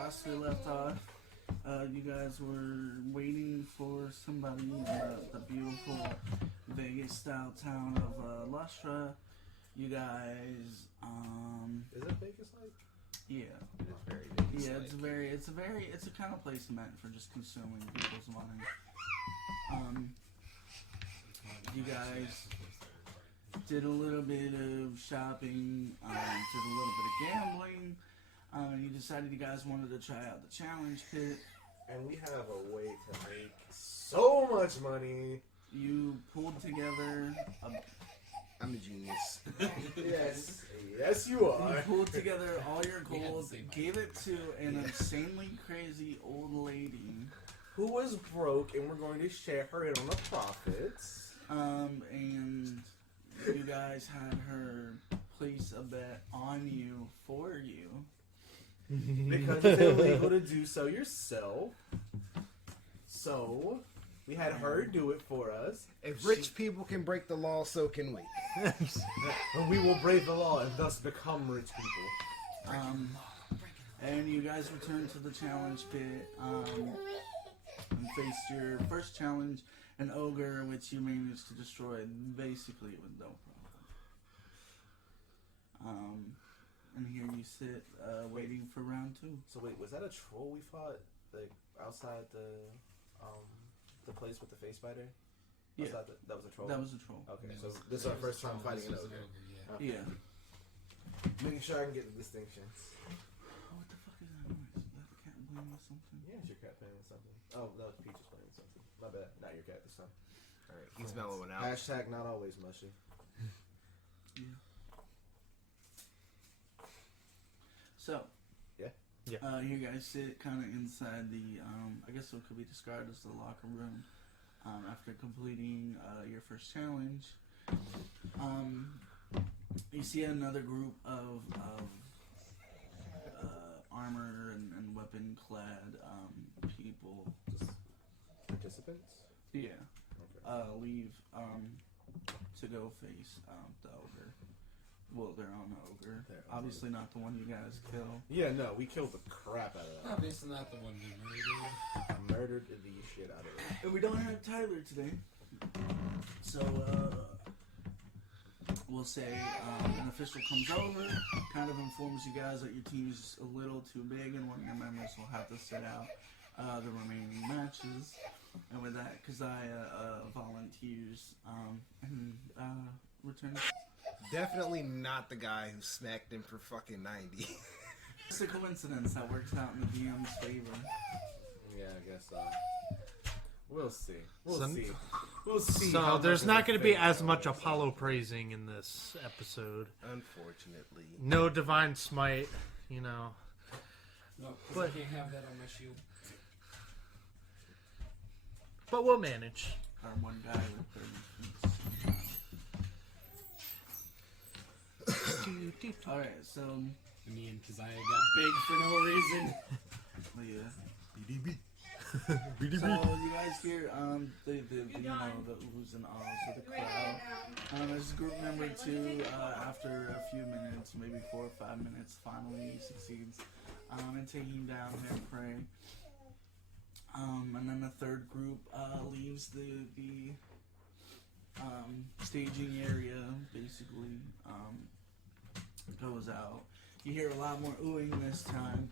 last we left off, you guys were waiting for somebody in the beautiful Vegas-style town of Lustra. You guys, Is it Vegas-like? Yeah. It's very Vegas-like. Yeah, it's a kind of place meant for just consuming people's money. You guys did a little bit of shopping, did a little bit of gambling. You decided you guys wanted to try out the challenge pit. And we have a way to make so much money. You pulled together I'm a genius. Yes you are. You pulled together all your gold, gave it to an insanely crazy old lady who was broke, and we're going to share her in on the profits. And you guys had her place a bet on you for you. Because it's illegal to do so yourself. So, we had her do it for us. If rich people can break the law, so can we. And we will brave the law and thus become rich people. And you guys returned to the challenge pit and faced your first challenge, an ogre, which you managed to destroy basically with no problem. And here you sit, waiting for round 2. So wait, was that a troll we fought, like outside the place with the face spider? Yeah, that was a troll. That was a troll. Okay, so this is our first time fighting an ogre. Yeah. Making sure I can get the distinctions. What the fuck is that noise? Is that the cat playing with something? Yeah, it's your cat playing something. Oh, that was Peaches playing something. My bad, not your cat this time. All right, He's mellowing out. Hashtag not always mushy. Yeah. So, yeah. You guys sit kind of inside the, I guess it could be described as the locker room. After completing your first challenge, you see another group of armor and weapon-clad people. Just participants? Yeah. Okay. Leave to go face the ogre. Well, their own ogre. Obviously not the one you guys kill. Yeah, no, we killed the crap out of that. Obviously not the one we murdered. I murdered the shit out of it. And we don't have Tyler today. So, we'll say an official comes over, kind of informs you guys that your team is a little too big and one of your members will have to sit out the remaining matches. And with that, Keziah volunteers and returns. Definitely not the guy who smacked him for fucking 90. It's a coincidence that works out in the DM's favor. Yeah, I guess so. We'll see. We'll see. So there's not going to be as much Apollo praising in this episode. Unfortunately. No divine smite, you know. No, because I can't have that on my shield. But we'll manage. Our one guy with 30 feet. Alright, so... Me and Keziah got big for no reason. Yeah. BDB. So you guys hear the oohs and ahs of the crowd. As group member 2, after a few minutes, maybe 4 or 5 minutes, finally succeeds in taking down their prey. And then the third group leaves the staging area, basically, goes out. You hear a lot more oohing this time.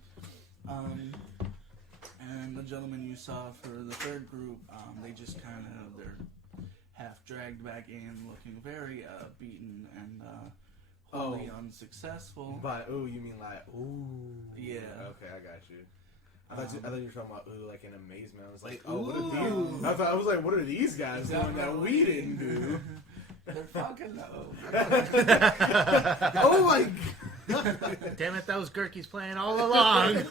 And the gentleman you saw for the third group, they just they're half dragged back in, looking very beaten and wholly unsuccessful. By ooh, you mean like ooh? Yeah. Okay, I got you. I thought you were talking about ooh, like in amazement. I was like, Ooh. what are these? I was like, what are these guys doing that we didn't do? They're fucking low. Oh my god! Damn it, that was Gurky's plan all along.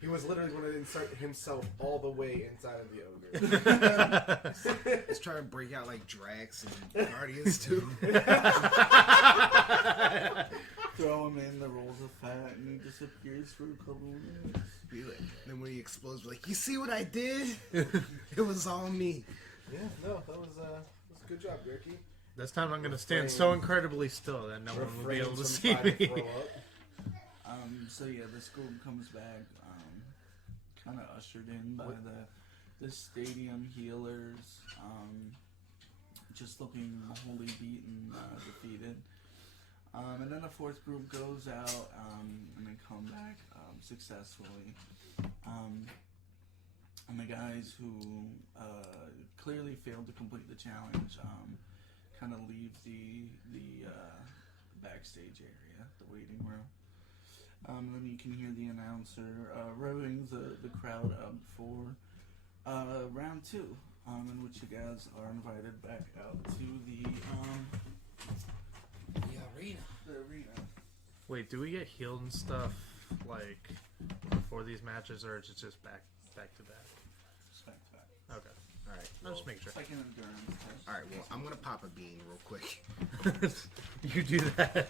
He was literally going to insert himself all the way inside of the ogre. Let's try to break out like Drax and Guardians too. Throw him in the rolls of fat and he disappears for a couple of minutes. Then when he explodes, we're like, you see what I did? It was all me. Yeah, no, that was a good job, Gurky. This time I'm going to stand so incredibly still that no one will be able to see me. So yeah, this group comes back, kind of ushered in by the stadium healers, just looking wholly beaten, defeated. And then the fourth group goes out, and they come back successfully. And the guys who clearly failed to complete the challenge kind of leave the backstage area, the waiting room. Then you can hear the announcer rowing the crowd up for round 2, in which you guys are invited back out to the arena. Wait, do we get healed and stuff like before these matches, or is it just back to back? Just back to back. Okay, All right. I'll just make sure. It's like an endurance test. All right. Well, I'm gonna pop a bean real quick. You do that.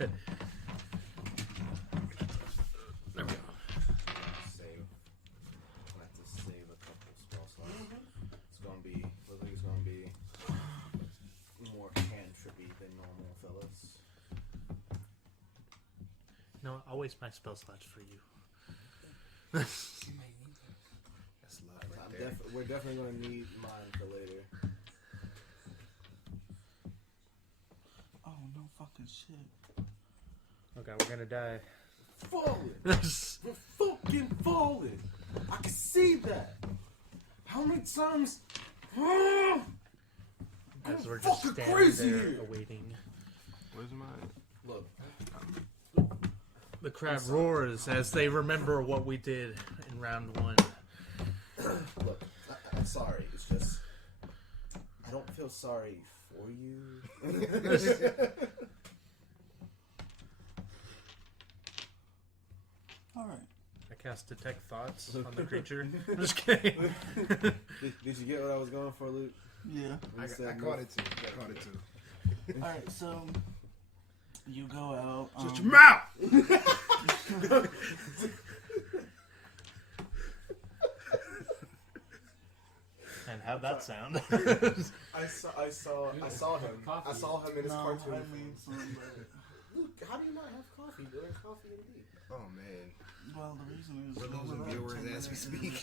There we go. Save. I have to save a couple spell slots. It's gonna be. Looks like it's gonna be more cantrippy than normal, fellas. No, I'll waste my spell slots for you. You might need them. That's love right there. We're definitely gonna need mine for later. Oh no fucking shit. Okay, we're gonna die. Falling. We're fucking falling. I can see that. How many times? As we're just fucking standing crazy there here. awaiting. Where's mine? Look. The crowd roars as they remember what we did in round 1. Look, I'm sorry. It's just I don't feel sorry for you. Alright. I cast detect thoughts on the creature. I'm just kidding. Did you get what I was going for, Luke? Yeah. I caught it too. Alright, so you go out. Shut your mouth. And how'd that sound? I saw him. I saw him in his No, cartoon. I mean some, but Luke, how do you not have coffee during Coffee&D? Oh man. well, the reason is We're losing viewers as we speak.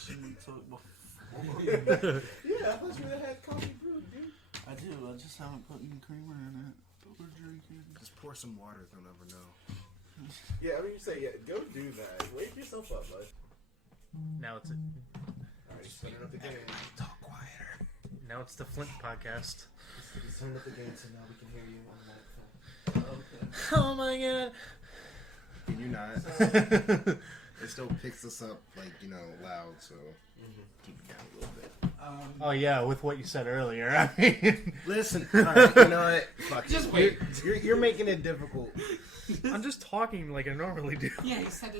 Yeah, I thought you had coffee brewed, dude. I do. I just haven't put any creamer in it. We're drinking. Just pour some water. They'll never know. Yeah, I mean, you say, yeah, go do that. Wake yourself up, bud. Now it's Alright, he's turning up the game. Talk quieter. now it's the Flint podcast. He's turning up the game, so now we can hear you on the microphone. Okay. Oh my god! Can you not? It still picks us up like loud. So keep it down a little bit. Oh yeah, with what you said earlier. I mean, Listen. All right. You know what? Fuck Just it. wait. You're making it difficult. I'm just talking like I normally do. Yeah, he said to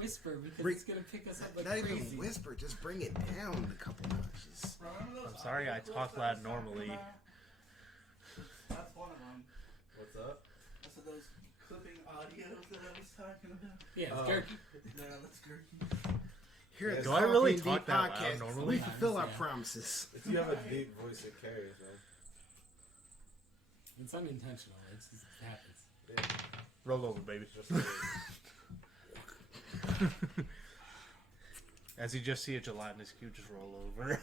whisper because it's gonna pick us up like Not crazy. even whisper. Just bring it down a couple notches. I'm sorry, I talk loud normally. That's one of them. What's up? I said those clipping audios that I was talking about. Yeah, it's Oh. Gurky. Yeah, that's great. Here at Do the I really Coffee&D talk that loud podcast, normally? we fulfill our Yeah. promises. If you have a deep voice, it carries, man. It's unintentional. It happens. Yeah, Roll over, baby. just like As you just see a gelatinous cube just roll over.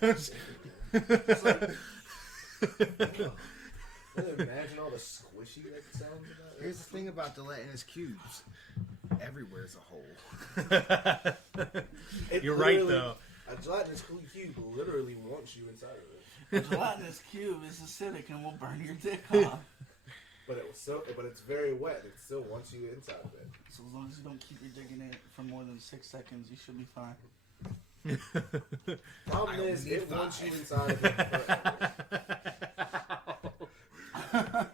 Imagine all the squishy that sounds about it. Here's the thing about gelatinous cubes. Everywhere's a hole. It You're right, literally- though. A gelatinous cube literally wants you inside of it. The gelatinous cube is acidic and will burn your dick off. But it's very wet. It still wants you inside of it. So as long as you don't keep your dick in it for more than 6 seconds, you should be fine. Problem I is, only it need wants 5. you inside of it forever.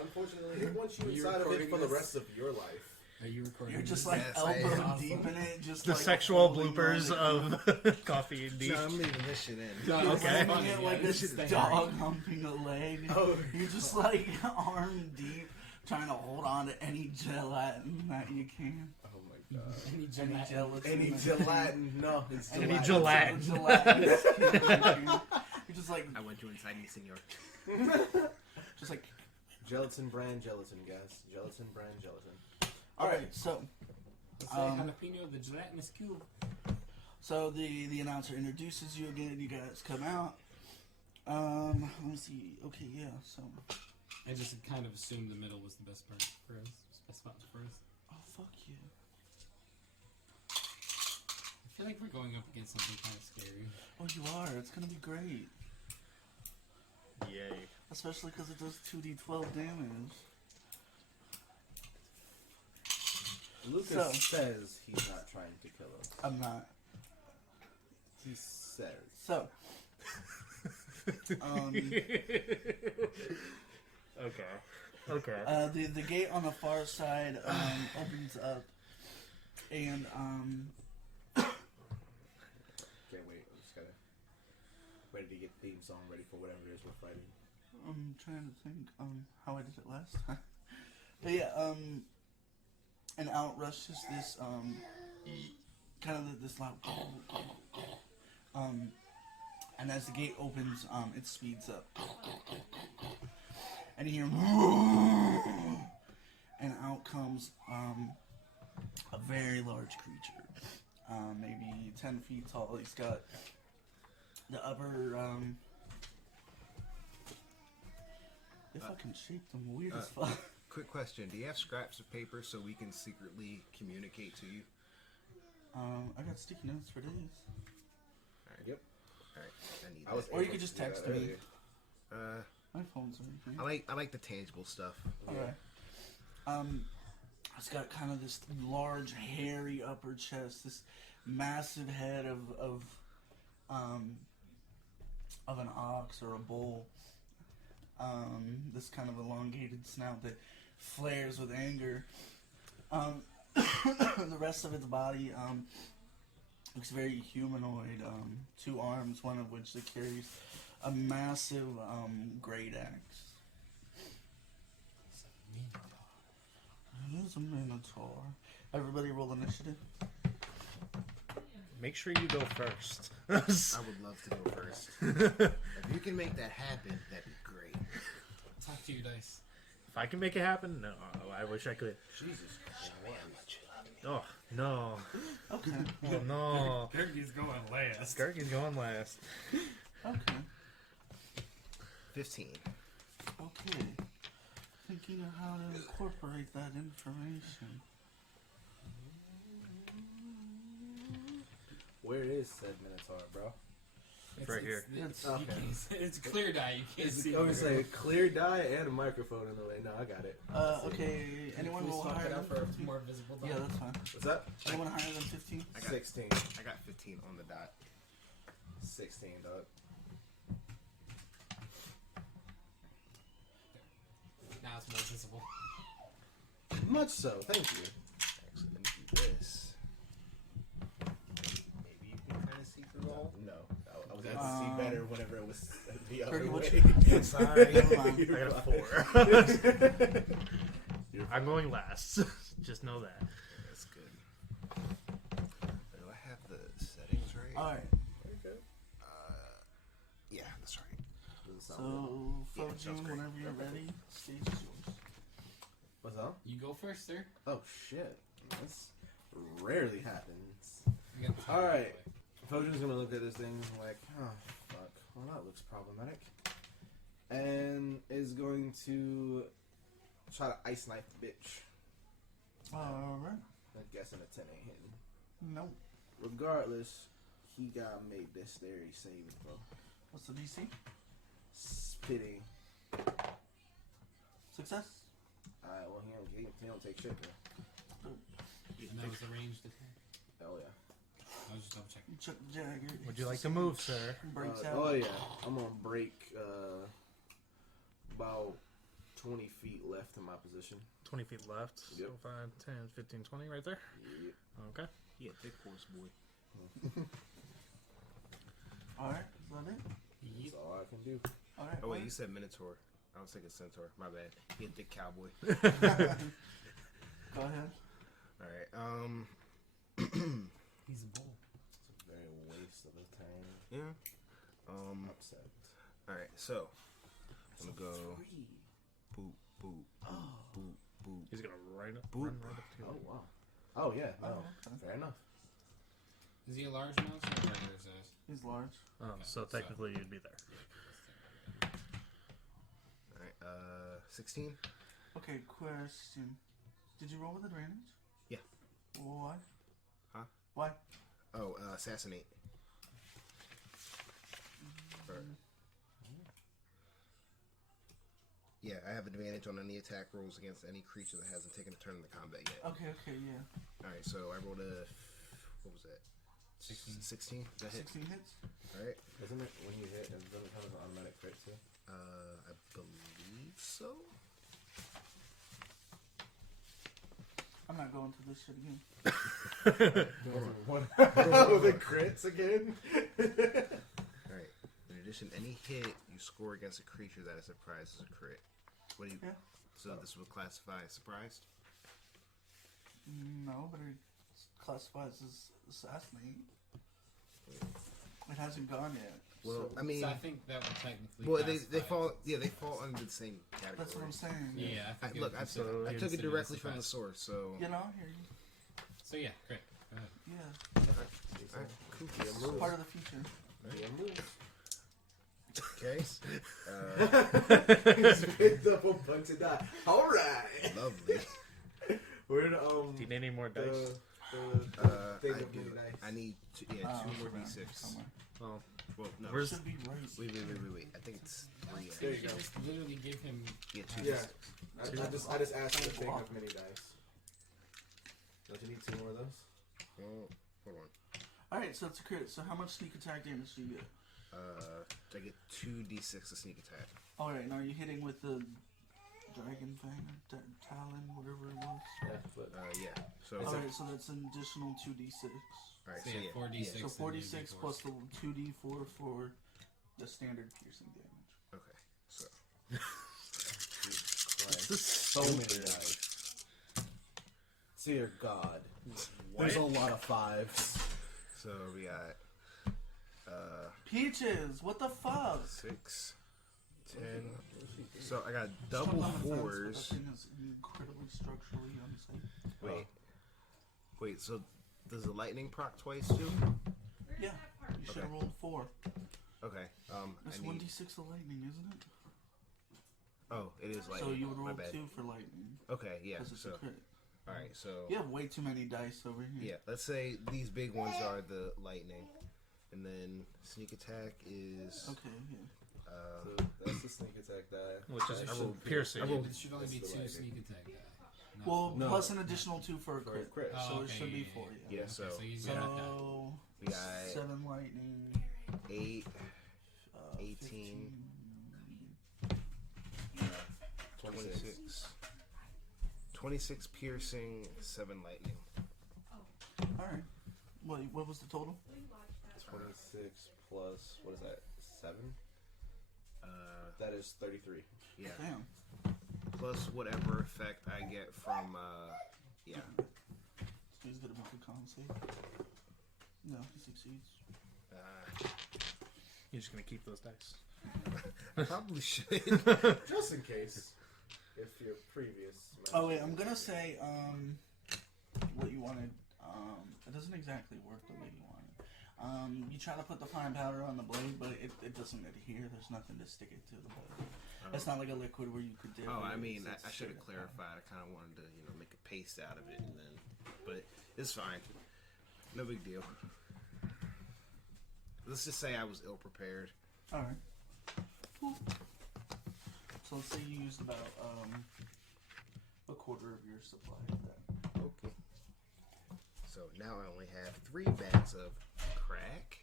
Unfortunately, it wants you Are you inside of it recording for the this? rest of your life. Are you recording? You're just this? like Yes, I am. elbow Awesome. deep in it, just The like sexual holding bloopers on of Coffee&D. No, I'm leaving this shit in. No, You're this is Okay. holding funny, it yeah, like this this is the dog humping a leg. Oh. You're just like arm deep, trying to hold on to any gelatin that you can. Oh my god. Any Any gelatin. gelatin. Any that- gelatin? No, it's Any gelatin. gelatin. Gelatinous cube you can. You're just like, I want you inside me, senor. just like. Gelatin brand gelatin, guys. Gelatin brand gelatin. All right, so say jalapeno, the gelatinous cube. So the announcer introduces you again. You guys come out. Let me see. Okay, yeah. So. I just kind of assumed the middle was the best part for us. Best spot for us. Oh fuck you. I feel like we're going up against something kind of scary. Oh, you are. It's gonna be great. Yay. Especially because it does 2d12 damage. Lucas says he's not trying to kill us. I'm not. He says. So. Okay. The gate on the far side opens up, and Okay, wait. I just gotta ready to get the theme song ready for whatever it is we're fighting. I'm trying to think how I did it last time. But yeah, and out rushes this kind of this loud and as the gate opens, it speeds up. And you hear and out comes a very large creature. Maybe 10 feet tall. He's got the upper they fucking shaped them weird as fuck. Quick question: do you have scraps of paper so we can secretly communicate to you? I got sticky notes for days. Yep. All right, I need I was that. Or you able could to just do that text me. earlier. My phone's right I like the tangible stuff. Okay. It's got kind of this large, hairy upper chest, this massive head of an ox or a bull. This kind of elongated snout that flares with anger. The rest of its body looks very humanoid. 2 arms, one of which that carries a massive great axe. It is a minotaur. Everybody roll initiative. Make sure you go first. I would love to go first. If you can make that happen, that'd be great. Talk to your dice. If I can make it happen, no. I wish I could. Jesus Christ. Oh, no. Okay. Oh, no. Kirby's going last. Skirky's going last. Okay. 15. Okay. Thinking of how to incorporate that information. Where is said Minotaur, bro? It's right here. It's, Okay. it's clear dye. You can't see. I was like clear dye and a microphone in the way. No, I got it. Okay. Anyone roll swap higher it than out for 15? more visible dye? Yeah, that's fine. What's up? Anyone higher than 15? I got 16. I got 15 on the dot. 16, dog. Now it's more visible. Much so. Thank you. Actually, let me do this. Maybe you can kind of see through all. No. I was able to see better whenever it was the other Kirby, what way. you Sorry. Never mind. I got a 4. I'm going last. Just know that. That's good. Do I have the settings right? Alright. Okay. Yeah, that's right. Doesn't sound good. So, Yeah, sounds Fojin, great. whenever you're ready, stage is yours. What's up? You go first, sir. Oh shit. This rarely happens. I got the time, Alright. by the way. Fojin's gonna look at this thing and like, oh fuck. Well, that looks problematic. And is going to try to ice knife the bitch. Alright. I'm guessing a 10 ain't hitting. Nope. Regardless, he got made this dairy save, bro. What's the DC? Spitting. Success? Alright, well, he don't take shit, bro. And that was the ranged attack. Oh, yeah. I was just double checking. Chuck Jagger. Would you like to move, sir? Breaks out. Oh, yeah. I'm gonna break about 20 feet left in my position. 20 feet left. Yep. So 5, 10, 15, 20 right there. Yep. Okay. Yeah, thick horse boy. Alright, is that it? That's all I can do. Alright. Oh wait, you said Minotaur. I was thinking Centaur. My bad. He a thick cowboy. Go ahead. All right. He's a bull. It's a very waste of a time. Yeah. Upset. All right. So I'm gonna go Three. boop boop boop boop He's gonna Boop. run right up to you. Oh, wow. Oh yeah, no, okay. fair enough. Is he a large mouse or a regular size? He's large. Oh, Okay, so technically you'd be there. Alright, 16? Okay, question. Did you roll with advantage? Yeah. Well, why? Huh? Why? Oh, assassinate. Or- yeah, I have advantage on any attack rolls against any creature that hasn't taken a turn in the combat yet. Okay, yeah. Alright, so I rolled a... What was that? 16. 16? That hit? 16 hits? Alright. Isn't it when you hit? Doesn't it have an automatic crit too? I believe so? I'm not going through this shit again. What? The crits again? Alright. In addition, any hit you score against a creature that is surprised is a crit. What do you... Yeah. So this would classify as surprised? No, but it classifies as assassinate. It hasn't gone yet. Well, so- I mean... So I think that would technically. Well, they classify fall... as- Yeah, they fall under the same category. That's what I'm saying. Yeah, I think. Look, I So took it consider directly as from the surprise. source, so... You know, I hear you. So yeah, great. Go ahead. Yeah. Alright, cool. It's part of the future. Okay. He's picked up a bunch of die. All right. Lovely. Where the Do you need any more dice? the thing I of do. really nice. I need two more around d6. somewhere. Well, Well, no. where's Should be right. Wait. I think it's three. There you You go. just literally give him. Yeah, two Yeah. d6. I just asked you to think of mini dice. Don't you need 2 more of those? Well, hold on. Alright, so it's a crit. So how much sneak attack damage do you get? I get 2d6 of sneak attack. Alright, now are you hitting with the dragon fang or talon, whatever it was? Yeah, but Yeah. So, Alright, so that's an additional 2d6. alright, So so yeah, yeah. 4d6. So and 46 2d4. plus the 2d4 for the standard piercing damage. Okay, so. so many dice. Dear God. There's a lot of 5s. So we got Peaches, what the fuck? 6, 10. So I got Strong double on the fence, but 4s. That thing is incredibly structurally unsafe. Wait, so does the lightning proc twice too? Yeah, you should have Okay. rolled 4. Okay, That's I need... 1d6 of lightning, isn't it? Oh, it is lightning. So you would My roll bad. 2 for lightning. Okay, yeah, Because it's so... a crit. Alright, so... You have way too many dice over here. Yeah, let's say these big ones are the lightning. And then sneak attack is... Okay, yeah. So that's the sneak attack die. which is I rolled piercing. I rolled- It should only be That's 2 the sneak attack die. No. Well, No. plus an additional 2 for a For a crit. crit. Oh, So it okay, should be yeah, 4, Yeah, yeah. so So you So, got that. we got 7 lightning, 8, 18. 18, 26. 26. 26 piercing, 7 lightning. Alright. What was the total? 26 plus, what is that, 7? Uh, That is 33. yeah. Damn. Plus whatever effect I get from, yeah. So he's gonna make a con save. No, he succeeds. You're just gonna keep those dice. Probably should. Just in case. If your previous... Oh wait, I'm gonna say what you wanted. It doesn't exactly work the way you wanted. You try to put the fine powder on the blade, but it doesn't adhere. There's nothing to stick it to the blade. It's not like a liquid where you could dip. Oh, it. I mean, It's I should have straight up clarified. I kind of wanted to, make a paste out of it, and then, but it's fine. No big deal. Let's just say I was ill prepared. fine. All right. Cool. So let's say you used about a quarter of your supply of that. Okay. So now I only have 3 bags of crack.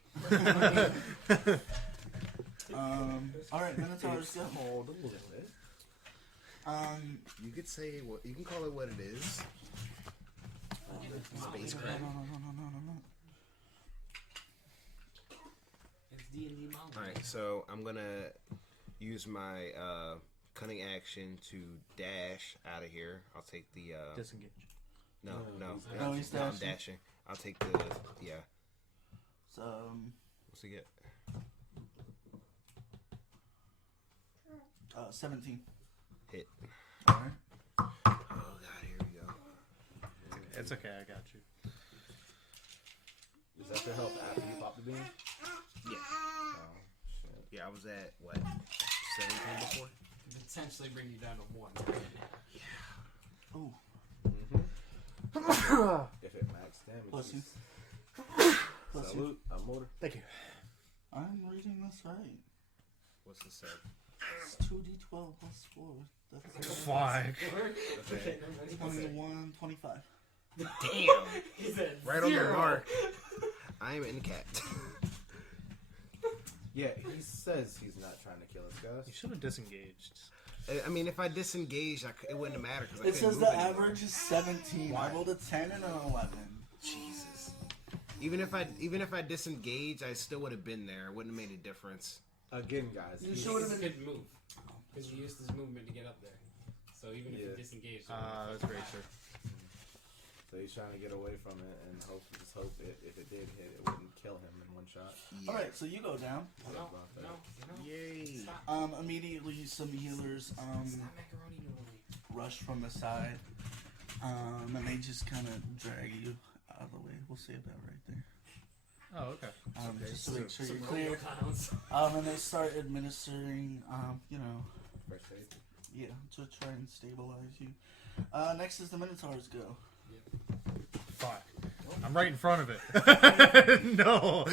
All right, Minotaurs go. Hold a little bit. You could say what you can call it what it is. Space No. crack. It's D&D Mom. All right, so I'm gonna use my cunning action to dash out of here. I'll take the Disengage. no. Oh, he's I'm dashing. dashing. I'll take the So, What's he get? 17. Hit. All right. Oh god, here we go. It's okay, I got you. Is that to help after you pop the bean? Yeah. Oh, shit. Yeah, I was at, what, 17 before? Could potentially bring you down to 1. Oh, If it max damage. bless you. Bless you. Salute. I'm motor. Thank you. I'm reading this right. What's the set? It's 2d12 plus 4. That's Fuck. Okay. 21, 25. Damn! He said Right on the 0. mark. I am in the cat. Yeah, he says he's not trying to kill us, You guys. should have disengaged. I mean, if I disengaged, it wouldn't have mattered. Cause I It couldn't says move the anymore. average is 17. I rolled a 10 and an 11. Jesus. Even if I disengaged, I still would have been there. It wouldn't have made a difference. Again, guys. You he's- should- He couldn't move because he used his movement to get up there. So even if Yeah. he disengaged, That's very true. So he's trying to get away from it and just hope if it did hit, it wouldn't kill him in one shot. Yeah. Alright, so you go down. no. Yay. Stop. Immediately some healers Stop macaroni noodling. rush from the side. And they just kind of drag you out of the way. We'll save that right there. Oh, okay. Just to make sure Some you're rodeo clear. clowns. And they start administering, First aid. yeah, to try and stabilize you. Next is the Minotaurs go. Fuck. I'm right in front of it. No.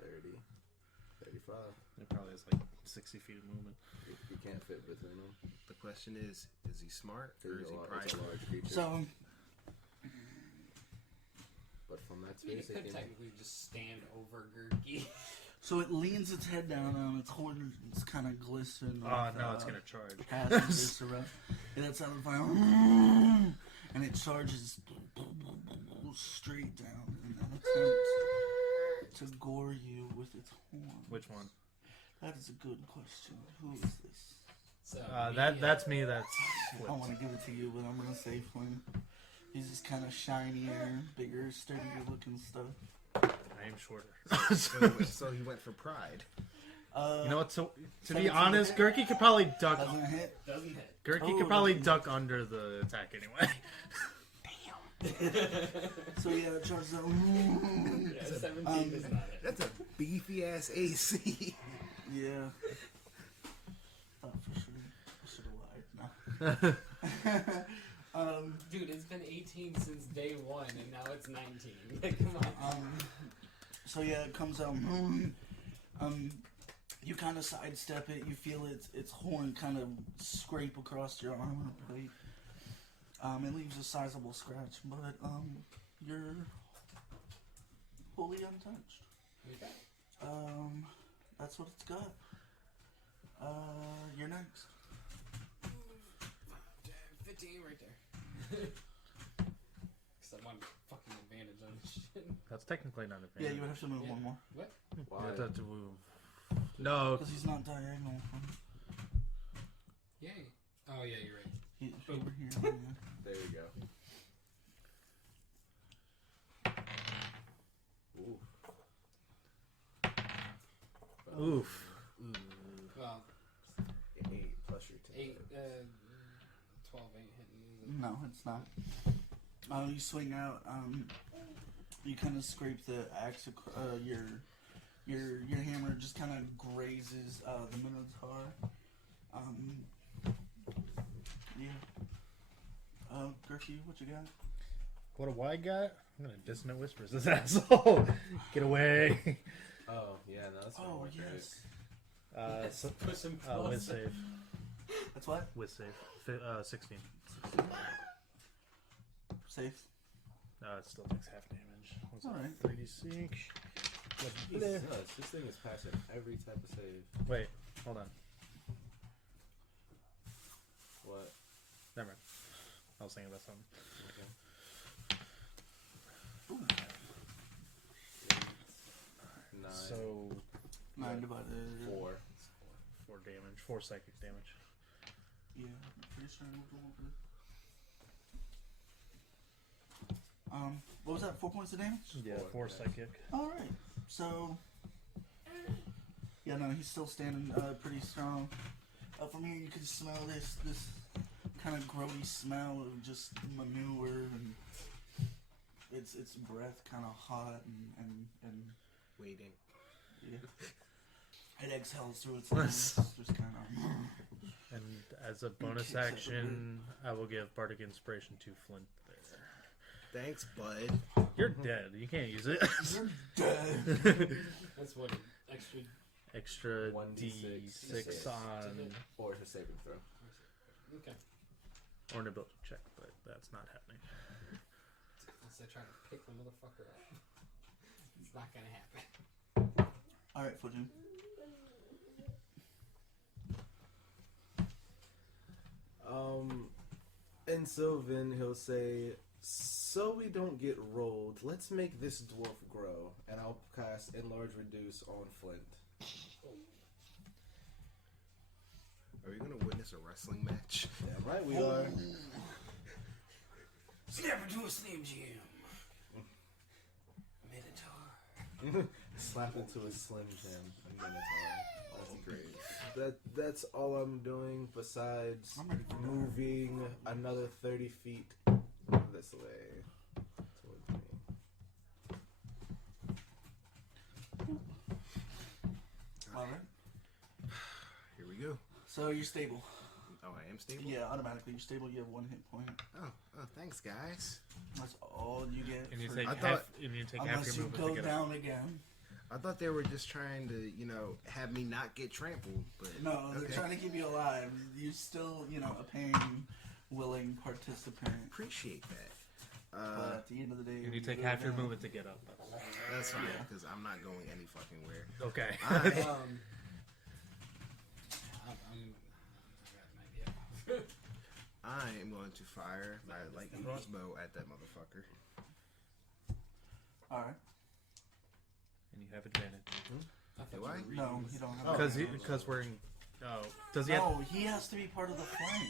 30. 35. It probably has like 60 feet of movement. You can't fit between them. The question is he smart or is It's he a it's prideful? a large creature. So, But from that I mean, space, it they could can... technically just stand over Gurgi. so it leans its head down on its horns, kind of glisten. Oh, with, no, it's going to charge. Acid viscera. And that's out of fire. And it charges straight down in an attempt to gore you with its horn. Which one? That is a good question. Who is this? So That's me. That's I want to give it to you, but I'm gonna say Flynn. He's just kind of shinier, bigger, sturdier looking stuff. I am shorter. So he went for pride. You know what? To be 17 honest, hit? Gurky could probably duck. Doesn't hit. doesn't hit. Gurky Oh, could probably doesn't- duck under the attack anyway. So yeah, it charges out. Yeah, 17 does not hit. That's a beefy ass AC. Yeah. Thought for sure. I should have lied. No. Dude, it's been 18 since day 1, and now it's 19. Like, come on. So yeah, it comes out. You kind of sidestep it. You feel its horn kind of scrape across your armor plate. It leaves a sizable scratch, but you're wholly untouched. Okay. That's what it's got. You're next. 15 right there. Because I want fucking advantage on this shit. That's technically not a Yeah, advantage. you would have to move Yeah. one more What? Why? You have to move. No. because he's not diagonal. Yay. Oh, yeah, you're right. He's over here. Yeah. There you go. Ooh. Oof. Well, 8 plus your 10. 12 ain't hitting, is it? No, it's not. You swing out. You kind of scrape the axe. Your hammer just kind of grazes the Minotaur. Yeah. Gurky, what you got? What a wide guy. I'm gonna dissonant whispers this asshole. Get away. Oh, yeah, no, that's Oh not yes. Push him With closer. save. That's what? With save. 16. Safe. It still takes half damage. What's All that? right. 3d6. Jesus, this thing is passing every type of save. Wait, hold on. What? Never mind. I was thinking about something. Okay. 9, So 9 divided. 4. 4 damage, 4 psychic damage. Yeah, I'm pretty sure I moved a little bit. What was that? 4 points of damage? Yeah, 4 psychic. All right. So, yeah, no, he's still standing pretty strong. From here, you can smell this kind of grody smell of just manure, and its breath kind of hot and Waiting. yeah. It exhales through its lungs, just kind of. And as a bonus kicks at the action, I will give Bardic Inspiration to Flint there. Thanks, bud. You're dead. You can't use it. You're dead. That's what extra. Extra 1d6 D6 on Or it's a saving throw. Okay. or an ability check, but that's not happening. Unless I try to pick the motherfucker up. It's not gonna happen. Alright, Fujin. In Sylvan, he'll say, so we don't get rolled, let's make this dwarf grow, and I'll cast Enlarge Reduce on Flint. Are we gonna witness a wrestling match? Damn right we are. Snap into a Slim Jim. Minotaur. Slap into a Slim Jim. A Minotaur. That's great. That's all I'm doing besides I'm ready for that. moving another 30 feet this way towards me. Alright. Here we go. So you're stable. Oh, I am stable? Yeah, automatically you're stable. You have 1 hit point. Oh, thanks, guys. That's all you get. And you for- take I half. thought- And you take half unless your you movement go to get down again. I thought they were just trying to, have me not get trampled, but... No, they're okay. trying to keep you alive. You're still, a paying, willing participant. Appreciate that. But at the end of the day, And you take go half your down. movement to get up. That's fine, Yeah. because I'm not going any fucking where. Okay. I, I got an idea. I am going to fire my lightning bow at that motherfucker. Alright. And you have advantage. Do I? No, you don't have Because we're in. Oh, does he have? No, he has to be part of the flank.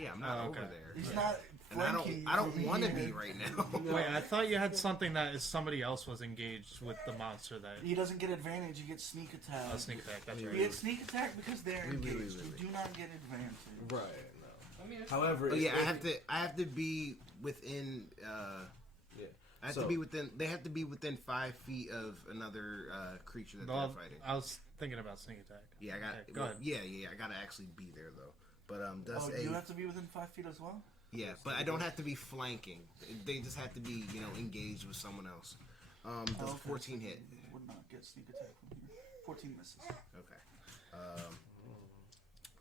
Yeah, I'm not Oh, over okay. there. He's not And I flanking. don't from want to here. be right now. Wait, I thought you had something that is somebody else was engaged with the monster that. He doesn't get advantage, you get sneak attack. Oh, sneak attack. That's You right. get sneak attack because they're Wait, wait, engaged. wait, wait, You do not get advantage. Right, no. I mean, it's However, Oh yeah, if- I have to be within. Yeah. I have So- to be within. They have to be within 5 feet of another creature that Well, they're fighting. I was thinking about sneak attack. Yeah, I got. Okay, go ahead. Yeah. I gotta actually be there though. But does Oh, you have to be within 5 feet as well? yeah, but I don't have to be flanking. They just have to be engaged with someone else. Does Okay. 14 hit? Would not get sneak attack from here. 14 misses. Okay.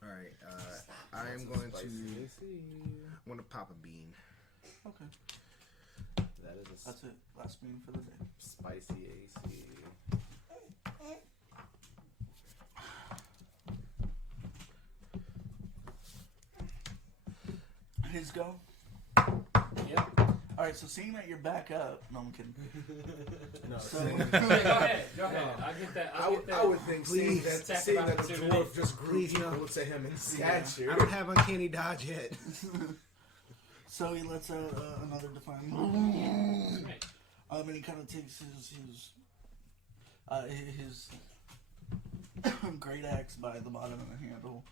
All right. I am going Spicy to. AC. I'm gonna pop a bean. Okay. That is a That's it. Last bean for the day. spicy AC. His go. Yep. Alright, so seeing that you're back up. No, I'm kidding. No, So, seeing- Go ahead. I'll get that. I would think seeing Please. that the Opportunity. dwarf just grew Please, no. equal to him in I stature. don't have uncanny dodge yet. so he lets out another defining. Right. And he kind of takes his great axe by the bottom of the handle,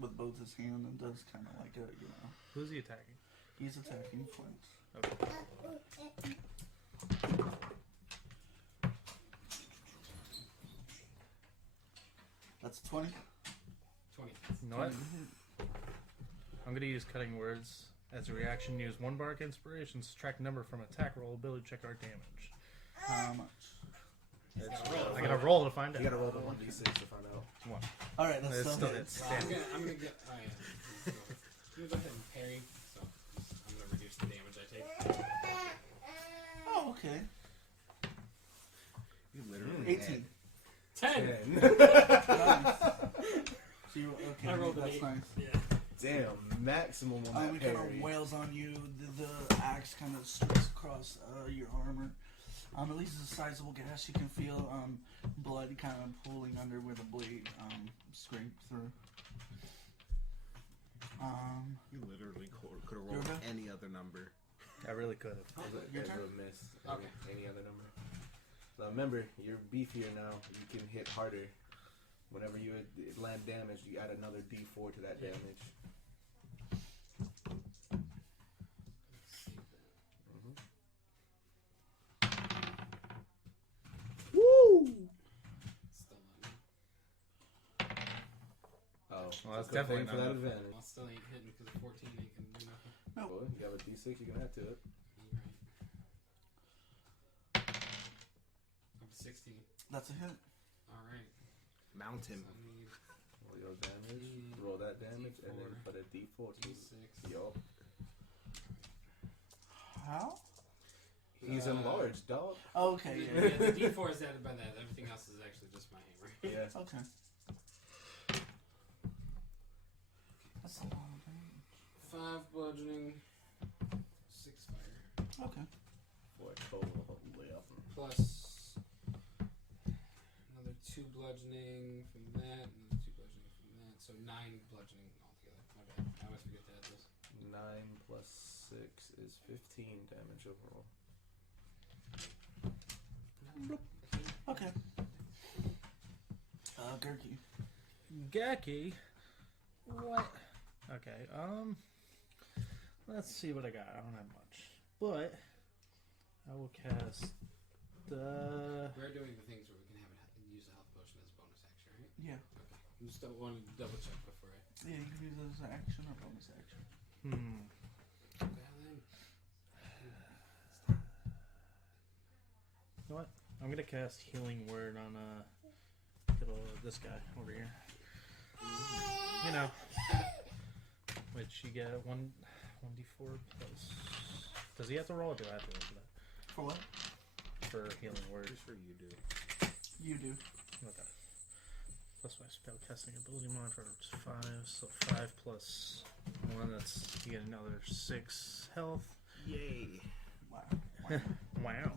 with both his hand, and does kind of like a, Who's he attacking? he's attacking Flint. Okay. That's 20. 20. You know what? I'm gonna use cutting words as a reaction. Use 1 bark inspiration. Subtract number from attack roll. Ability check our damage. How much? I gotta roll to find out. You gotta roll the 1d6 to find out. 1. Alright, that's It's still still hit. hits. Well, I'm gonna get. Oh yeah. I'm gonna go ahead and parry. So I'm gonna reduce the damage I take. Oh, okay. You literally 18. 10. Nice. So you, okay, I rolled an that's 8. nice. Yeah. Damn, maximum on that It kind parry. of wails on you. The axe kind of streaks across your armor. At least it's a sizable gash. You can feel blood kind of pooling under where the blade scraped through. You literally could have Your rolled go? any other number. I really could have. Your As turn? a miss. Okay. Any other number? Now remember, you're beefier now. You can hit harder Whenever you land damage, you add another D4 to that damage. Woo! Still not me. Oh, Well, that's good definitely thing for not that enough. advantage. Well, still ain't hitting because of 14 ain't gonna do nothing. Well, you have a D6 you can add to it. You're right. Up to 16. That's a hit. Alright. Mount him. So I need Roll your damage, roll that damage, and then D4. put a D4 to D6. Yup. How? He's enlarged, dog. Okay, Yeah, yeah. the D4 is added by that. Everything else is actually just my hammer. Yeah. Okay. That's a lot of damage. 5 bludgeoning, 6 fire. Okay. For a total of 11. Plus another 2 bludgeoning from that, another 2 bludgeoning from that. So 9 bludgeoning altogether. My bad. I always forget to add this. 9 plus 6 is 15 damage overall. Okay. Gurky. Gaki. What? Okay. Let's see what I got. I don't have much, but I will cast the. We're doing the things where we can use a health potion as a bonus action, right? Yeah. Okay. I just don't want to double check before I. Yeah, you can use it as an action or bonus action. Okay, then. You know what? I'm gonna cast Healing Word on good old this guy over here. You know, which you get 1d4 plus. Does he have to roll, or do I have to roll for that? For what? For Healing Word. Pretty sure you do. You do. Okay. Plus my spell casting ability modifier is 5, so 5 plus 1. That's you get another 6 health. Yay. Wow. Wow.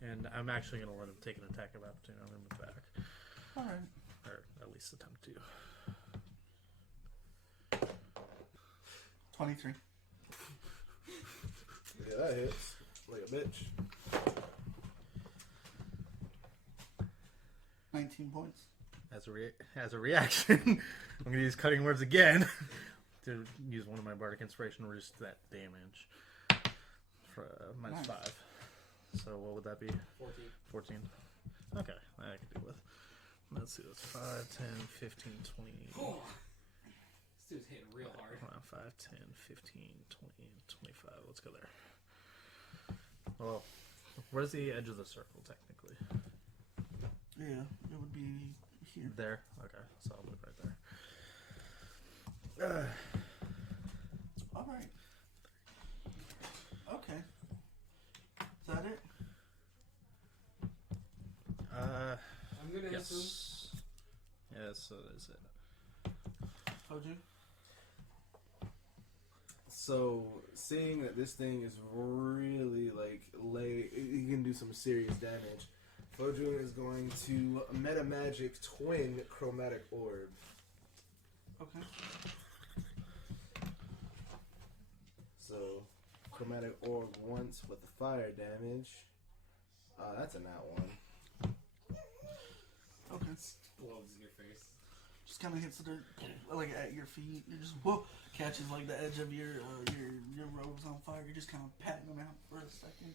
And I'm actually going to let him take an attack of opportunity on him back. Alright. Or at least attempt to. 23. Yeah, that hits. Like a bitch. 19 points. As a reaction, I'm going to use Cutting Words again to use one of my Bardic Inspiration to reduce that damage. For minus Nice. 5. So what would that be? 14. 14. Okay, I can deal with. Let's see, that's 5, 10, 15, 20. Oh, this dude's hitting real hard. Hold on, 5, 10, 15, 20, 25. Let's go there. Well, where's the edge of the circle, technically? Yeah, it would be here. There? Okay, so I'll move right there. Alright. Okay. Is that it? I'm gonna assume. Yes. Yes, so that is it. Told you? So, seeing that this thing is really, it can do some serious damage, Fojun is going to Meta Magic Twin Chromatic Orb. Okay. So, Chromatic Orb once with the fire damage. That's a nat 1. Okay. Blows in your face. Just kind of hits the dirt, like at your feet. You just whoa, catches like the edge of your robe's on fire. You're just kind of patting them out for a second.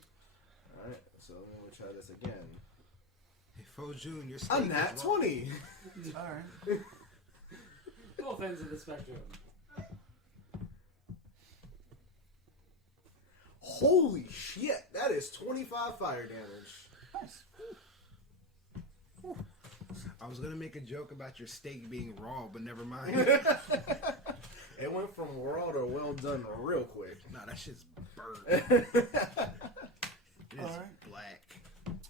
Alright, so then we'll try this again. Hey, Fojun, your A steak nat is raw. 20! Alright. Both ends of the spectrum. Holy shit! That is 25 fire damage. Nice. I was gonna make a joke about your steak being raw, but never mind. It went from raw to well done real quick. Nah, that shit's burnt. It is Alright. black.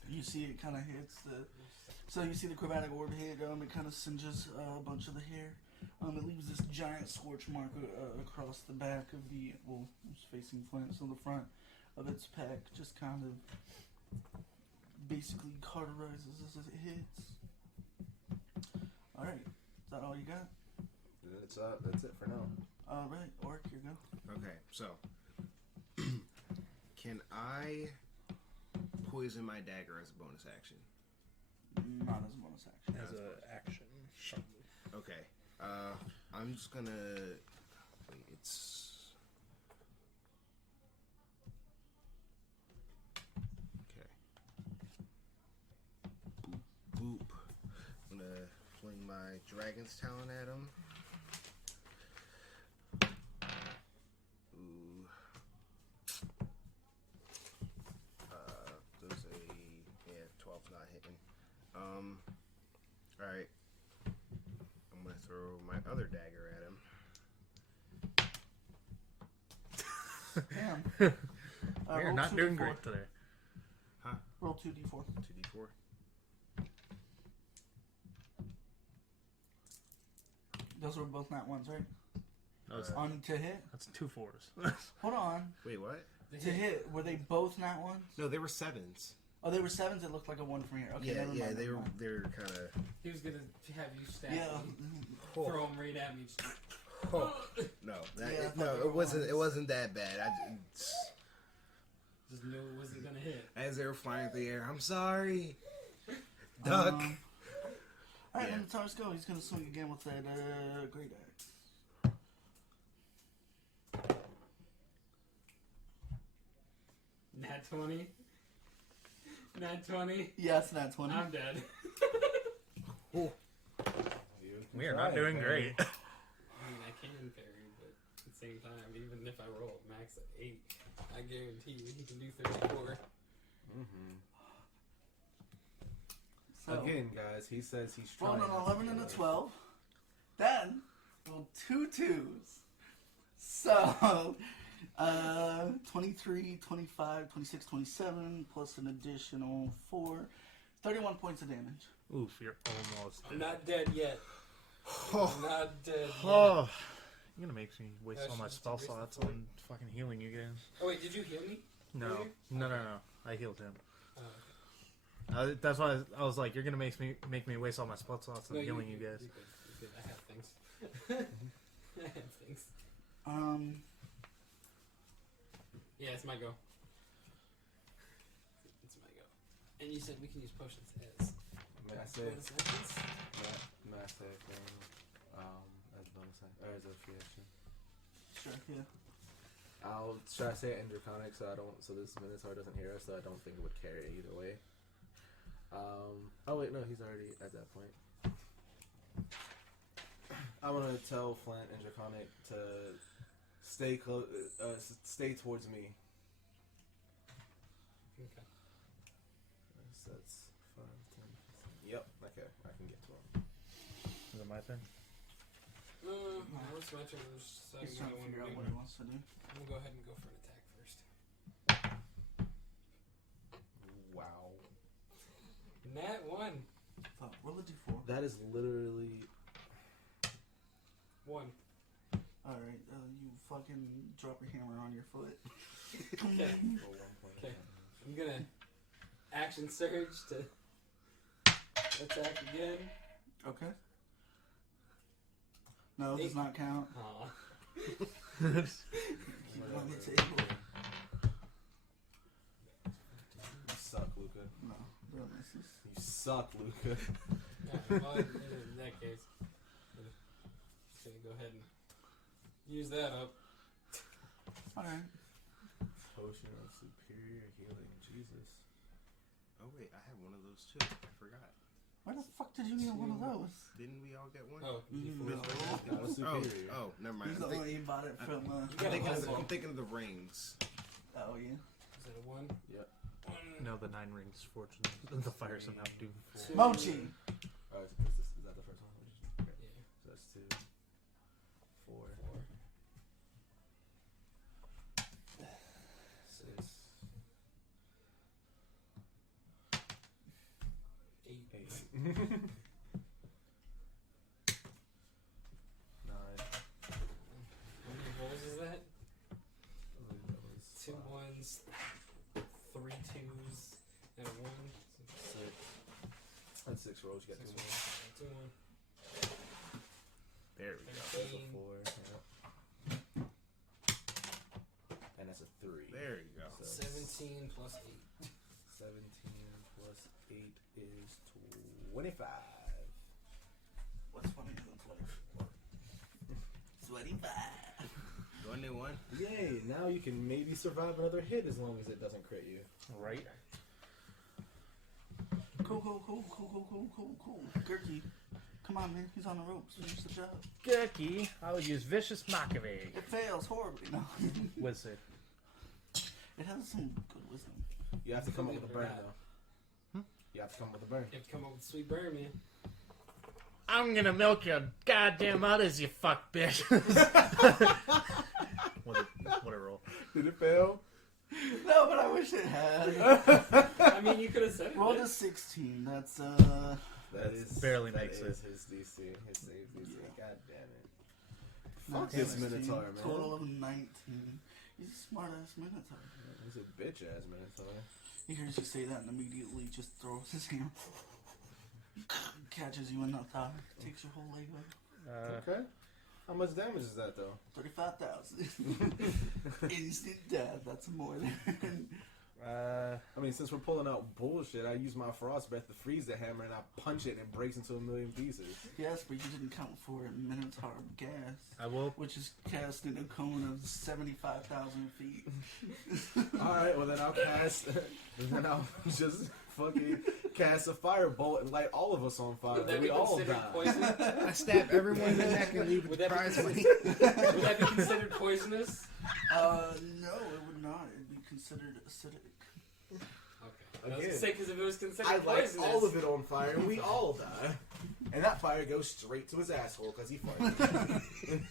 You see it kind of hits the... So you see the chromatic orb hit, it kind of singes a bunch of the hair. It leaves this giant scorch mark across the back of the... Well, it's facing Flint, so the front of its pack just kind of basically cauterizes as it hits. Alright, is that all you got? That's it for now. Alright, Orc, you go. Okay, so can I poison my dagger as a bonus action? Not as a bonus action. As an action. Okay. I'm just gonna. Wait, it's. Okay. Boop. Boop. I'm gonna fling my Dragon's Talon at him. Ooh. There's a. Yeah, 12's not hitting. Alright. I'm gonna throw my other dagger at him. Damn. We're roll not 2d4. doing great today. Roll 2d4. 2d4. Those were both nat ones, right? No, it's, On to hit? that's 2 4s. Hold on. Wait, what? To hit, were they both nat ones? No, they were 7s. Oh, they were 7s. It looked like a 1 from here. Okay, Yeah, never yeah, mind, they never were. mind. They're kind of. He was gonna have you stab Yeah. me, throw him right at me. Just, No, that, Yeah, I thought no, they were it wasn't. ones. It wasn't that bad. just knew it wasn't gonna hit. As they were flying through the air, I'm sorry. Duck. Alright, Yeah. then Tars go. He's gonna swing again with that great axe. Nat 20. Nat 20. Yes, nat 20. I'm dead. We are not doing great. I mean, I can parry, but at the same time, even if I roll max at 8, I guarantee you he can do 34. So, Again, guys, he says he's rolled trying. an 11 and a 12. Then, rolled 2 2s. So, 23, 25, 26, 27, plus an additional 4. 31 points of damage. Oof, you're almost I'm dead. not dead yet. Oh. I'm not dead yet. Oh, you're gonna make me waste Yeah, all my she's spell just slots wasted on fucking healing you guys. Oh, wait, did you heal me? No, Earlier? no. I healed him. Oh, okay. That's why I was like, you're gonna make me waste all my spell slots on No, healing you guys. You're good. I have things. I have things. Yeah, it's my go. It's my go. And you said we can use potions as Massive, bonus actions? massive thing, as bonus or as a free action. Sure, yeah. I'll try to say it in Draconic so this Minotaur doesn't hear us, so I don't think it would carry either way. Oh wait, no, he's already at that point. I want to tell Flint and Draconic to stay close, stay towards me. Okay. So that's 5, 10, 15. Yep, okay, I can get to him. Is it my turn? What's my turn? I'm just He's deciding trying to what I figure out want what to he do. wants to do. I'm gonna go ahead and go for an attack first. Wow. Nat 1. Fuck, roll a d4. That is literally 1. Alright, you fucking drop your hammer on your foot. Okay. roll 1 point. Okay. I'm gonna action surge to attack again. Okay. No, it does not count. Aw. Keep it on the table. You suck, Luca. No, that misses. You suck, Luca. Alright, well, in that case, I'm just gonna go ahead and use that up. Alright. Potion of superior healing. Jesus. Oh wait, I have one of those too. I forgot. Why the fuck did you need one of those? Didn't we all get one? Oh, No. Not a superior. Oh, never mind. He's the one you bought it from. I'm thinking of the rings. Oh, yeah. Is that a 1? Yep. 1. No, the 9 rings, fortunately. The fire somehow do. Two. Mochi! Oh, is that the first one? Okay. Yeah. So that's 2, 4, 6, 8. 8, 9. How many rolls is that? I believe that was 2 5, 1s, 3 2s, and a 1. 6. That's 6 rolls. You got 2 more. 2 1. There we go. That's a 13. 4. Yeah. And that's a 3. There you go. So 17 plus 8. 17 plus 8 is 25. What's funnier than 24? 25. 21. Yay! Now you can maybe survive another hit as long as it doesn't crit you. Right? Cool. Gurky, come on, man. He's on the ropes. Finish the job. Gurky, I'll use Vicious Mockery. It fails horribly. No. Wizard. It has some good wisdom. You have to come up with a burn, though. You have to come up with a burn. You have to come up with a sweet burn, man. I'm gonna milk your goddamn udders, you fuck bitch. What a roll. Did it fail? No, but I wish it had. I mean, you could have said it. Rolled a 16. That's That is barely that makes is it. his DC. His save DC. Yeah. God damn it. not Fuck this 16, Minotaur, man. Total of 19. He's a smart ass Minotaur. He's a bitch ass Minotaur. He hears you say that and immediately just throws his hand. Catches you in the thigh. Takes your whole leg off. Okay. How much damage is that though? 35,000. Instant death. That's more than. I mean, since we're pulling out bullshit, I use my frost breath to freeze the hammer and I punch it and it breaks into a million pieces. Yes, but you didn't count for Minotaur gas. I will. Which is cast in a cone of 75,000 feet. Alright, well then I'll cast. Then I'll just fucking cast a firebolt and light all of us on fire. Would that And be we all considered die. poison? I stab everyone in the neck and leave Would with that be prize money. Would that be considered poisonous? No, it would not. It'd be considered acidic. Okay. I was Again, gonna say, because if it was considered I light poisonous, all of it on fire and we all die. And that fire goes straight to his asshole because he farted.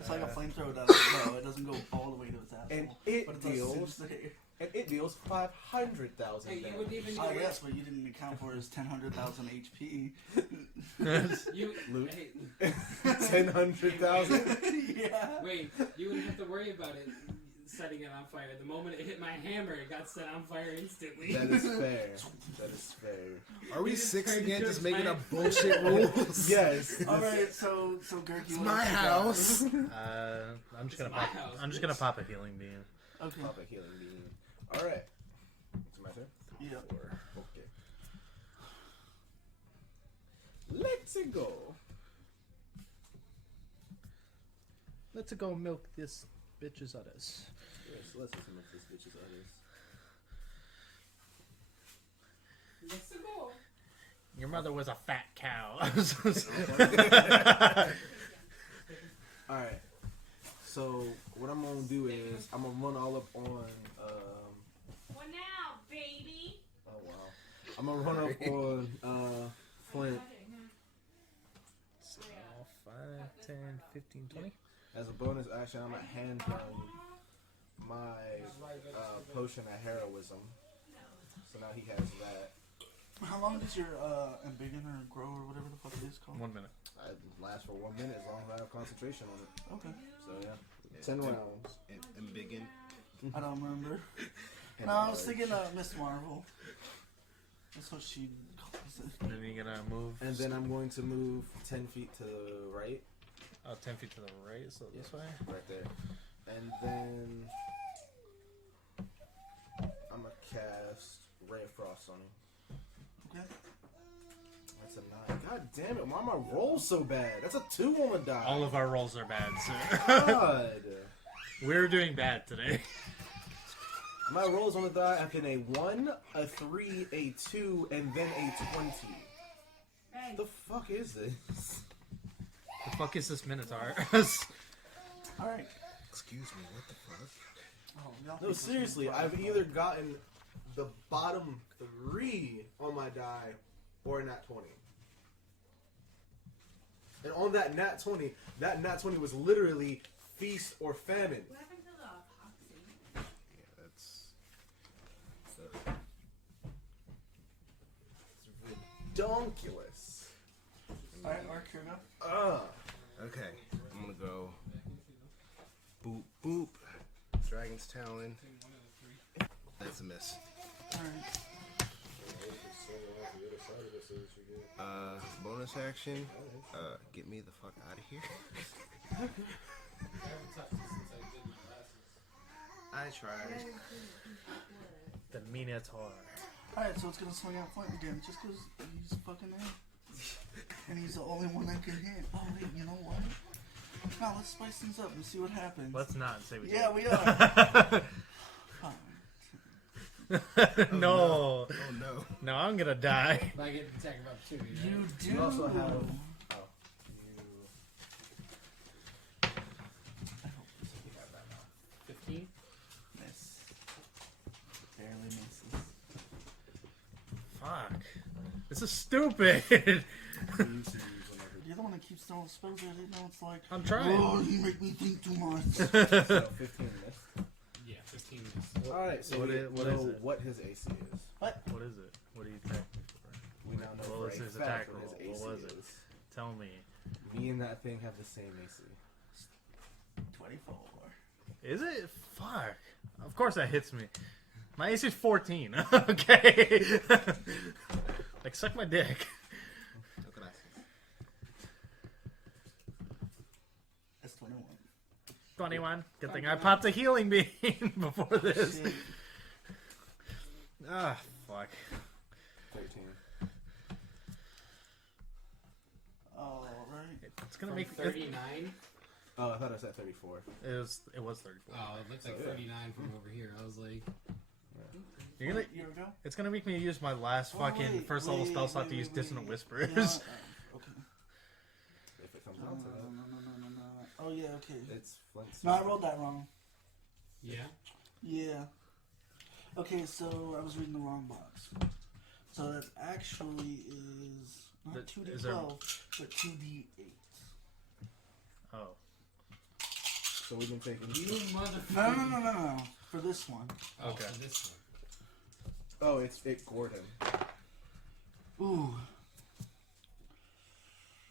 It's like a flamethrower doesn't go. It doesn't go all the way to his asshole. And it but it does deals. singe the hair. And it deals 500,000 hey, you damage. wouldn't even. Oh yes, but you didn't account for his 10,000 HP. You Luke. hey, 10,000. Yeah. wait, you wouldn't have to worry about it setting it on fire. The moment it hit my hammer, it got set on fire instantly. That is fair. That is fair. Are we You just six turned again, into just a making plant. up bullshit rules? Yes. All right, so Gurky, It's what my else you got? house. I'm just It's gonna my pop. house, I'm just gonna bitch. pop a healing beam. Okay. Pop a healing beam. Alright. It's my turn? Yeah. Okay. Let's go. Let's go milk this bitch's udders. Yes, let's just make this bitch's others. Let's go. Your mother was a fat cow. Alright. So, what I'm gonna do is, I'm gonna run all up on, What now, baby? oh wow. I'm gonna run up on, Flint. So, 5, 10, 15, 20. As a bonus action, I'm gonna hand him my, potion of heroism. So now he has that. How long does your embiggen or grow or whatever the fuck it is called? 1 minute. It lasts for 1 minute as long as I have concentration on it. Okay. So yeah. 10 rounds. And biggin. I don't remember. And No, I was large. thinking Miss Marvel. That's what she calls it. And then you're gonna move. And then I'm going to move 10 feet to the right. 10 feet to the right, so this way. Right there. And then I'm going to cast Ray of Frost on him. Okay. That's a 9. God damn it, why am I roll so bad? That's a 2 on the die. All of our rolls are bad, sir. God. We're doing bad today. My rolls on the die have been a 1, a 3, a 2, and then a 20. Hey. The fuck is this? The fuck is this Minotaur? All right. Excuse me, what the fuck? Oh, y'all No, think seriously, this is I've either gotten the bottom 3 on my die or a nat 20. And on that nat 20 was literally feast or famine. What happened to the epoxy? Yeah, that's. It's redonkulous. All right, Mark, here we go. Okay, I'm gonna go. Boop, boop. Dragon's Talon. That's a miss. All right. Bonus action. Get me the fuck out of here. I tried. The Minotaur. All right, so it's gonna swing out flank again, just because he's fucking in. And he's the only one that can hit. Oh, wait, you know what? No, let's spice things up and see what happens. Let's not say we Yeah, do. we are. Fine. No. Oh no. No, I'm gonna die. But I get the attack of opportunity. Right? You do. You also have. Oh, you. You have that now. 15. Miss. Barely misses. Fuck. This is stupid. You used to use whenever. You're the one that keeps throwing spells at it. Now it's like, I'm trying. oh, you make me think too much. So 15 missed. Yeah, 15 is. Alright, so What we is- what know is it? what his AC is. What is it? What are you attacking me for? We now know What for was a his fact attack what his roll? AC What was it? is. Tell me. Me and that thing have the same AC. 24. Is it? Fuck. Of course that hits me. My AC is 14. Okay. Like, suck my dick. What can I say? That's 21. 21. Good thing I popped a healing beam before this. Shit. Ah, fuck. 13. Alright. It's gonna From make 39. Oh, I thought I said 34. It was 34. Oh, it looks like So, yeah. 39 from over here. I was like, You're gonna. Here we go. It's gonna make me use my last Oh, fucking wait, first level wait, spell slot to wait, use wait, Dissonant wait. Whispers. You know what? Okay. If it comes No, down no, to that. no. Oh, yeah, okay. It's Flint's. No, I rolled that wrong. yeah. Yeah. Okay, so I was reading the wrong box. So that actually is not That- 2d12, is there- but 2d8. Oh. So we've been taking. You motherfucker. No. For this one. Oh, Okay. for this Oh, it's Gordon. Ooh.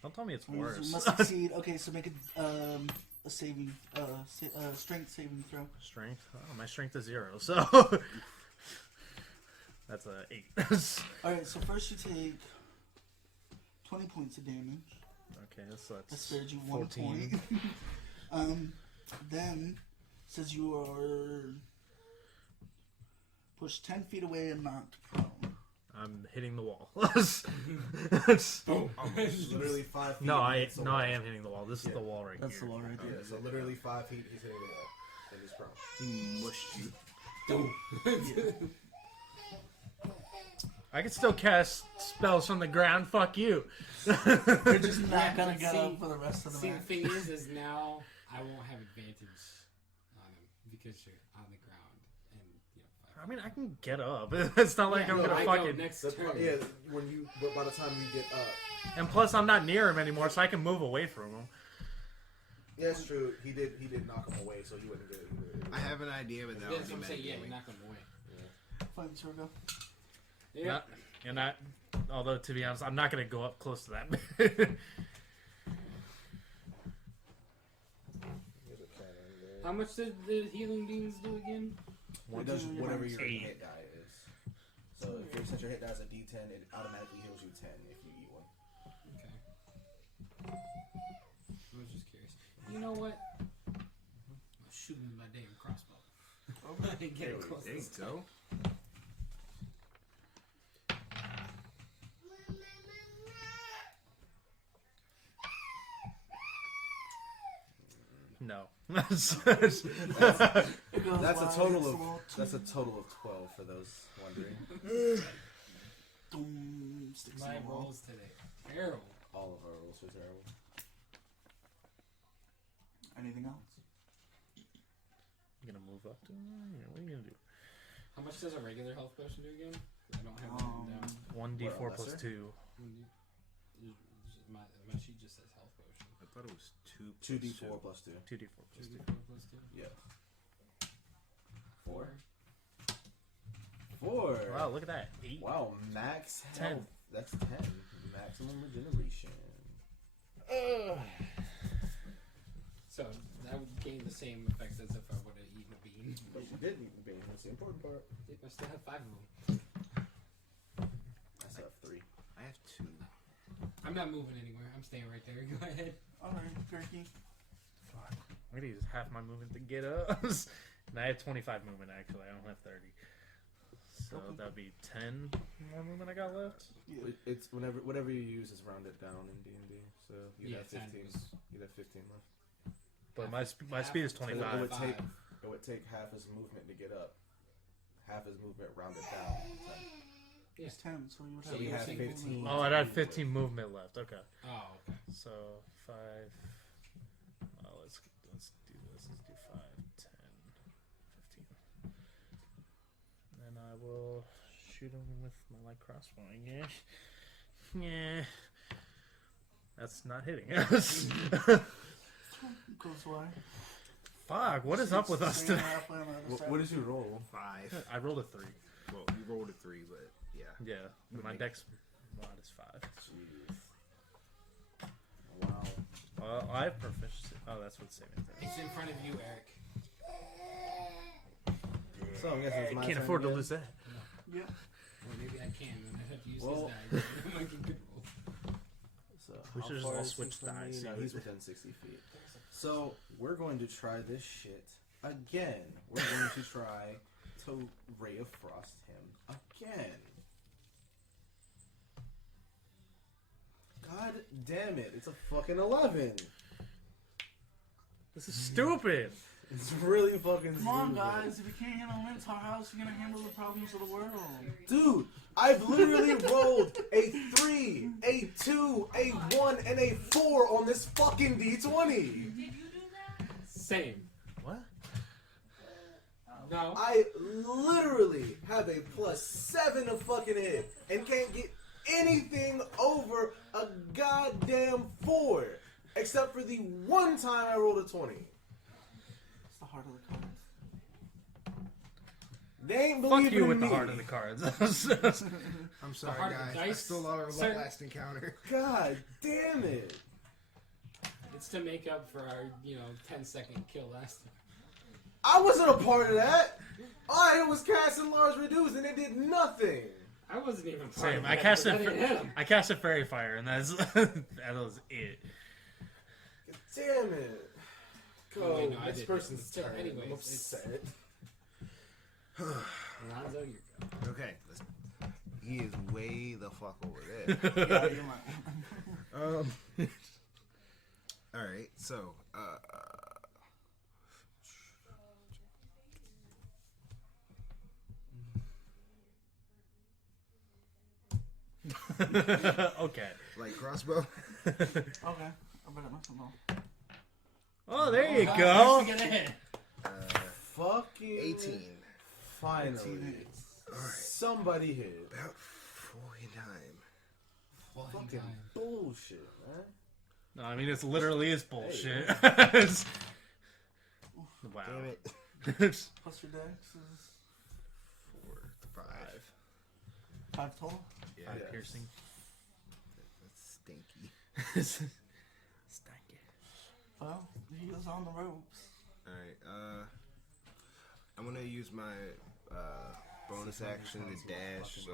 Don't tell me it's You worse. must succeed. Okay, so make a saving, strength saving throw. Strength. Oh, my strength is 0, so that's a 8. Alright, so first you take 20 points of damage. Okay, That that's spared you 1 14. point. Then says you are pushed 10 feet away and knocked prone. I'm hitting the wall. Literally 5 feet. No, I against the wall. am hitting the wall. This is Yeah. the wall right That's here. the wall right Yeah, there. so literally 5 feet, he's hitting the wall. And he's prone. He mushed you. I can still cast spells from the ground. Fuck you. You're just not Yeah, gonna but get see- up for the rest of the See, the match. thing is now I won't have advantage on him because you're on the ground. And, you know, I mean, I can get up. It's not like Yeah, I'm no, gonna I go fucking. next That's turn. yeah, when you. But by the time you get up. And plus, I'm not near him anymore, so I can move away from him. Yeah, it's true. He did knock him away, so he wouldn't get it either. I have an idea, but that Yeah, would that's be what I'm saying. Yeah, metagaming. you're not going away. Fine, so go. Yeah. Not, and not. Although to be honest, I'm not gonna go up close to that. How much did the healing beans do again? It does whatever your 8. hit die is. So since your hit die is a D10, it automatically heals you 10 if you eat one. Okay. I was just curious. You know what? I'll shoot him with my damn crossbow. I didn't get it close There you this time. go. No. That's It goes That's a wide, total it's of little that's a total of 12 for those wondering. Doom, sticks in My the wall. rolls today. Terrible. All of our rolls are terrible. Anything else? You gonna move up to him? What are you gonna do? How much does a regular health potion do again? I don't have that written down. 1d4 What, plus lesser? 2. My sheet just says health potion. I thought it was 2d4 plus 2. 2d4 plus 2. 2d4 plus 2. Yeah. 4. 4. Wow, look at that. 8. Wow, max 10. health. That's 10. Maximum regeneration. So that would gain the same effect as if I would have eaten a bean. But you did eat the bean. That's the important part. I still have 5 of them. I still have 3. I have 2. I'm not moving anywhere. I'm staying right there. Go ahead. Alright, Gurky. Fuck. I'm gonna use half my movement to get up. And I have 25 movement actually. I don't have 30. So that'd be 10 more movement I got left. Yeah. It's whatever you use is rounded down in D&D. So you'd have 10 15. was- You'd have 15 left. But my speed is 25. It would take half his movement to get up. Half his movement rounded down. Yeah. It's 10, so you would So have we have 15 15. movement. Oh, I'd had 15 movement left. Okay. Oh, okay. So 5. Let's do this. Let's do 5, 10, 15. And I will shoot him with my light crossbow. Yeah. Yeah. That's not hitting us. Goes away. Fuck, what is up with us Swinging today? halfway on the other side. What did you roll? 5. I rolled a 3. Well, you rolled a 3, but yeah. Yeah, but my dex mod is 5. Jeez. Wow. I have proficiency. Oh, that's what saving throw. It's in front of you, Eric. So I'm guessing it's my Can't turn afford to again? lose that. Yeah. Or maybe I can, and I have to use Well- his die. It might be good roll. So We how should just far all is he switch from dice. me? No, he's within 60 feet. So we're going to try this shit again. We're going to try to Ray of Frost him again. God damn it! It's a fucking 11. This is stupid. It's really fucking. Come on, stupid. guys. If you can't handle mental, how else are you gonna handle the problems of the world? Dude, I've literally rolled a 3, a 2, a 1, and a 4 on this fucking D20. Did you do that? Same. What? No. I literally have a +7 to fucking hit and can't get anything over a goddamn 4. Except for the one time I rolled a 20. It's the heart of the cards. They ain't Fuck believing you in with me. the heart of the cards. I'm sorry, heart of the guys. I dice, still love sir. our last encounter. God damn it. It's to make up for our, 10-second kill last time. I wasn't a part of that. All I did was cast Enlarge Reduce and it did nothing. I wasn't even part Same. of I that, casted. but that didn't hit him. I casted Fairy Fire, and that's that was it. Damn it. Go. Oh, wait, no, I Next didn't. person's Still, turn. anyways, I'm it's- upset. Alonzo, you're go. Okay. He is way the fuck over there. Yeah, you might. Alright, so, Okay. like crossbow. Okay. I better mess them all. Oh, there you Oh, go. Get ahead. Fucking 18. Finally. 18 hits. Somebody hit. About 49. Fucking bullshit, man. No, I mean it's literally is bullshit. Wow. Damn it. Plus your dex is 4, 5. 5 total. Yeah, Five Yes. piercing. that's stinky. Stanky. Well, he was on the ropes. Alright, I'm gonna use my bonus action to dash, so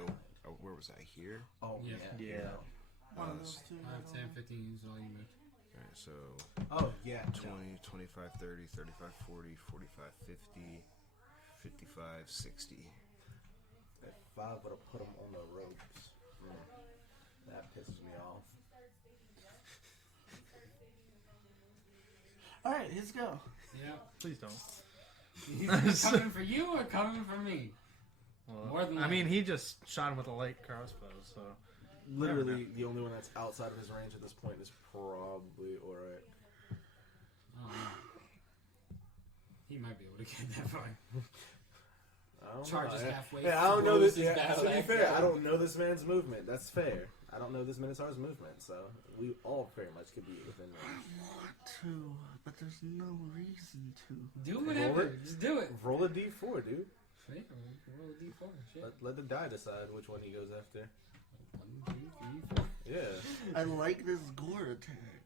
where was I? Here? Oh, Yeah. Yeah. One of those two. 10, 15 is all you moved. Alright, so Oh, yeah. 20, 25, 30, 35, 40, 45, 50, 55, 60. If I would have put him on the ropes, that pisses me off. Alright, let's go. Yeah. Please don't. He's coming for you or coming for me? Well, More than I mean, likely. he just shot him with a light crossbow, so. Literally, the only one that's outside of his range at this point is probably alright. Oh, no. He might be able to get that far. I don't Charges know. halfway, Yeah, I don't know this. throws his Yeah, battle to be axe fair, out. I don't know this man's movement. That's fair. I don't know this Minotaur's movement, so we all very much could be within range. I want to, but there's no reason to. Do whatever. it. Just do it. Roll a d4, dude. Yeah, roll a d4. Shit. Let the die decide which one he goes after. 1, 2, 3, 4. Yeah. I like this gore attack,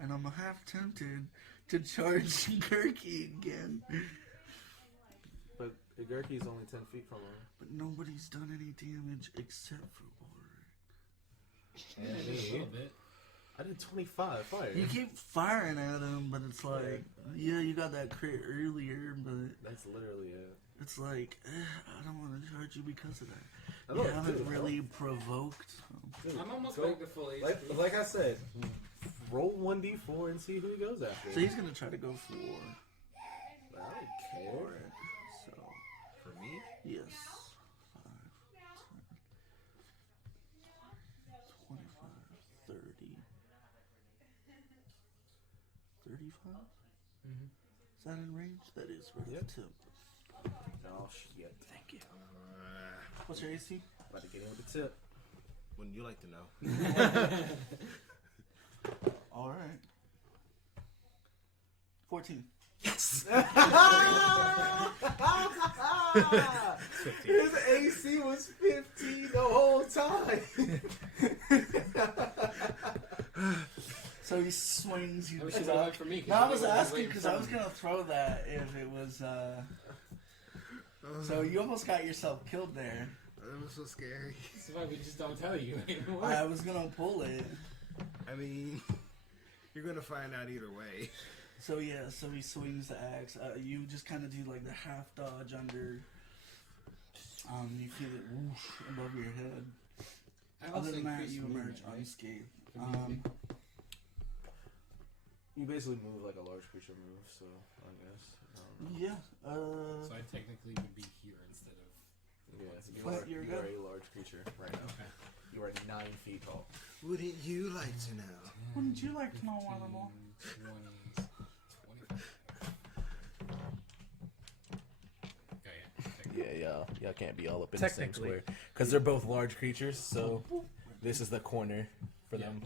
and I'm half tempted to charge Gurky again. But Igurki's only 10 feet from him. But nobody's done any damage except for Ulrich. Yeah, just a little bit. I did 25 fire. You keep firing at him, but it's like, yeah, you got that crit earlier, but That's literally it. it's like, I don't want to charge you because of that. I You know, haven't dude, really provoked. Dude, I'm almost go- back to full HP. like I said, roll 1d4 and see who he goes after. So he's gonna try to go for I don't care. So For me? yes, 5, 10, 25, 30, 35. Mhm. Is that in range? That is right Yep. at the tip. Oh shit! Thank you. What's your AC? About to get in with the tip. Wouldn't you like to know? All right. 14. Yes. His AC was 15 the whole time. So he swings you. I wish it would've went for me, 'cause No, I was you would've asking waited because for I was me. gonna throw that if it was. So you almost got yourself killed there. That was so scary. That's why we just don't tell you anymore. I was gonna pull it. I mean, you're gonna find out either way. So yeah, so he swings the axe. You just kind of do like the half dodge under. You feel it whoosh above your head. I also Other than that, increased you movement, emerge right? unscathed. If you need me. You basically move like a large creature moves, so I guess. Yeah. So I technically would be here instead of. Yeah, But you're you good. are a large creature right now. Okay. You are 9 feet tall. Wouldn't you like to know? Wouldn't you like to know one more? 20, 25. Oh, yeah. Y'all can't be all up in Technically. the same square because they're both large creatures. So this is the corner for them.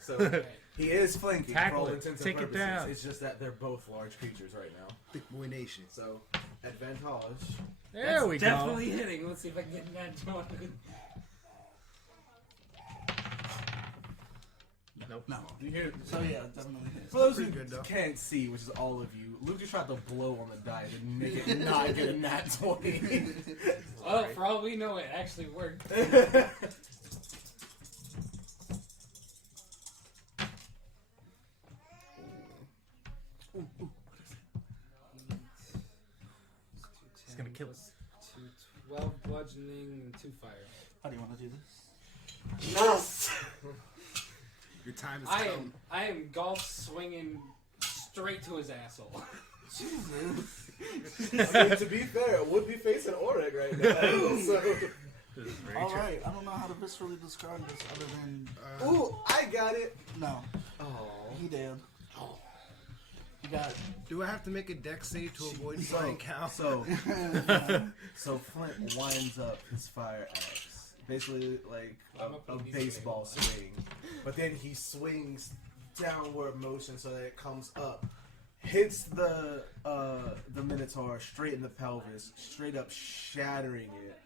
So Okay. he is flanking Tackle for all it. intents and Take it purposes. down. It's just that they're both large creatures right now. Big boy nation. So advantage. There That's we definitely hitting. Let's see if I can get that 20. Nope. No. You hear? So yeah, definitely hits. For those who Pretty good, though. can't see, which is all of you, Luke just tried to blow on the die to make it not get a nat 20. Well, for all we know, it actually worked. It's gonna kill us. 12 bludgeoning and 2 fire. How do you want to do this? Yes! Your time is I come. am golf swinging straight to his asshole. Jesus. I mean, to be fair, it would be facing Auric right now. So. This is very All true. right. I don't know how to viscerally describe this other than Ooh, I got it. no. Oh. He did. You got. Do I have to make a dex save to avoid So- flying cow? So Flint winds up his fire axe, basically like a baseball swing, but then he swings downward motion so that it comes up, hits the Minotaur straight in the pelvis, straight up shattering it.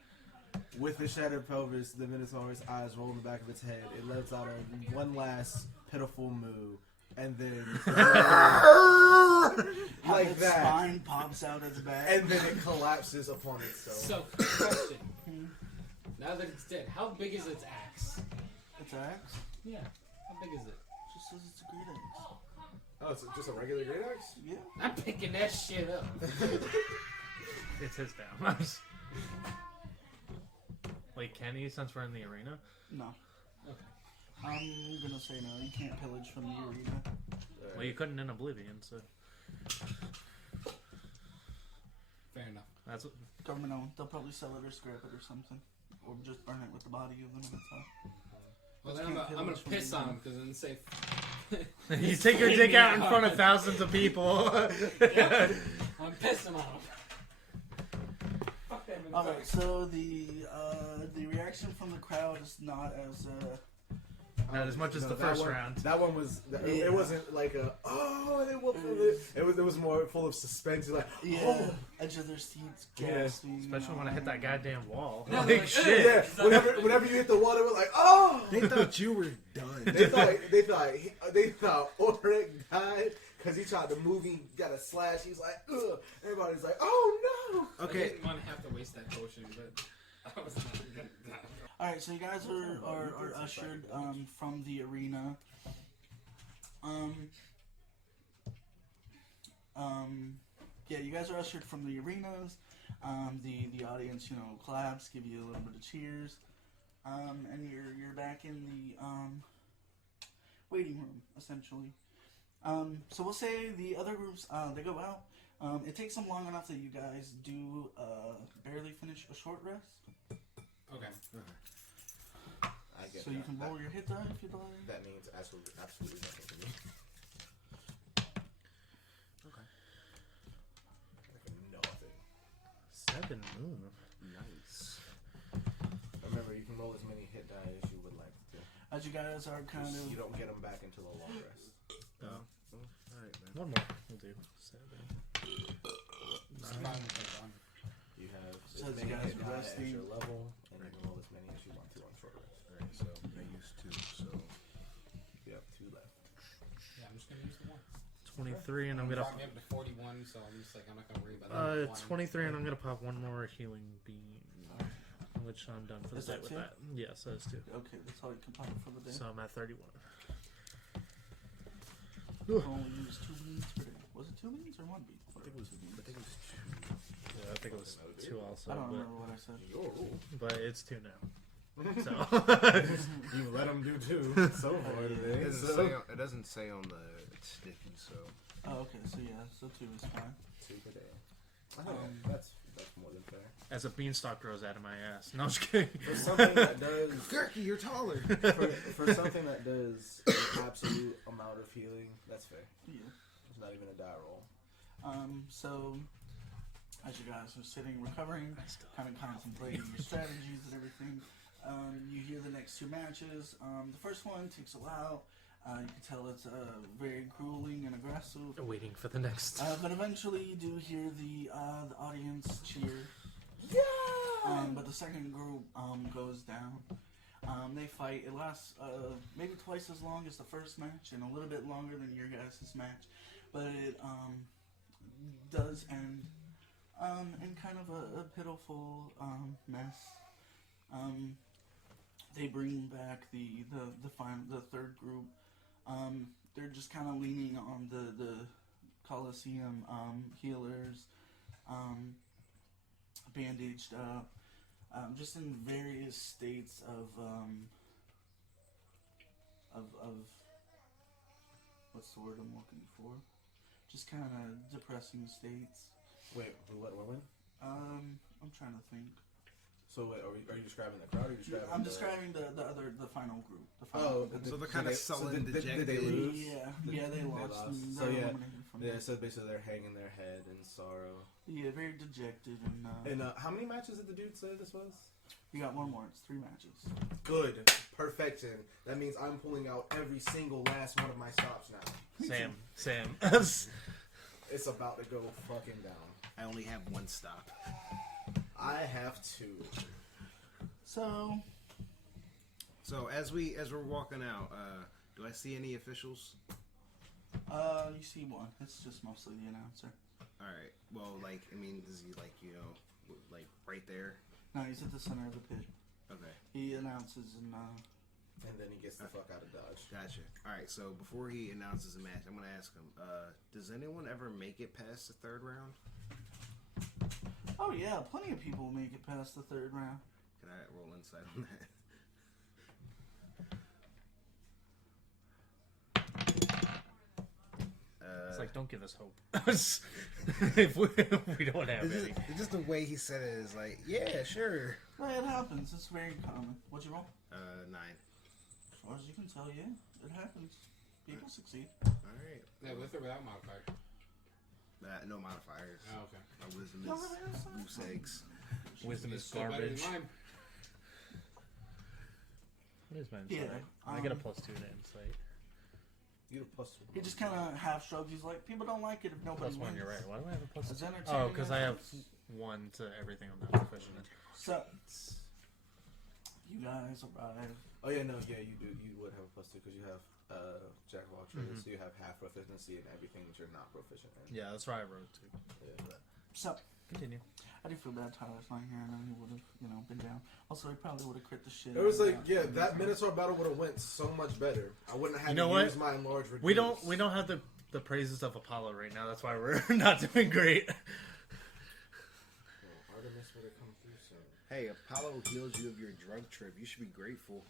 With the shattered pelvis, the Minotaur's eyes roll in the back of its head. It lets out one last pitiful moo, and then like its that. spine pops out its back. And then it collapses upon itself. So, question. Now that it's dead, how big is its axe? Its axe Yeah. How big is it? just says it's a great axe. Oh, it's just a regular great axe? Yeah. I'm picking that shit up. It's his down. Wait, can he since we're in the arena? No. Okay. I'm gonna say no. You can't pillage from the arena. Well, you couldn't in Oblivion, so Fair enough. that's what. Government owned. They'll probably sell it or scrap it or something, or just burn it with the body of the Minotaur. Well, Let's then keep I'm gonna pillage from piss the on arena. him because then say. You take your dick out in front of thousands of people. Yep. I'm pissing on him. Fuck that Minotaur. Alright, so the reaction from the crowd is not as Not as much as No, the that first one- round. That one was. It wasn't like a and then whoop. It was more full of suspense. Like edge of their seats, Yeah, gasping. Especially when I hit that goddamn wall. No, Like like, shit. yeah. Whenever you hit the water, we're like, oh. They thought you were done. They thought Ulrich died because he tried to move. He got a slash. He's like, ugh. Everybody's like, oh no. I Okay, didn't want to have to waste that potion, but All right, so you guys are ushered from the arena. Yeah, you guys are ushered from the arenas. The audience, claps, give you a little bit of cheers, and you're back in the waiting room essentially. So we'll say the other groups they go out. It takes them long enough that you guys do barely finish a short rest. Okay. I get So you can roll your hit die if you'd like. That means absolutely nothing to me. Okay. Nothing. 7. Ooh. Nice. Remember, you can roll as many hit die as you would like to. As you guys are kind of. You don't get them back until a long rest. Oh. Alright, man. One more. We'll do 7. You have So as you many guys hit are die resting. as your level, and you can roll as many as you want to on short rest. Alright, so I used 2, so. You have 2 left. Yeah, I'm just gonna use the one. 23, and I'm gonna. Drop me up to 41, so I'm just like I'm not gonna worry about that. 23, and I'm gonna pop one more healing beam, which I'm done for the Is day that with two? that. Yes, that's 2. Okay, that's all you can pop for the day. So I'm at 31. Only use 2 beans per day. Was it 2 beans or 1 bean? I think it was 2. Yeah, I think it was 2 also, I don't but, remember what I said. Your rule. but it's 2 now. So You let them do 2 so far today. It doesn't say on the sticky, so. Oh, okay, so yeah, so 2 is fine. 2 per day. That's more than fair. as a beanstalk grows out of my ass. No, I'm just kidding. For something that does Gurky, you're taller. for something that does an absolute amount of healing, that's fair. Yeah. It's not even a die roll. So as you guys are sitting, recovering, kind of contemplating your strategies and everything, you hear the next 2 matches. The first one takes a while. You can tell it's very grueling and aggressive. Waiting for the next. But eventually you do hear the audience cheer. But the second group goes down. They fight. It lasts maybe twice as long as the first match and a little bit longer than your guys' match. But it does end in kind of a pitiful mess. They bring back the third group. They're just kind of leaning on the Coliseum healers, bandaged up, just in various states of what's the word I'm looking for? Just kind of depressing states. Wait, what went? I'm trying to think. So wait, are you describing the crowd? Or are you describing I'm describing the final group. The final Oh, group. So they're kind of sullen, did dejected. they lose? Yeah, they lost. And So they're yeah, eliminated from yeah. the- So basically, they're hanging their head in sorrow. Yeah, very dejected and. And how many matches did the dude say this was? You got one more. It's 3 matches. Good, perfection. That means I'm pulling out every single last one of my stops now. Sam. It's about to go fucking down. I only have 1 stop. I have 2. So So as we're walking out, do I see any officials? you see one. It's just mostly the announcer. All right. Well, like, I mean, is he like, you know, like right there? No, he's at the center of the pit. Okay. He announces and And then he gets the fuck out of Dodge. Gotcha. All right. So before he announces a match, I'm gonna ask him. Does anyone ever make it past the 3rd round? oh yeah, plenty of people make it past the 3rd round. Can I roll insight on that? It's like, don't give us hope. if we don't have any. It's just the way he said it is like, yeah, sure. Well, it happens. It's very common. What'd you roll? 9. As far as you can tell, yeah, it happens. People succeed. All right. Yeah, with or without modifier. No modifiers. Oh, okay. My wisdom No, is loose eggs. Wisdom is Still better than garbage. mine. What is my insight? Yeah, I get a +2 to insight. You have plus. He just kind of half shrugs. He's like, people don't like it if nobody +1, wins. you're right. Why do I have a +2? It's entertaining. Oh, because I have 1 to everything I'm not proficient in. So, you guys arrive. Oh yeah, no, yeah, you do. You would have a +2 because you have Jack of all trades, so you have half proficiency in everything that you're not proficient in. Yeah, that's why I wrote 2. Yeah. So Continue. I do feel bad Tyler's not here. I know he would have, been down. Also, he probably would have crit the shit. It was out of like, yeah, that Minotaur battle would have went so much better. I wouldn't have had to use my enlarged reduce. We don't have the praises of Apollo right now. That's why we're not doing great. Artemis would have come through soon. Hey, Apollo heals you of your drug trip. You should be grateful.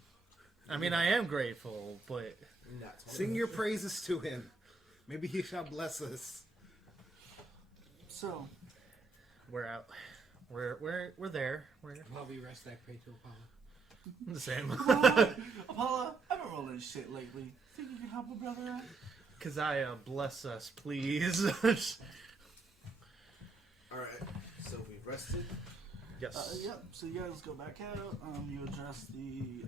I mean, I am grateful, but Sing your praises to him. Maybe he shall bless us. So, we're out. We're there. We're While we rest, I pray to Apollo. the same. Apollo, I've been rolling shit lately. Think you can help a brother out? Keziah, bless us, please. Alright, so we've rested. Yes. Yep. So you guys go back out. You address the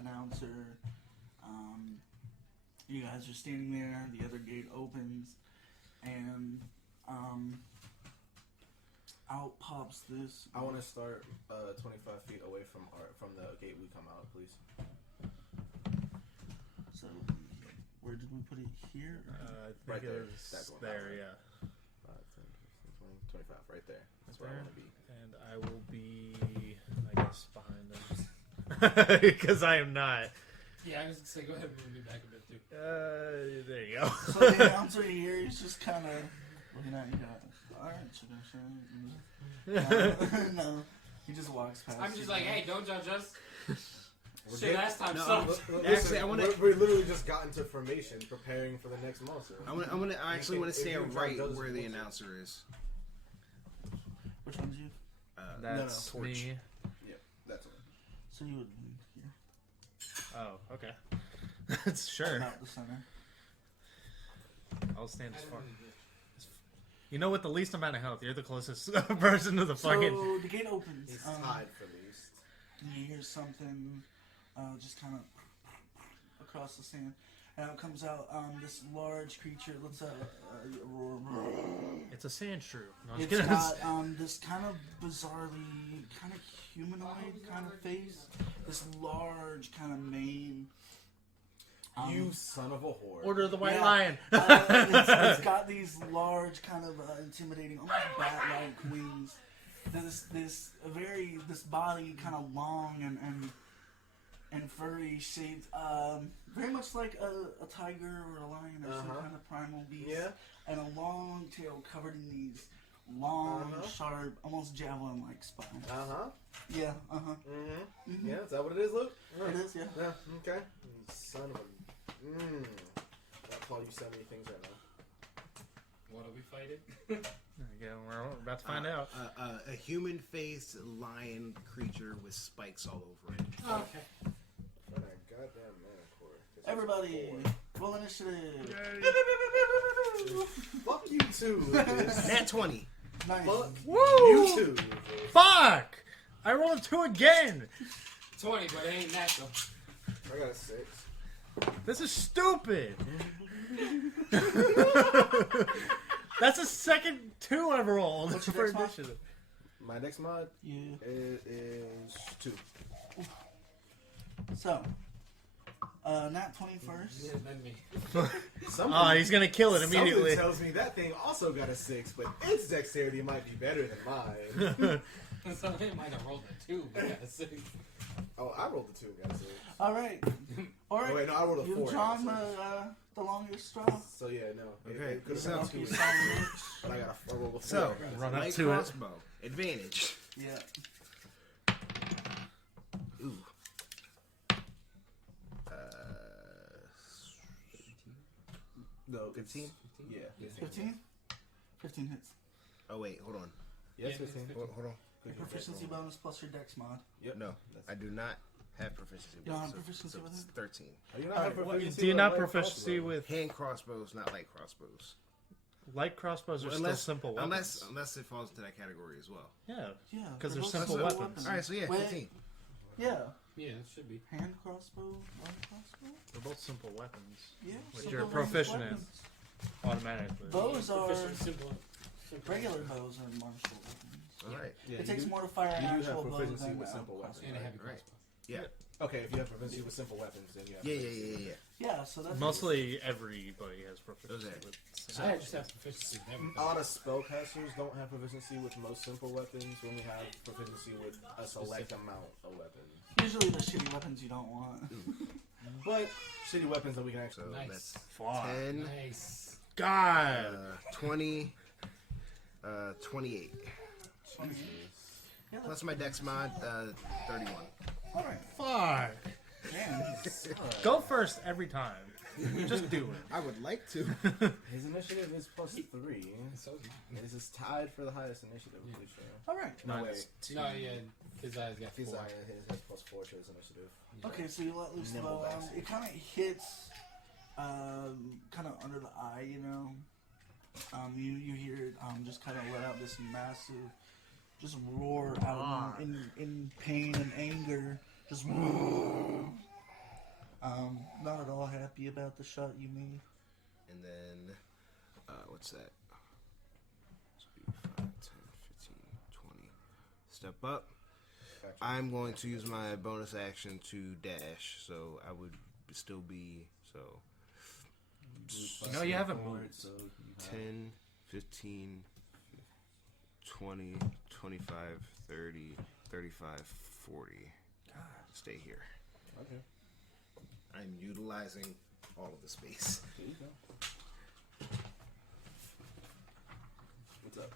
announcer. You guys are standing there. The other gate opens, and out pops this. I want to start 25 feet away from the gate we come out, please. So, where did we put it here? I think Right there. it's That one. there, yeah. 5, 10, 15, 20, 25, right there. That's where I There. want to be. And I will be, I guess, behind them. Because I am not. Yeah, I was gonna say, go ahead and move me back a bit too. There you go. So the announcer here, he's just kind of looking at you guys. Alright, chicken shit. No, he just walks past. I'm just you like, guys. hey, don't judge us. We're Shit, good? last time No, sucked. Actually, I wanna- We literally just got into formation, preparing for the next monster. I actually want to If stand you try right those where the monsters. announcer is. Which one's you? That's torch. me. That's all. So you would be here. Oh, okay. That's sure. About the center. I'll stand as far. You know, with the least amount of health, you're the closest person to the fucking. So the gate opens. He's tied for least. And you hear something just kind of across the sand. And out comes out this large creature. It looks It's a sand shrew. No, I'm it's kidding. got this kind of bizarrely, kind of humanoid kind of face. This large kind of mane. You son of a whore. Order of the White Yeah. Lion. It's got these large, kind of intimidating, almost bat-like wings. This body, kind of long and furry shaped, very much like a tiger or a lion or some kind of primal beast. Yeah. And a long tail covered in these long, sharp, almost javelin-like spines. Yeah. Yeah, is that what it is, Luke? It is. Yeah. Yeah, okay. Son of a... I'll call you so many things right now. What are we fighting? There you go. We're about to find out. A human-faced lion creature with spikes all over it. Oh, okay. For that goddamn manicore. Everybody, roll initiative. Fuck you too, Lucas. Nat 20. Nice. Fuck Woo! you too. Fuck! I rolled a 2 again. 20, but it ain't that though. I got a 6. This is stupid. That's the second 2 I've rolled What's your for next mod? initiative. My next mod Yeah. is 2. So, not 21st. Yeah, then me. Oh, he's gonna kill it immediately. Something tells me that thing also got a 6, but its dexterity might be better than mine. So they might have rolled a 2, but got a 6. Oh, I rolled a 2 and got a 6. All right. Oh, wait, no, I rolled a 4. You've and drawn got a 6. the longest straw. So yeah, no. Okay, It could have so- been 2. You sound rich. But I got a roll of 4. So, Run up light to it. crossbow. Advantage. Yeah. Ooh. No, 15? Yeah, 15? 15 hits. Oh, wait, hold on. Yes, Yeah, 15. Hold on. Your proficiency bonus plus your dex mod. Yep. No, I do not have proficiency You don't with have it, proficiency with it's it? 13. Are you not Alright, have proficiency Do you with not light proficiency crossbow? with Hand crossbows, not light crossbows. light crossbows? Are still simple weapons. Unless it falls into that category as well. Yeah, Yeah. 'Cause they're both simple weapons. Alright, so yeah, Wait. 15. Yeah. Yeah, it should be. Hand crossbow, light crossbow. they're both simple weapons. Yeah. Which simple you're ranged proficient in. weapons. Automatically. Bows are Proficient, simple. regular bows are martial weapons. Alright. Yeah, It takes you- more to fire an you do have actual bow proficiency than with simple weapons. And a heavy Right. crossbow. Yeah. Okay, if you have proficiency with simple weapons, then you have Yeah. proficiency. Yeah, so that's Mostly everybody has proficiency Okay. with. I just have proficiency with everything. A lot of spellcasters don't have proficiency with most simple weapons. We only have proficiency with a select amount of weapons. usually the shitty weapons you don't want. But shitty weapons that we can actually. So Nice. that's Fuck. 10, Nice. God. 20, 28. Yeah, Plus my dex mod, 31. all right. Fuck. Damn. Go first every time. Just do it. I would like to. His initiative is +3. So This is tied for the highest initiative. I'm pretty sure. All right. No, Minus wait. two. no, yeah, his eyes got His 4. has +4 to his initiative. Okay, so you let loose the Nimble bow. bastard. It kind of hits, kind of under the eye, you know. You hear it just kind of let out this massive, just roar out in pain and anger. Just not at all happy about the shot you made. And then, what's that? 5, 10, 15, 20. Step up. Gotcha. I'm going to use my bonus action to dash, so I would still be, so, No, you haven't Forward, moved. so you have 10, 15, 20, 25, 30, 35, 40. Stay here. Okay. I'm utilizing all of the space. There you go. What's up?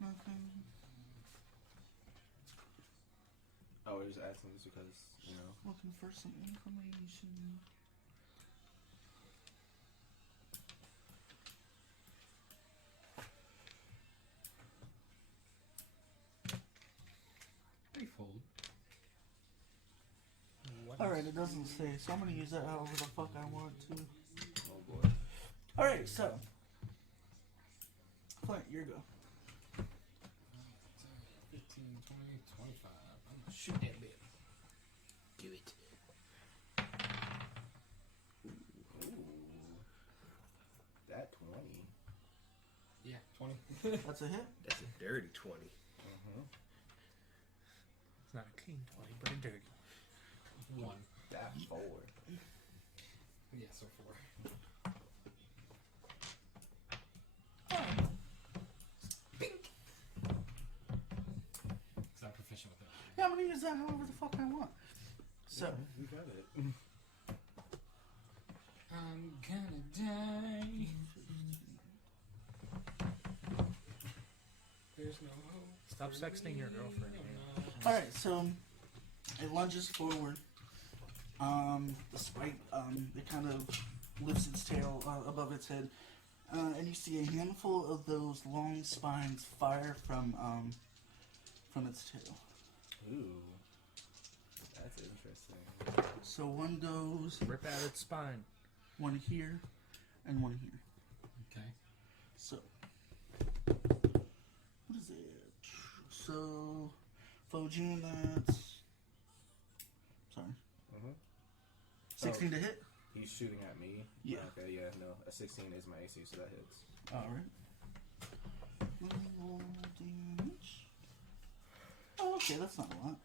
Nothing. Oh, we're just asking just because, you know. Looking for some information. Threefold. All right, it doesn't say, so I'm gonna use that however the fuck I want to. Oh boy. All right, so Clint, your go. 15, 20, 25. I'm gonna shoot that bit. Do it. That 20. Yeah, 20. That's a hit. That's a dirty 20. It's not a clean 20, but a dirty 1. That forward. Yeah, so 4. Bink! Because I'm proficient with it. Yeah, I'm gonna use that however the fuck I want. So, You got it. I'm gonna die. There's no hope. Stop sexting your girlfriend. all right, so it lunges forward. The spike, it kind of lifts its tail above its head, and you see a handful of those long spines fire from its tail. Ooh. That's interesting. So one goes, Rip out its spine. one here, and one here. Okay. So, what is it? So, Fojin, that's. Sorry. 16 to hit? He's shooting at me. Yeah. Okay, yeah, no. A 16 is my AC, so that hits. Alright. Roll damage. Oh, okay, that's not a lot.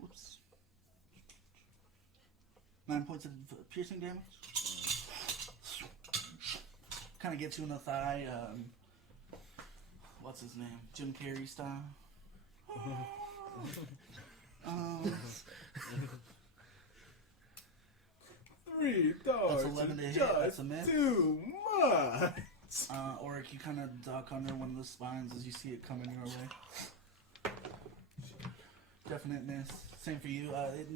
Whoops. 9 points of piercing damage. Kind of gets you in the thigh. What's his name? Jim Carrey style. Three dogs. That's 11 to hit. That's a miss. Too much. Or you kind of duck under one of the spines as you see it coming your way. Definite miss. Same for you. It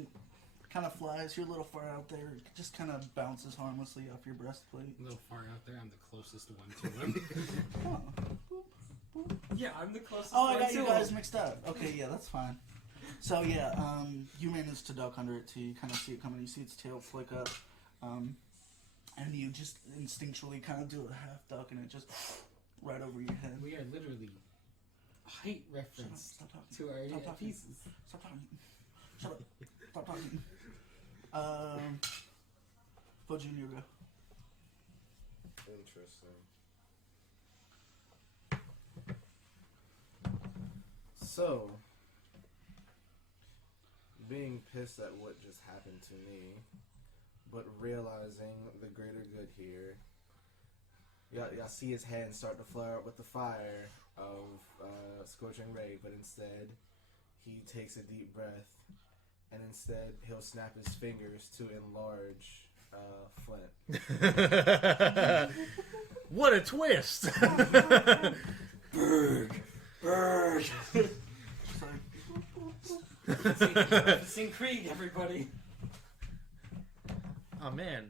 kind of flies. You're a little far out there. It just kind of bounces harmlessly off your breastplate. A little far out there. I'm the closest one to him. Oh, boop, boop. Yeah, I'm the closest Oh, one I got to you him. guys mixed up. Okay, yeah, that's fine. So yeah, you manage to duck under it too. You kind of see it coming. You see its tail flick up, and you just instinctually kind of do a half duck, and it just right over your head. We are literally height reference Stop talking. to our Stop talking. pieces. Stop talking. Shut up. Stop talking. Bo Junior go. Interesting. So, being pissed at what just happened to me, but realizing the greater good here. Y'all see his hand start to flare up with the fire of Scorching Ray, but instead he takes a deep breath, and instead he'll snap his fingers to enlarge Flint. What a twist! Berg. Sing Creed, everybody. Oh man,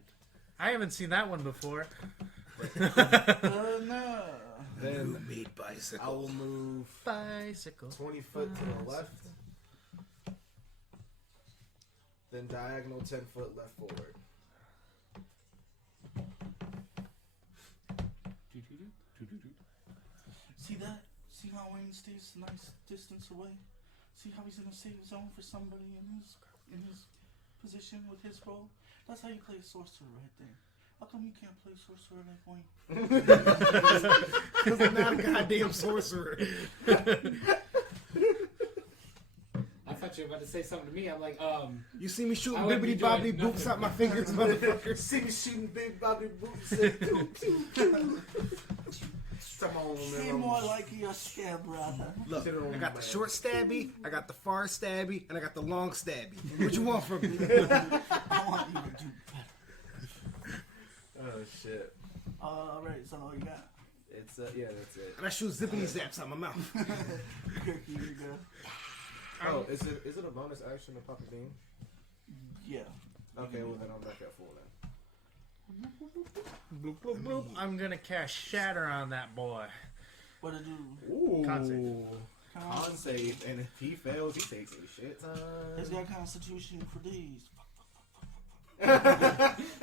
I haven't seen that one before. No. Then Made I bicycle. will move Bicycle. 20 foot to the left. Then diagonal 10 foot left forward. See that? See how Wayne stays a nice distance away? See how he's in a safe zone for somebody in his position with his role? That's how you play a sorcerer right there. How come you can't play sorcerer like Wayne? Because I'm not a goddamn sorcerer. I thought you were about to say something to me. I'm like, You see me shooting I wouldn't be bibbity doing bobbity boops nothing. out my fingers, motherfucker. See me shooting big bobby boots and pew, pew, pew. Come on, Be man. more like your scare brother. Look, Sit on I got the man. short stabby, I got the far stabby, and I got the long stabby. What you want from me? I want you to do better. Oh shit. Alright, so all you got. It's yeah, that's it. And I shoot zippity zaps out my mouth. Here you go. Oh, is it a bonus action to pop a beam? Yeah. Okay, well then I'm back at full then. Bloop, bloop, bloop. I'm gonna cast Shatter on that boy. What to do? Ooh. Con save. Con save, and if he fails, he takes a shit He's ton. got Constitution for these. No,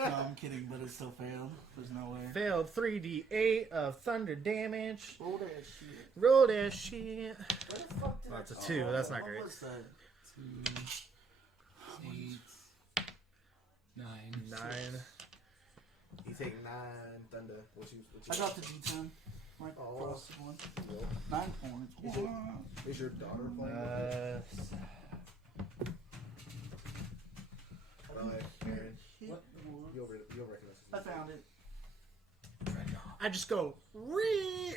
I'm kidding, but it still failed. There's no way. Failed 3d8 of thunder damage. Roll that shit. Roll that shit. Where the fuck did That's a I- 2. That's not what great. was that? 8, 9. 9. He take 9 thunder. What you I got the D10. Like, Oh. frosted one. 9 points. Is your daughter playing? Aaron, What? you'll recognize I found it. I just go, Ree!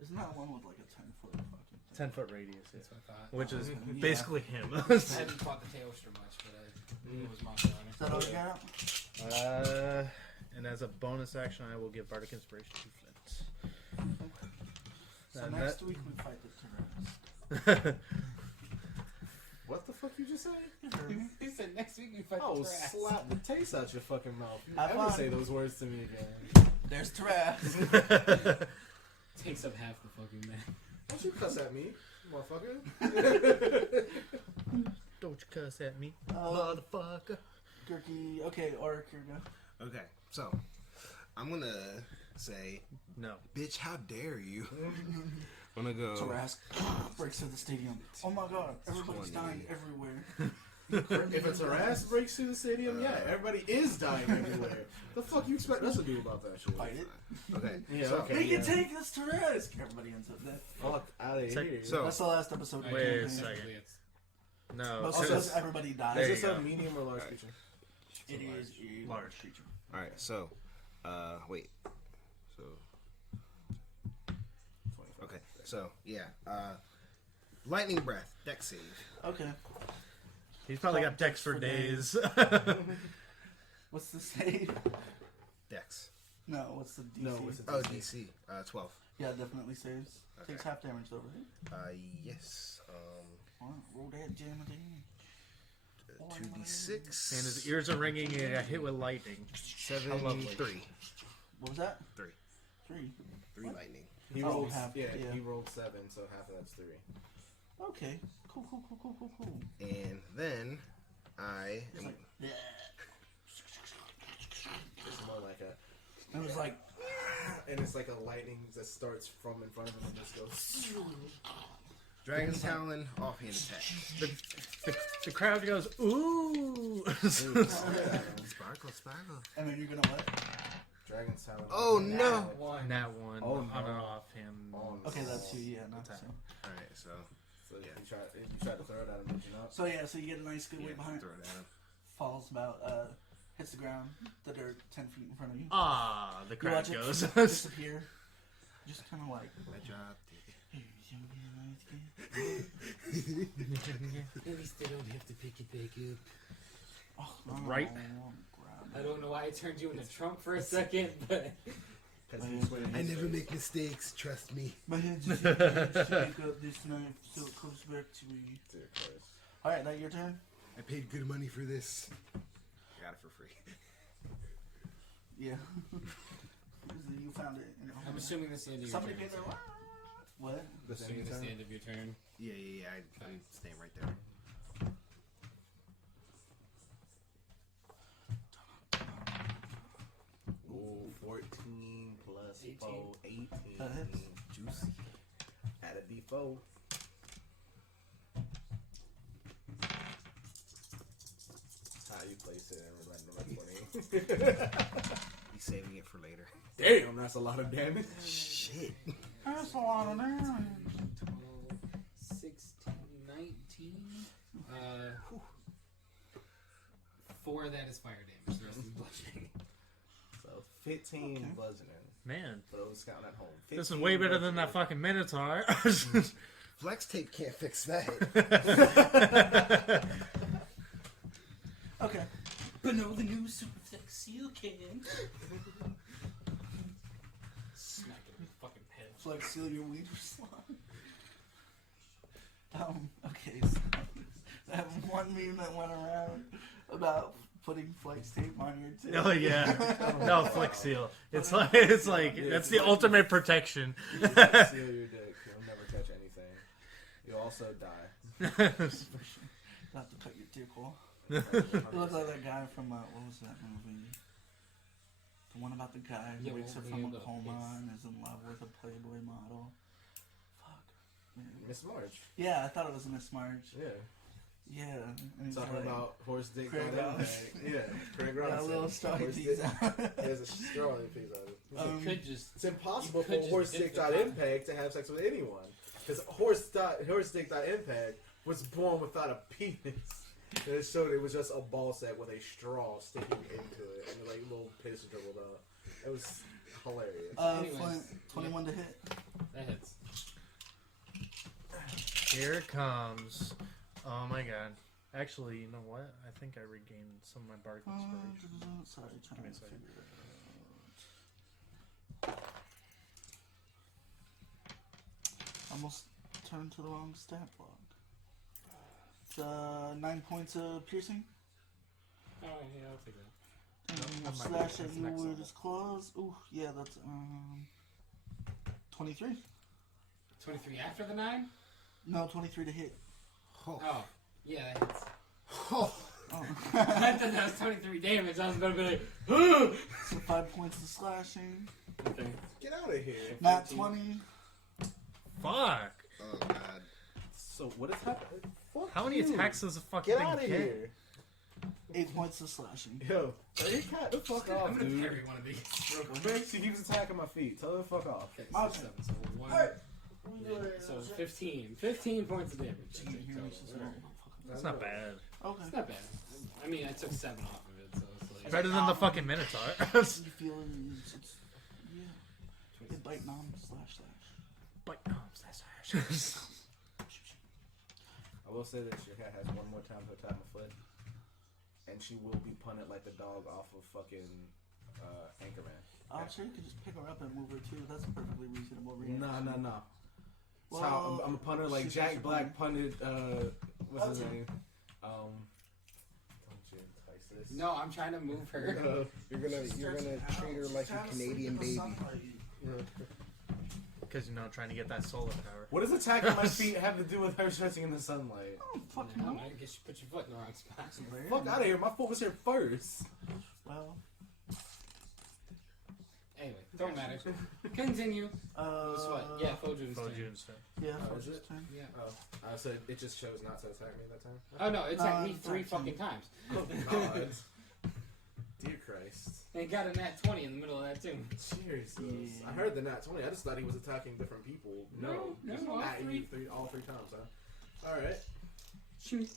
Isn't that one with like a 10-foot fucking 10-foot radius, yeah. That's what I thought. Which is Yeah. basically him. I haven't fought the Tailster much, but it was monster on Is that all you got? And as a bonus action, I will give Bardic Inspiration to Flint. So And next that- week we fight the terrorists. What the fuck you just say? He said next week we fight Oh, the Trask. slap the taste out your fucking mouth. You Have ever fun. say those words to me again? There's Taras. Takes up half the fucking man. Don't you cuss at me, motherfucker. Don't you cuss at me, Uh, motherfucker. Gurky. Okay, Auric, here you go. Okay, so I'm gonna say, No. bitch, how dare you? I'm gonna go. Taras breaks through the stadium. Oh my god, everybody's 20. dying everywhere. If a Taras breaks through the stadium, yeah, everybody is dying everywhere. The fuck you expect us to do about that shit? Fight it. Okay, Yeah, so okay. They can take this Taras. Everybody ends up dead. Fuck out of Sec- here. so- That's the last episode. Wait a campaign. second. Technically, it's No. Most so of it's- us, everybody dies. There Is you this a go. medium or large creature? It is a Large. creature. all right, so wait, so 25. okay, so yeah, lightning breath, deck save. Okay. He's probably got decks for days. What's the save? Dex. No, what's the DC? No, it's a Oh, DC, 12. Yeah, it definitely saves. Okay. Takes half damage though, right? Yes. Wow, roll that jam of damage. 2d6. And his ears are ringing and he got hit with lightning. 7, lovely. 3. What was that? 3. 3. 3 lightning. He Oh, rolled half, yeah, yeah. he rolled 7, so half of that's 3. Okay. Cool. And then I It's am, like, yeah. It's more like a, It was like, and it's like a lightning that starts from in front of him and just goes. Dragon's Talon, offhand attack. The crowd goes, ooh! Sparkle, sparkle. and then you're gonna what? Dragon's Talon. Oh, on no. that. One. That one Oh, on an no. offhand. Oh, no. Okay, that's 2. Yeah, not Attack. 2. Alright, so So you tried to throw it at him, did you not? So yeah, so you get a nice good yeah, weight behind. throw it at him. Falls about, hits the ground, the dirt 10 feet in front of you. Ah, the You crowd watch it goes. disappear. Just kind of like. I dropped At least they don't have to pick it back up. Oh, no, Right. I don't know why I turned you into Trump for a second, but I never make mistakes, trust me. My hand just pick up this knife so it comes back to me. Dear Christ. Alright, now your turn. I paid good money for this. Got it for free. Yeah. You found it. You know. I'm assuming this is the end of your Somebody turn. paid their What? The Assuming this is same the end of your turn. Yeah, I'm staying right there. Ooh, 14 plus 18. 4, 18. That hits. Juicy. Add a D4. How you place it in number 20. He's saving it for later. Damn, that's a lot of damage. Shit. That's a lot of damage. 12, 16, 19. 4 of that is fire damage. The rest is bludgeoning. So 15 Okay. bludgeoning. Man, For those counting at home. this is 15 way better than that bludgeoning. fucking Minotaur. Flex tape can't fix that. Okay. But no, the new Super Flex Seal can. Smack it in the fucking head. It's like seal your weed or slime. Okay, so that one meme that went around about putting flex tape on your tip. Oh yeah, no Flex Seal. It's like that's the ultimate protection. You seal your dick. You'll never touch anything. You'll also die. Not to cut your dick off. You look like that guy from, what was that movie? The one about the guy who Yeah, wakes up well, from yeah, a coma it's- and is in love with a Playboy model. Fuck. Man. Miss March. Yeah, I thought it was Miss March. Yeah. Yeah. And he's Talking like, about horse dick Craig on Ross. impact. Yeah. Craig got Ross. a little straw he Horse pees dick- out. He has a straw he pees out of. Um, You could just. It's impossible You for could just horse dip dick the dot condom. impact to have sex with anyone. Because horse dick dot impact was born without a penis. And it showed it was just a ball sack with a straw sticking into it and like little piss dribbled out. It was hilarious. Anyways, Flint, 21 to hit. That hits. Here it comes. Oh my god. Actually, you know what? I think I regained some of my bark inspiration. Sorry, trying Give me a to second. figure it out. Almost turned to the wrong stat block. It's 9 points of piercing. Oh, yeah, I'll take that. And that might be- slash at that's you next with level. his claws. Ooh, yeah, that's 23. 23 after the 9? No, 23 to hit. Oh, yeah, that hits. Oh, Oh. I thought that was 23 damage. I was going to be like, So 5 points of slashing. okay. Get out of here. Not 15. 20. Fuck! oh god. So what is happening? Fuck How many you. attacks does a fucking Get thing out of get? here. 8 points of slashing. Yo, hey, cat the fuck I'm off, going to dude. parry one of these. Man, she keeps attacking my feet. Tell her to fuck off. Okay, My so turn. 7, so 1. So 15. 15 points of damage. I You can take hear me, total. she's like, "Oh, That's not bad. okay. It's not bad. I mean, I took 7 off of it, so it's like. Better than the fucking Minotaur. You feel it's yeah. Hit bite nom slash. But no, slash. I will say this: your cat has one more time to attack my foot, and she will be punted like the dog off of fucking Anchorman. I'm sure you could just pick her up and move her too. That's a perfectly reasonable reaction. No. That's Well, how I'm a punter like she's Jack just Black punted. What's his Okay. name? Don't you entice this? No, I'm trying to move her. You're gonna treat her like a Canadian baby. Because, you know, trying to get that solar power. What does attacking my feet have to do with her stretching in the sunlight? Oh, fuck No, no. I guess you put your foot in the wrong spot. Fuck out of here! My foot was here first. Well, Anyway, don't matter. Continue. Guess what? Yeah, Foju's turn. Foju's turn. Yeah, Oh, first is it? turn. Yeah. Oh, so it just chose not to attack me that time. Oh no, it attacked me it's 3 not fucking times. God. Dear Christ. And got a nat 20 in the middle of that too. Jesus. Yeah. I heard the nat 20. I just thought he was attacking different people. No, just all at three. you all three times, huh? Alright. Shoot.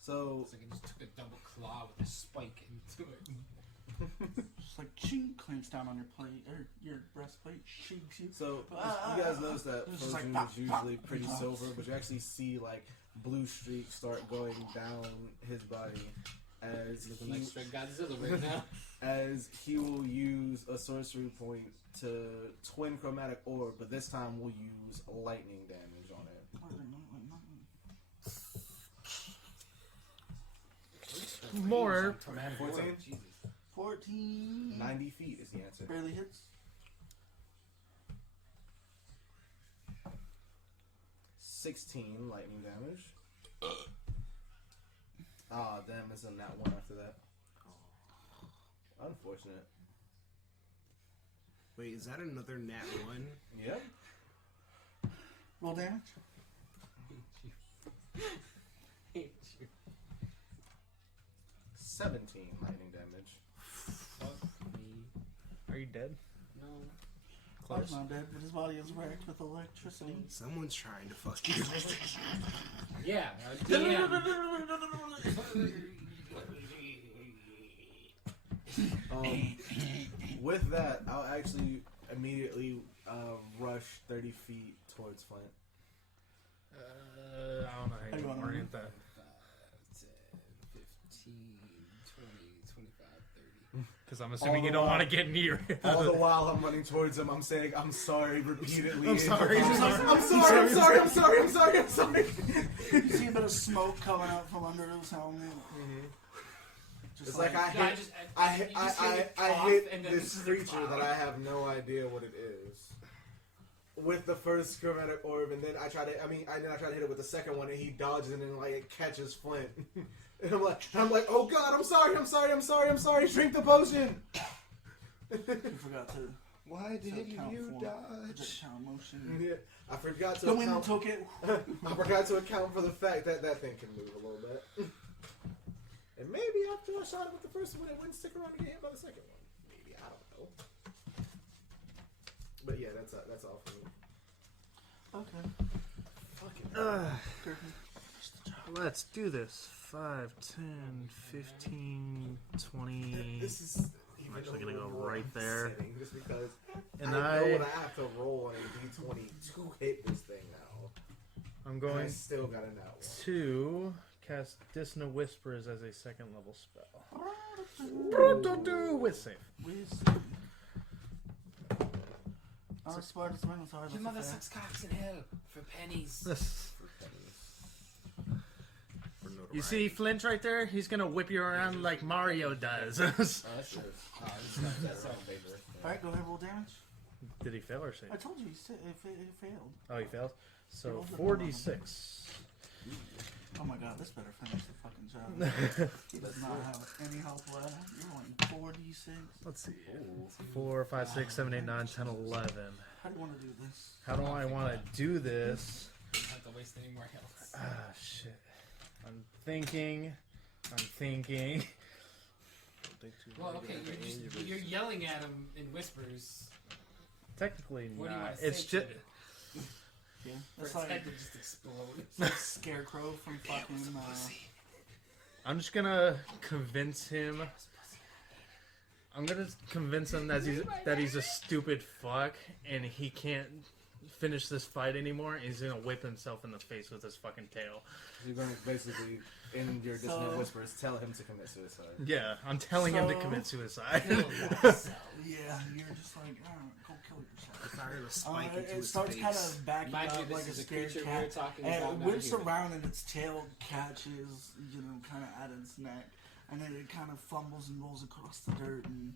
So, It's like I just took a double claw with a spike into it. Just like ching, clamps down on your plate or your breastplate, shakes you. so you guys notice that It's just like Frozen pop, is usually pop, pretty pop. silver, but you actually see like blue streaks start going down his body as Looking like straight Godzilla right now. as he will use a sorcery point to twin chromatic orb, but this time we'll use lightning damage on it. More. 14? Jesus. 14. 90 feet is the answer. Barely hits. 16 lightning damage. Damn, it's a nat 1 after that. Unfortunate. Wait, is that another nat 1? Yep. Roll damage. Hate you. 17 lightning damage. Fuck me. Are you dead? No. Clark's not dead, but his body is wrecked with electricity. Someone's trying to fuck you. Yeah, DM. With that, I'll actually immediately rush 30 feet towards Flint. I don't know how you want to orient that. 10, 15, 20, 25, 30. Because I'm assuming you don't want to get near it. All the while I'm running towards him, I'm saying, I'm sorry repeatedly. I'm sorry. I'm sorry. You see a bit of smoke coming out from under his helmet. Just It's like I No, hit, you just hear the I cough, hit and then this the creature cloud. that I have no idea what it is. With the first chromatic orb, and then I try to hit it with the second one, and he dodges it and like it catches Flint. And I'm like, oh god, I'm sorry, drink the potion. You forgot to Why did count you for dodge? projectile motion. Yeah, I forgot to The wind account. took it. I forgot to account for the fact that that thing can move a little bit. And maybe after I shot it with the first one, it wouldn't stick around to get hit by the second one. Maybe, I don't know. But yeah, that's all for me. Okay. Fucking. Let's do this. 5, 10, 15, 20. This is. I'm actually gonna go right there. Just because And I know I- what I have to roll on a d20 to hit this thing now. I'm And I going still got a nat 1. to cast Dissonant Whispers as a second level spell. With save. We see. Uninspired is sorry. Your mother sucks cocks in hell for pennies. You see Flint right there? He's gonna whip you around like Mario does. Oh, that's true. That's on paper. Alright, go ahead, roll damage. Did he fail or save? I told you it failed. Oh, he failed? So Rolled the 46. Oh my god, this better finish the fucking job. He does not have any health left. You're rolling 4d6. Let's see. 4, 5, 6, 7, 8, 9, 10, 11. How do you want to do this? How do I want to do this? Don't have to waste any more health. Ah, shit. I'm thinking. Well, okay, you're yelling at him in whispers. Technically What do you not. want to say? It's just. Yeah, For it's his like head to just explode. Scarecrow from fucking. I'm just gonna convince him. I'm gonna convince him that he's a stupid fuck and he can't finish this fight anymore. And he's gonna whip himself in the face with his fucking tail. You're going to basically, in your dissonant So- whispers, tell him to commit suicide. Yeah, I'm telling him to So- commit suicide. Yeah, you're just like, go kill yourself. Fired a spike into It his starts face. kind of backing Mind you, up this like a is a scared creature cat. we're talking And Oh, about. it not whips a human. around and its tail catches, kind of at its neck. And then it kind of fumbles and rolls across the dirt and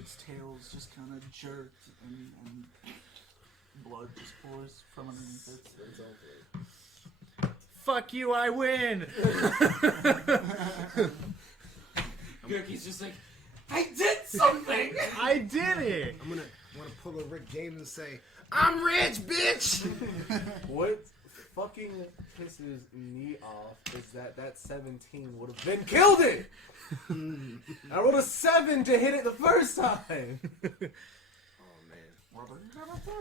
its tail's just kind of jerked and blood just pours from underneath it. Fuck you, I win! Gurky's just like, I did something! I did it! I'm gonna want to pull a Rick James and say, "I'm rich, bitch." What fucking pisses me off is that 17 would have been killed it. I rolled a 7 to hit it the first time. Oh man. What are you gonna do?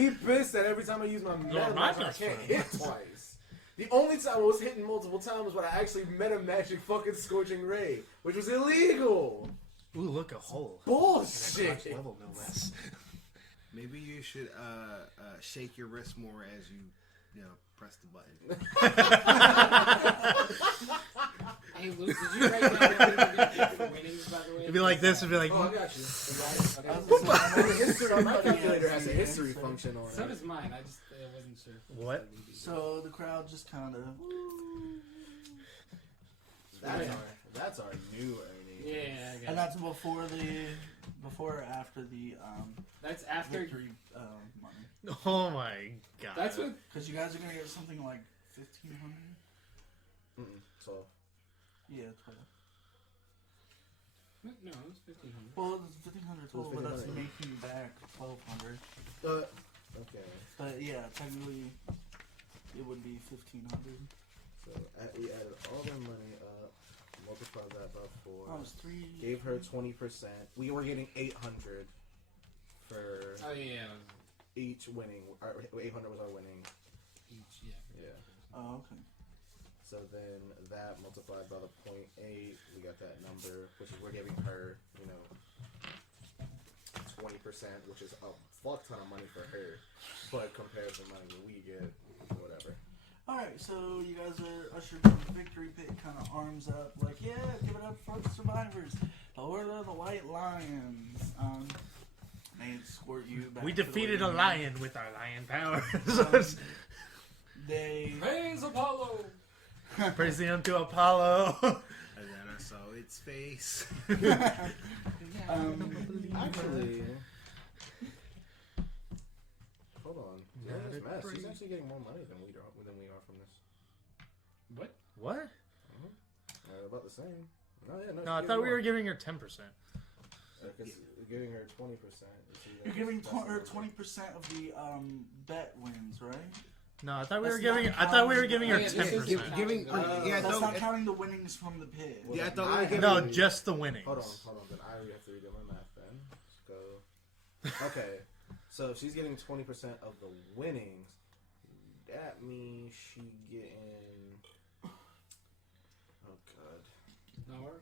He pissed that every time I use my meta my magic, I best can't friend. hit twice. The only time I was hitting multiple times was when I actually meta magic fucking Scorching Ray, which was illegal. Ooh, look, a hole. Bullshit. Level, no less. Maybe you should shake your wrist more as you press the button. Hey, Luke, did you write down what you were going to get for winnings, by the way? It'd be like this. It'd be like. Oh, I got you. Okay. My calculator has a history function on So it. does mine. I just wasn't sure. What? So the crowd just kind of. That's our new Ernie. Yeah, I got And it. that's before or after the That's after. victory money. Oh my god. That's what. Because you guys are gonna get something like 1,500. So Yeah, 12. No, it was 1,500. Well, it's 1,500 total, but that's 1,500. making back 1,200. okay. But yeah, technically, it would be 1,500. So we added all their money up, multiplied that by 4. Oh, it's 3. Gave her 20%. We were getting 800 for Oh, yeah. each winning. 800 was our winning. Each, yeah. Yeah. Oh, okay. So then that multiplied by the 0.8, we got that number, which is we're giving her, 20%, which is a fuck ton of money for her, but compared to the money that we get, whatever. Alright, so you guys are ushered to the victory pit, kind of arms up, like, yeah, give it up for the survivors. The Order of the White Lions. They escort you back We to the defeated a waiting room. lion with our lion powers. They. Praise Apollo! Praise the unto Apollo. And then I saw its face. Actually, hold on. Not Look at this a mess. free- She's actually getting more money than we are from this. What? What? About the same. No, yeah, no. No, I thought we were giving her 10%. Because giving her 20%. You're giving her 20% of the bet wins, right? No, I thought we were That's giving. not I thought we were counting- giving her Oh, yeah, this is 10%. Giving, yeah, I That's thought, not counting the winnings from the pit. yeah, I thought we were giving. No, just the winnings. Hold on. Then I already have to redo my math then. Let's go. Okay. So if she's getting 20% of the winnings, that means she getting. Oh, God. No, we're.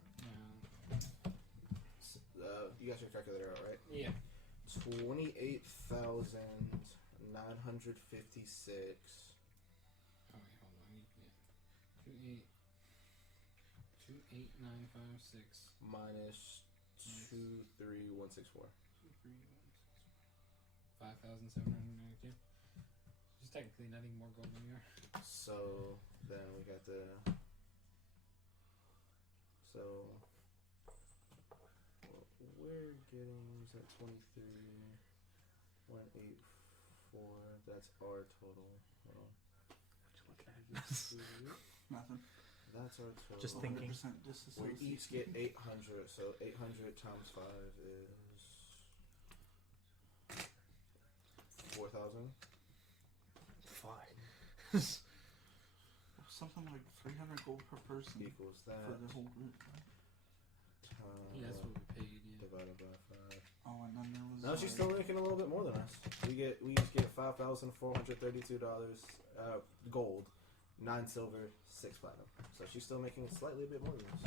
You got your calculator out, right? Yeah. 28,956. Oh, wait, hold on. 28956. Minus 23164. 5,792. She's technically netting more gold than we are. So then we got the. So what we're getting is at 23,184. That's our total. Hold on. Nothing. That's our total. Just thinking. 100% We disassociation. each get 800. So 800 times 5 is 4,000. Fine. Something like 300 gold per person Equals for that. the whole group. Yeah, that's what we paid, yeah. Divided by 5. Oh, and then there was. No, she's still making a little bit more than us. We each get $5,432 gold, 9 silver, 6 platinum. So she's still making slightly a bit more than us.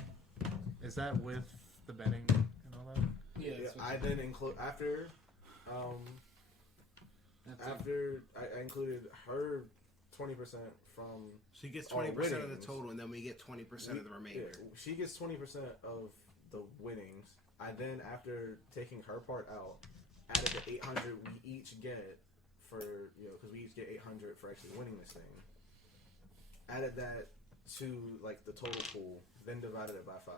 Is that with the betting and all that? Yeah, Yeah, that's what I then include after I included her 20% from. She gets All 20% of the winnings. total, and then we get 20% of the remainder. Yeah, she gets 20% of the winnings. I then, after taking her part out, added the 800 we each get for, because we each get 800 for actually winning this thing. Added that to, like, the total pool, then divided it by 5.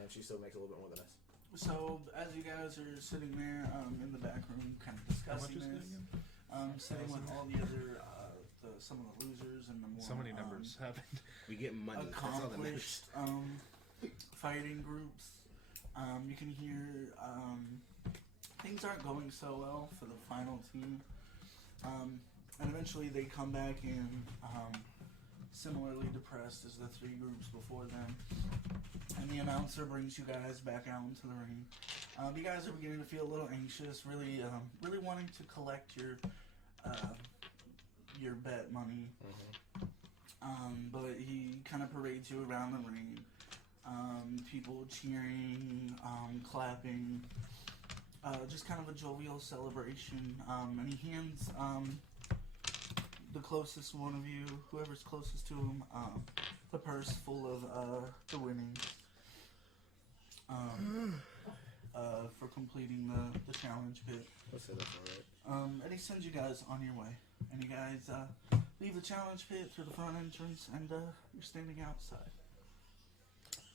And she still makes a little bit more than us. So, as you guys are sitting there in the back room, kind of discussing this, sitting with all the other, some of the losers and the more So many numbers happened. We get money. That's all that matters. accomplished fighting groups, you can hear things aren't going so well for the final team. and eventually they come back in similarly depressed as the three groups before them. And the announcer brings you guys back out into the ring. You guys are beginning to feel a little anxious, really wanting to collect your bet money. But he kind of parades you around the ring. People cheering, clapping, just kind of a jovial celebration. And he hands the closest one of you, whoever's closest to him, the purse full of the winnings for completing the challenge pit. Let's say that's all right. And he sends you guys on your way. And you guys leave the challenge pit through the front entrance, and you're standing outside.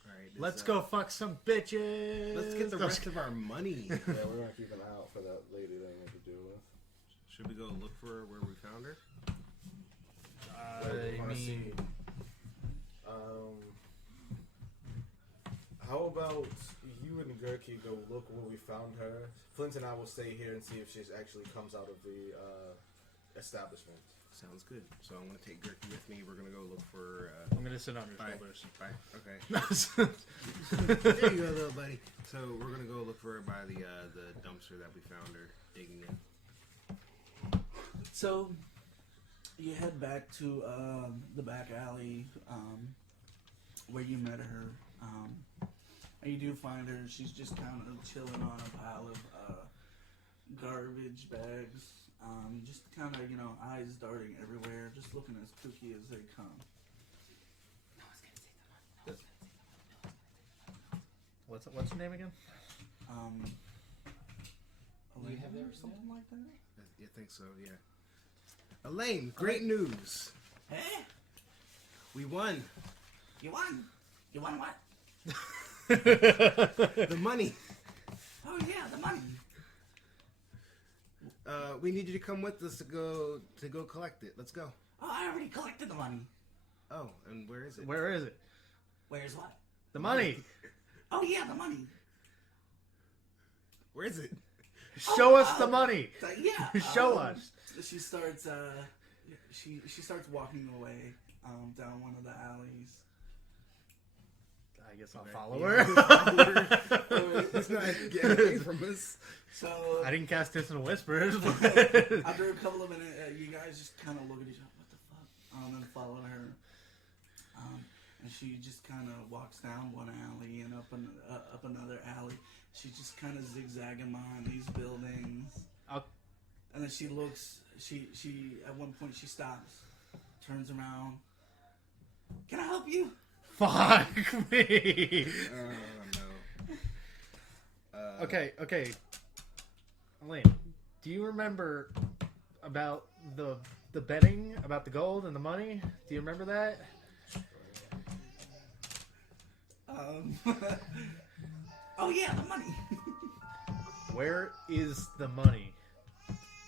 Alright, Let's go fuck some bitches. Let's get the rest of our money. Yeah, we're gonna keep an eye out for that lady that we have to deal with. Should we go look for where we found her? I mean, how about you and Gurky go look where we found her? Flint and I will stay here and see if she actually comes out of the establishment. Sounds good. So I'm gonna take Gurky with me. We're gonna go look for. I'm gonna sit on your Bye. shoulders. Bye. Okay. There you go, little buddy. So we're gonna go look for her by the dumpster that we found her digging in. So you head back to the back alley where you met her, and you do find her. She's just kind of chilling on a pile of garbage bags, just kind of, eyes darting everywhere, just looking as kooky as they come. What's your name again? Elaine have that or written something like that? I think so. Yeah. Elaine, great news. Hey, We won. you won. You won what? The money. Oh yeah, the money. We need you to come with us to go collect it. Let's go. Oh, I already collected the money. Oh, and where is it? Where is it? Where's what? The money. Oh yeah, the money. Where is it? Show us the money. Yeah. Show us. She starts. She starts walking away down one of the alleys. I guess I'll Okay. follow Yeah. her. It's not getting away from us. So I didn't cast Distant Whispers. after a couple of minutes, you guys just kind of look at each other. What the fuck? And follow her. And she just kind of walks down one alley and up another alley. She's just kind of zigzagging behind these buildings. I'll- And then she looks. She at one point she stops, turns around. Can I help you? Fuck me. No. Okay. Elaine, do you remember about the betting about the gold and the money? Do you remember that? Oh yeah, the money. Where is the money?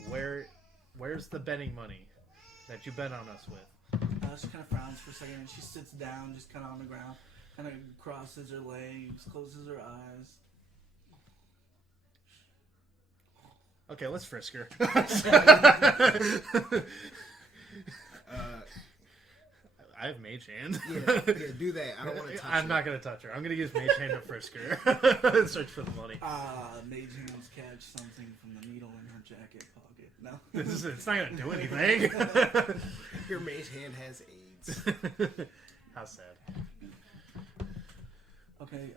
Where's the betting money that you bet on us with? She kind of frowns for a second and she sits down, just kind of on the ground, kind of crosses her legs, closes her eyes. Okay, let's frisk her. I have mage hand. Yeah, do that. I don't want to touch I'm her. not gonna touch her. I'm gonna use mage hand to frisk her. Search for the money. Mage hands catch something from the needle in her jacket pocket. No. It's not gonna do anything. Your mage hand has AIDS. How sad. Okay,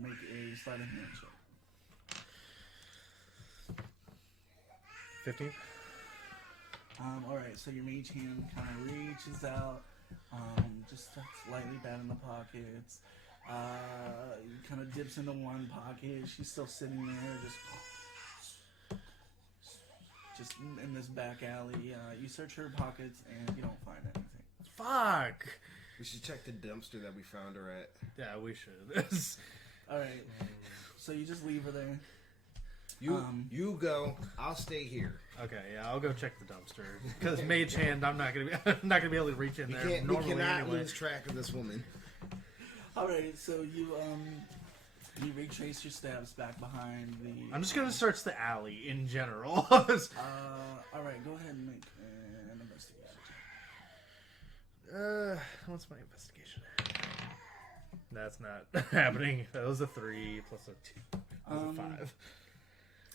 make a sleight of hand check. 15. Alright, so your mage hand kind of reaches out, just starts slightly batting the pockets, kind of dips into one pocket. She's still sitting there, just in this back alley. You search her pockets and you don't find anything. Fuck. We should check the dumpster that we found her at. Yeah, we should. Alright, so you just leave her there. You go. I'll stay here. Okay, yeah, I'll go check the dumpster because mage hand. I'm not gonna be able to reach in there We normally cannot anyway. lose track of this woman. Alright, so you You retrace your steps back behind the. I'm just gonna search the alley in general. All right, go ahead and make an investigation. What's my investigation? That's not happening. That was a 3 plus a 2. That was a 5.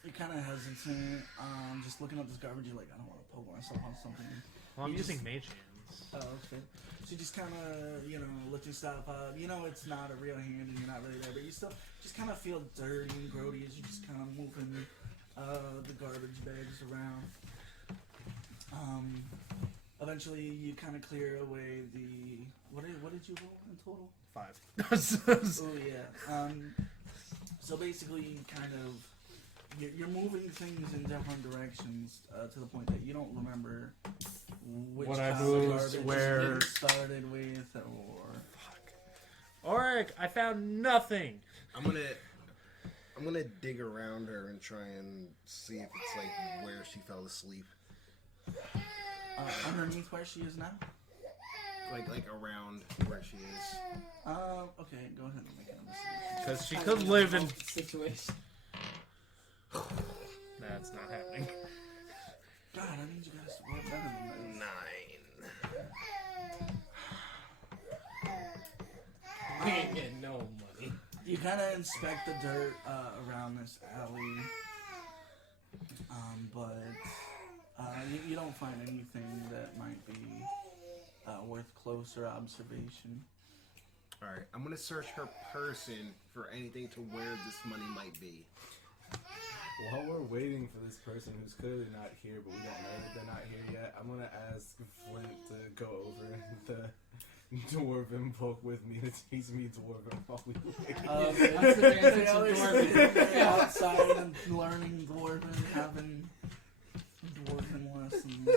You're kind of hesitant. Just looking at this garbage, you're like, I don't want to poke myself on something. Well, I'm You using just- mage hands. Oh, okay. So you just kind of, lifting stuff up. It's not a real hand and you're not really there, but you still just kind of feel dirty and grody as you just kind of moving the garbage bags around. Eventually, you kind of clear away the. What did you roll in total? 5. Oh yeah. So basically, you kind of you're moving things in different directions to the point that you don't remember which What I pile of moved, garbage where- you started with, or Auric, I found nothing. I'm gonna dig around her and try and see if it's like where she fell asleep, underneath where she is now. like around where she is. Okay, go ahead and make an investigation. Because she could live in. situation. That's not happening. God, I need you guys to roll better than that. 9. We ain't getting no money. You kind of inspect the dirt around this alley, but you don't find anything that might be worth closer observation. All right, I'm gonna search her person for anything to where this money might be. While we're waiting for this person who's clearly not here, but we don't know that they're not here yet, I'm gonna ask Flint to go over the dwarven book with me to teach me dwarven while we wait. That's the advantage of dwarven. Outside and learning dwarven, having dwarven lessons.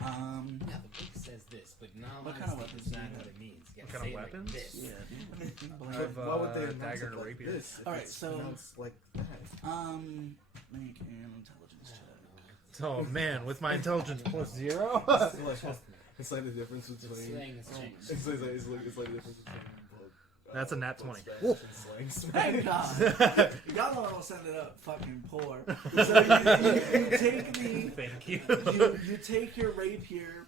Yeah, the book says this, but now What kind of weapons is do you not have? what it means. You What gotta kind of say it like weapons? this. Yeah. Have, Why would they dagger announce and it like rapier. this if All right, it's so- pronounced like that? Make an intelligence check. Oh man, with my intelligence plus 0. It's like the difference between. Slang has changed. It's like the difference between. That's a nat 20. Thank God. Y'all almost ended up fucking poor. So you take the. Thank you. You take your rapier.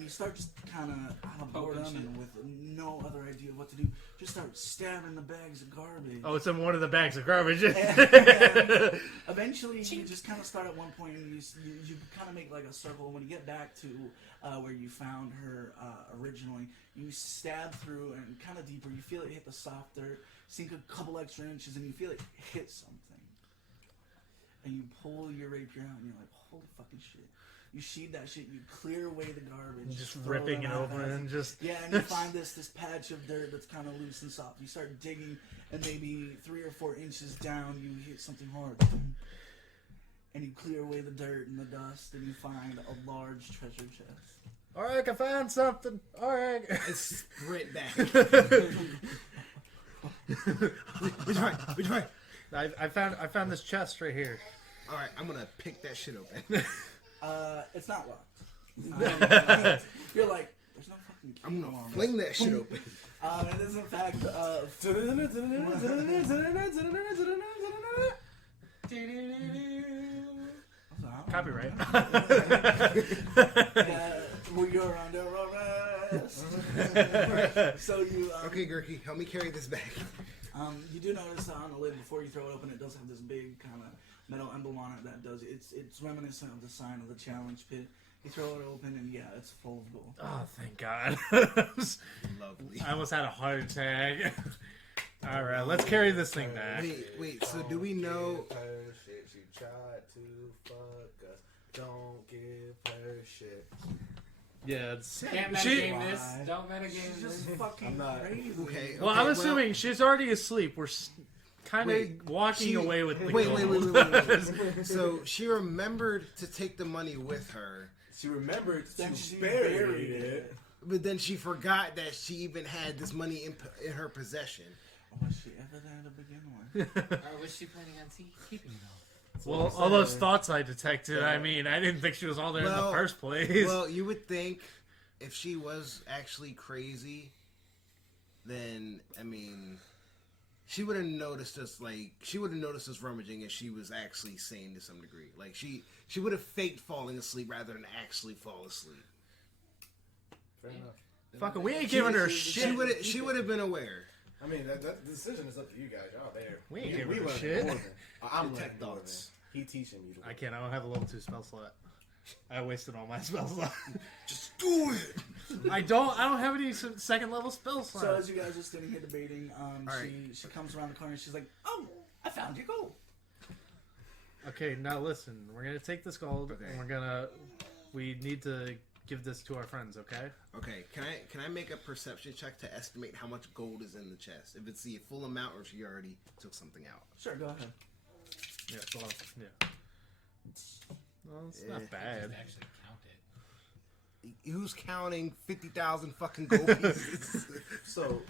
You start just kind of out of boredom and with no other idea of what to do. Just start stabbing the bags of garbage. Oh, it's in one of the bags of garbage. And eventually, you just kind of start at one point, and you kind of make like a circle. When you get back to where you found her originally, you stab through and kind of deeper. You feel it hit the soft dirt, sink a couple extra inches, and you feel it hit something. And you pull your rapier out, and you're like, "Holy fucking shit!" You sheathe that shit. You clear away the garbage, Just throw ripping them it out open as- and just. yeah, and you find this patch of dirt that's kind of loose and soft. You start digging, and maybe 3 or 4 inches down, you hit something hard. And you clear away the dirt and the dust, and you find a large treasure chest. Alright, I found something. Alright. I sprint back. Which way? I found this chest right here. All right, I'm gonna pick that shit open. It's not locked. You're like, there's no fucking key I'm gonna on fling that shit open. it is in fact Copyright. You're under arrest. So you Okay, Gurky, help me carry this bag. you do notice on the lid before you throw it open, it does have this big kind of metal emblem on it that does it's reminiscent of the sign of the challenge pit. You throw it open and yeah, it's full of gold. Oh, thank God. Lovely. I almost had a heart attack. Alright, let's carry this thing back. Wait. So do we know? Give her shit. She tried to fuck us. Don't give her shit. Yeah, it's. Can't She, metagame this. Don't metagame She's this. just fucking I'm not- crazy. Okay. well, I'm assuming she's already asleep. We're kind of Wait, walking away with the Wait. gold. So she remembered to take the money with her, She remembered Then to she bury buried it. but then she forgot that she even had this money in her possession. Was she ever there to begin with? Or was she planning on keeping it all? Well, all those thoughts I detected, I mean, I didn't think she was all there in the Well, first place. Well, you would think if she was actually crazy, then I mean, she would have noticed us. Like she would have noticed us rummaging, and she was actually sane to some degree. Like she would have faked falling asleep rather than actually fall asleep. Fair enough. Fuck it, we ain't giving her shit. She would have been aware. I mean, the decision is up to you guys. Y'all there. We ain't giving her learning shit. more than- I'm Detect learning more thoughts. than he teaching me. I can't. I don't have a level 2 spell slot. I wasted all my spell slot. Just do it. I don't have any second level spell slots. So as you guys are sitting here debating, right. she comes around the corner and she's like, "Oh, I found your gold." Okay, now listen. We're gonna take this gold, Okay. and we need to give this to our friends. Okay. Okay, can I make a perception check to estimate how much gold is in the chest? If it's the full amount, or if she already took something out. Sure, go ahead. Yeah. It's a lot. Yeah. Well, it's not bad. Just actually count it. Who's counting 50,000 fucking gold pieces? So,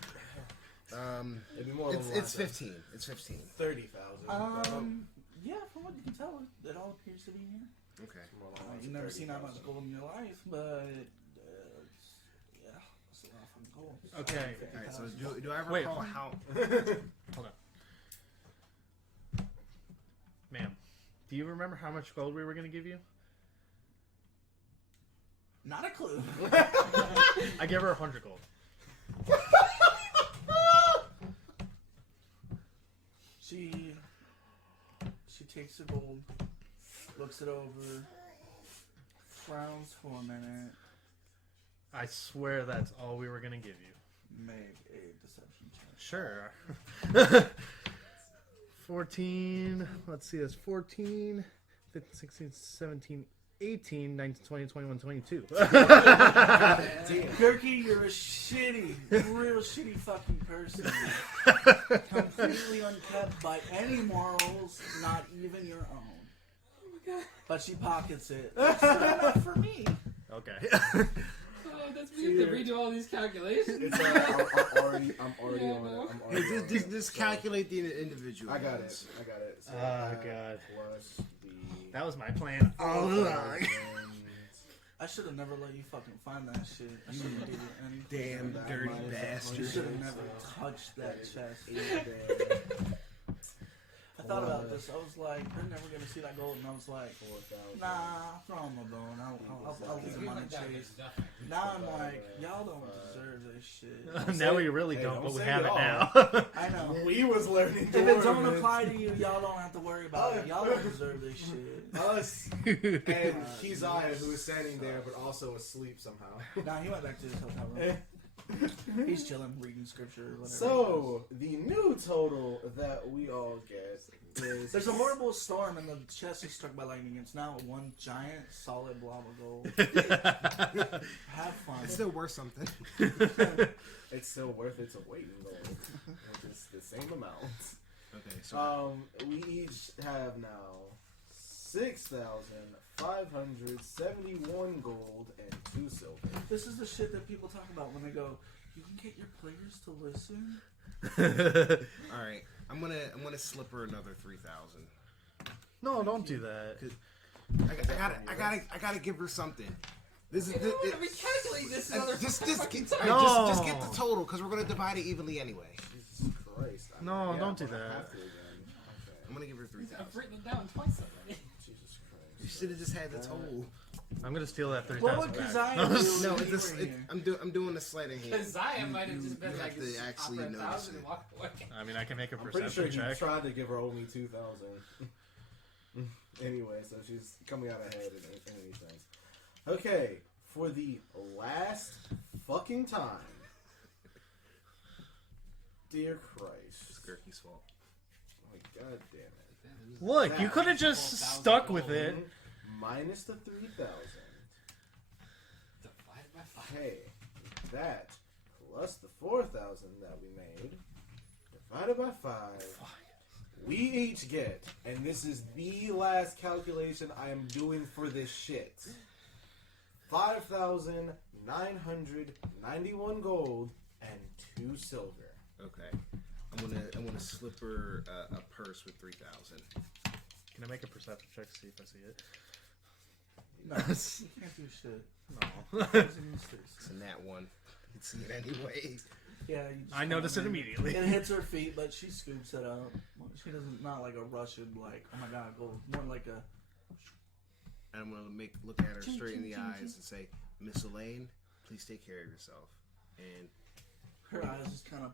it'd be more along the It's lines of 15. It's 15. 30,000. Yeah, from what you can tell, it all appears to be here. Okay. More along the lines You've of never seen that 30,000. much gold in your life, but yeah, it's a lot of fucking gold. Okay. All right. So do I Wait. recall how? Hold on. Ma'am, do you remember how much gold we were gonna give you? Not a clue. I gave her 100 gold. She takes the gold, looks it over, frowns for a minute, I swear that's all we were gonna give you. make a deception check. Sure. 14. Let's see. That's 14, 15, 16, 17, 18, 19, 20, 21, 22. Kirky, you're a shitty, real shitty fucking person. Completely unkept by any morals, not even your own. But she pockets it. That's good enough for me. Okay. Oh, that's me to redo all these calculations. It's I'm already Yeah, on no. it. I'm already on it. Just calculate the individual. I got it. So Oh, that God. Plus the That was my plan all along. I should have never let you fucking find that shit. I shouldn't have given you anything. Damn dirty You bastard. should have never touched that chest. $8,000. I thought about this. I was like, they're never gonna see that gold, and I was like, nah, throw them a bone. I'll leave them on the chase. Now I'm like, y'all don't deserve this shit. Now we really Hey, don't, don't but we say have it y'all. now. I know. We was learning. If it don't apply to you, y'all don't have to worry about it. Y'all don't deserve this shit. Us and Keziah, who is standing there but also asleep somehow. Nah, he went back to his hotel room. He's chilling, reading scripture. Whatever. So the new total that we all get is There's a horrible storm, and the chest is struck by lightning. It's now one giant, solid blob of gold. Have fun. It's still worth something. It's still worth its weight in gold. It's the same amount. Okay, so We each have now 6,571 gold and 2 silver. This is the shit that people talk about when they go, you can get your players to listen. all right, I'm gonna slip her another 3,000. No, don't do that. I gotta give her something. This is Recalculate this another just fucking get, time. No. just get the total because we're gonna divide it evenly anyway. Jesus Christ. No, don't do I'm gonna that. have to again. Okay. I'm gonna give her I've 3,000. written it down twice already. Jesus Christ. You should have just had the total. I'm gonna steal that What would 3,000 back. Keziah do No, if you it's were just, here? I'm doing a sleight of hand. Because Zaya might have just been you like, have to actually offer notice 1,000 it. and walk away. I mean, I can make a I'm pretty sure perception he check. tried to give her only 2,000. Anyway, so she's coming out ahead in any sense. Okay, for the last fucking time. Dear Christ. It's Gurky's fault. Oh, God damn it. Look, you could have just stuck with it. Minus the 3,000. Divided by 5. Okay, that plus the 4,000 that we made, divided by 5, we each get, and this is the last calculation I am doing for this shit, 5,991 gold and 2 silver. Okay, I'm gonna slip her a purse with 3,000. Can I make a perception check to see if I see it? No, you can't do shit. No. It's a mistake. It's a nat one. could see it anyway. Yeah, you just I noticed it immediately. It hits her feet, but she scoops it up. She doesn't, not like a Russian, like, oh my god, gold. More like a. And I'm gonna look at her straight in the eyes and say, Miss Elaine, please take care of yourself. And her eyes just kind of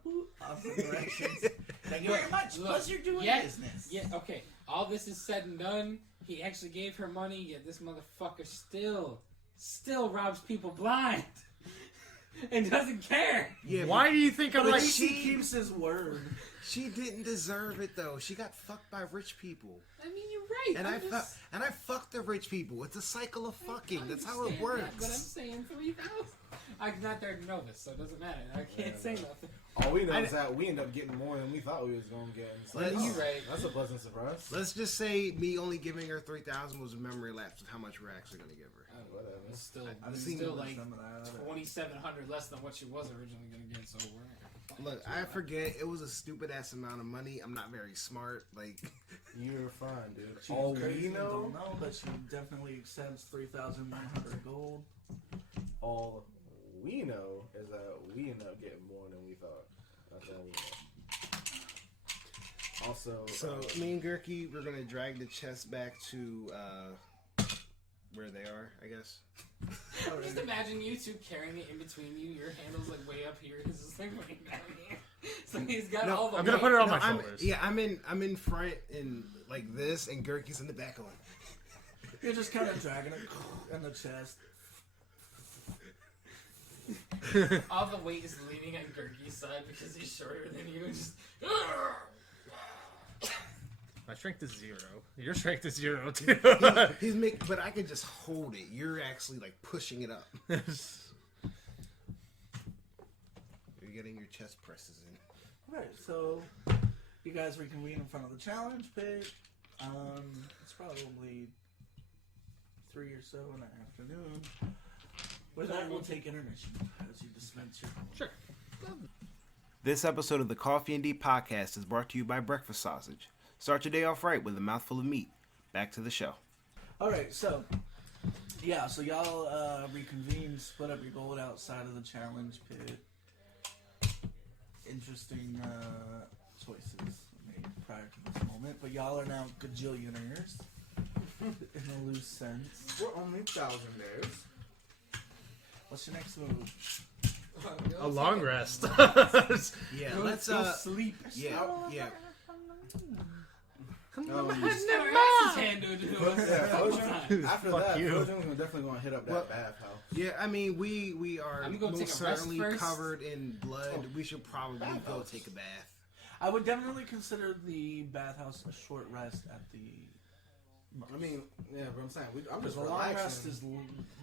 off the directions. Thank you very much. Look, Plus, you're doing yeah, business. Yeah, okay. All this is said and done. He actually gave her money, yet this motherfucker still robs people blind. And doesn't care. yeah, Why do you think I'm But like? at least he keeps his word. she didn't deserve it though. She got fucked by rich people. I mean, you're right. And I'm I fucked the rich people. It's a cycle of fucking. That's how it understand works. that, but I'm saying 3,000. I'm not there to know this, so it doesn't matter. I can't say nothing. All we know is that we end up getting more than we thought we was gonna get. It's like, Let's- You're right. That's a pleasant surprise. Let's just say me only giving her 3,000 was a memory lapse of how much we're actually gonna give her. Whatever. It's still, I've it's seen still some like of that. 2,700 less than what she was originally going to get. So we're Look, I forget it was a stupid ass amount of money. I'm not very smart. Like, You're fine, dude. She's All crazy, we know, don't know, but she definitely accepts 3,100 gold. all we know is that we end up getting more than we thought. That's all we know. Also, so me and Gurky, we're gonna drag the chest back to where they are, I guess. just imagine you two carrying it in between you. Your handle's like way up here. His is like way down here. So he's got all the. I'm gonna weight. put it on my I'm, shoulders. yeah, I'm in front and like this, and Gurky's in the back going. You're just kind of dragging it in the chest. All the weight is leaning on Gurky's side because he's shorter than you. And just. My strength is 0. Your strength is 0 too. But I can just hold it. You're actually like pushing it up. You're getting your chest presses in. Right, so you guys reconvene in front of the challenge pit. It's probably 3 or so in the afternoon. With that, we'll take intermission as you dispense your. Sure. This episode of the Coffee&D podcast is brought to you by Breakfast Sausage. Start your day off right with a mouthful of meat. Back to the show. All right, so yeah, so y'all reconvene, split up your gold outside of the challenge pit. Interesting choices made prior to this moment, but y'all are now gajillionaires in a loose sense. we're only thousandaires. What's your next move? A long rest. Yeah, Go- let's go sleep. yeah. I've never asked his hand to do Fojo, after Fuck that, you. Fojo's definitely gonna hit up that Well, bathhouse. Yeah, I mean, we are I'm gonna most take a rest certainly first. covered in blood. We should probably go take a bath. I would definitely consider the bathhouse a short rest at the. I mean, yeah, but I'm saying I'm Because just the long relaxing. rest is,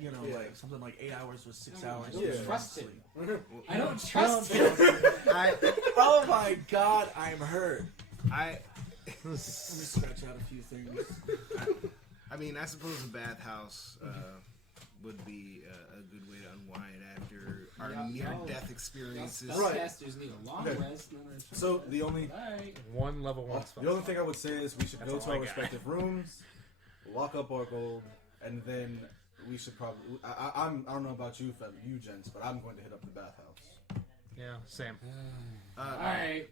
you know, Yeah. like something like 8 hours with 6 I hours. don't of trust sleep. I don't trust him. Oh my god, I'm hurt. I Let me scratch out a few things. I mean, I suppose a bathhouse would be a good way to unwind after our Yeah, near-death experiences. Right. Spellcasters need a long Okay. rest. So the only Alright. One level 1 spell. the only thing I would say is we should That's go all to I our got. respective rooms, lock up our gold, and then we should probably. I don't know about you, you gents, but I'm going to hit up the bathhouse. Yeah, same. Alright.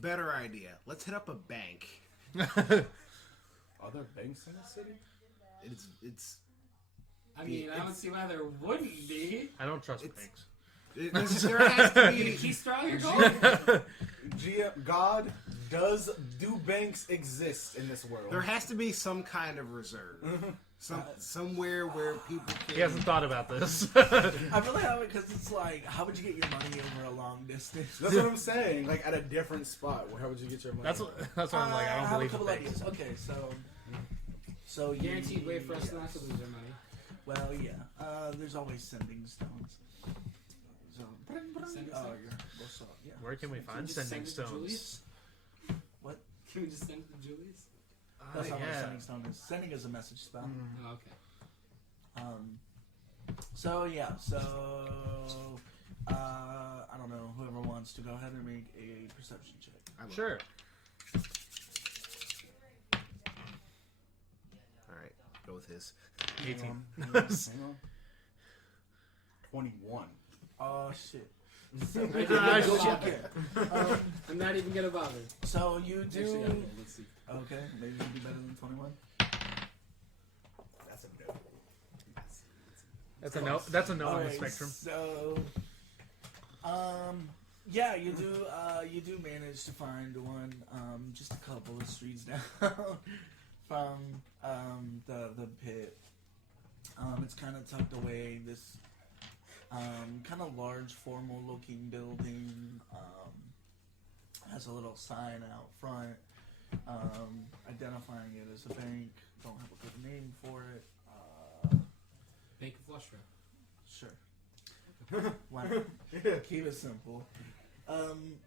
Better idea. Let's hit up a bank. Are there banks in the city? It's I mean, I don't see why there wouldn't be. I don't trust It's- banks. there has to You be. keep straw your gold. God, do banks exist in this world? There has to be some kind of reserve. Somewhere where people can. He hasn't thought about this. I really have it because it's like, how would you get your money over a long distance? That's what I'm saying. Like at a different spot. How would you get your money? That's what I'm like. I don't have believe a couple in banks. ideas. Okay, so Guaranteed way for us not to lose our money. Well, yeah. There's always sending stones. So, Sending oh, stones? yeah. Where can we Can we find just sending send it to stones? Julius? What? Can we just send it to Julius? That's not what a yeah. sending stone is. Sending is a message spell. Oh, okay. So yeah, I don't know. Whoever wants to go ahead and make a perception check. I will. Sure. All right, go with his. 18. Hang on. 21. Oh shit. I'm not even gonna bother. So you Actually, do. let's see. Okay, maybe you can do better than 21. That's a no. That's a no. That's a no on the Alright, spectrum. So, yeah, you do manage to find one, just a couple of streets down from the pit. It's kind of tucked away. This kind of large, formal-looking building has a little sign out front identifying it as a bank. Don't have a good name for it. Bank of Flushrow. Sure. Why not? Keep it simple.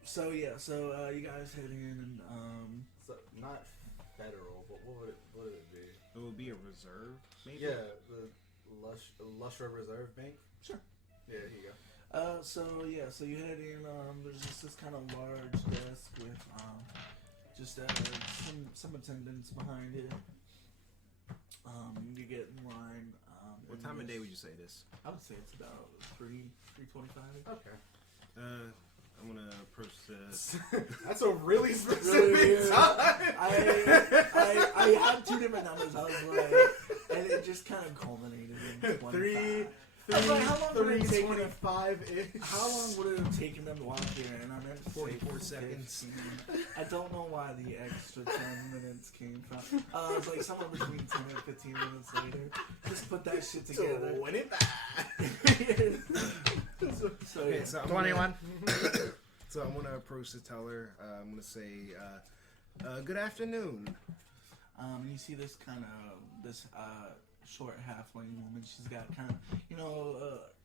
So you guys head in and So not federal, but what would it be? It would be a reserve, maybe. Yeah, the Lusher Reserve Bank. Sure. Yeah, here you go. so you head in. There's just this kind of large desk with just some attendants behind it. You get in line. What time of day would you say this? I would say it's about 3:25. Okay. I'm gonna approach the. That's a really Really specific weird. time. I had two different numbers. I was like, and it just kind of culminated in 25. I was like, how long would it have taken? 3:25-ish. How long would it have taken them to walk here? And I meant to say 44 seconds. 15. I don't know why the extra 10 minutes came from. It was like somewhere between 10 and 15 minutes later. Just put that shit together. So when it back. So Okay, yeah. so I'm 21. So I'm gonna approach the teller. I'm gonna say, "Good afternoon." You see this kind of short halfling woman. She's got kind of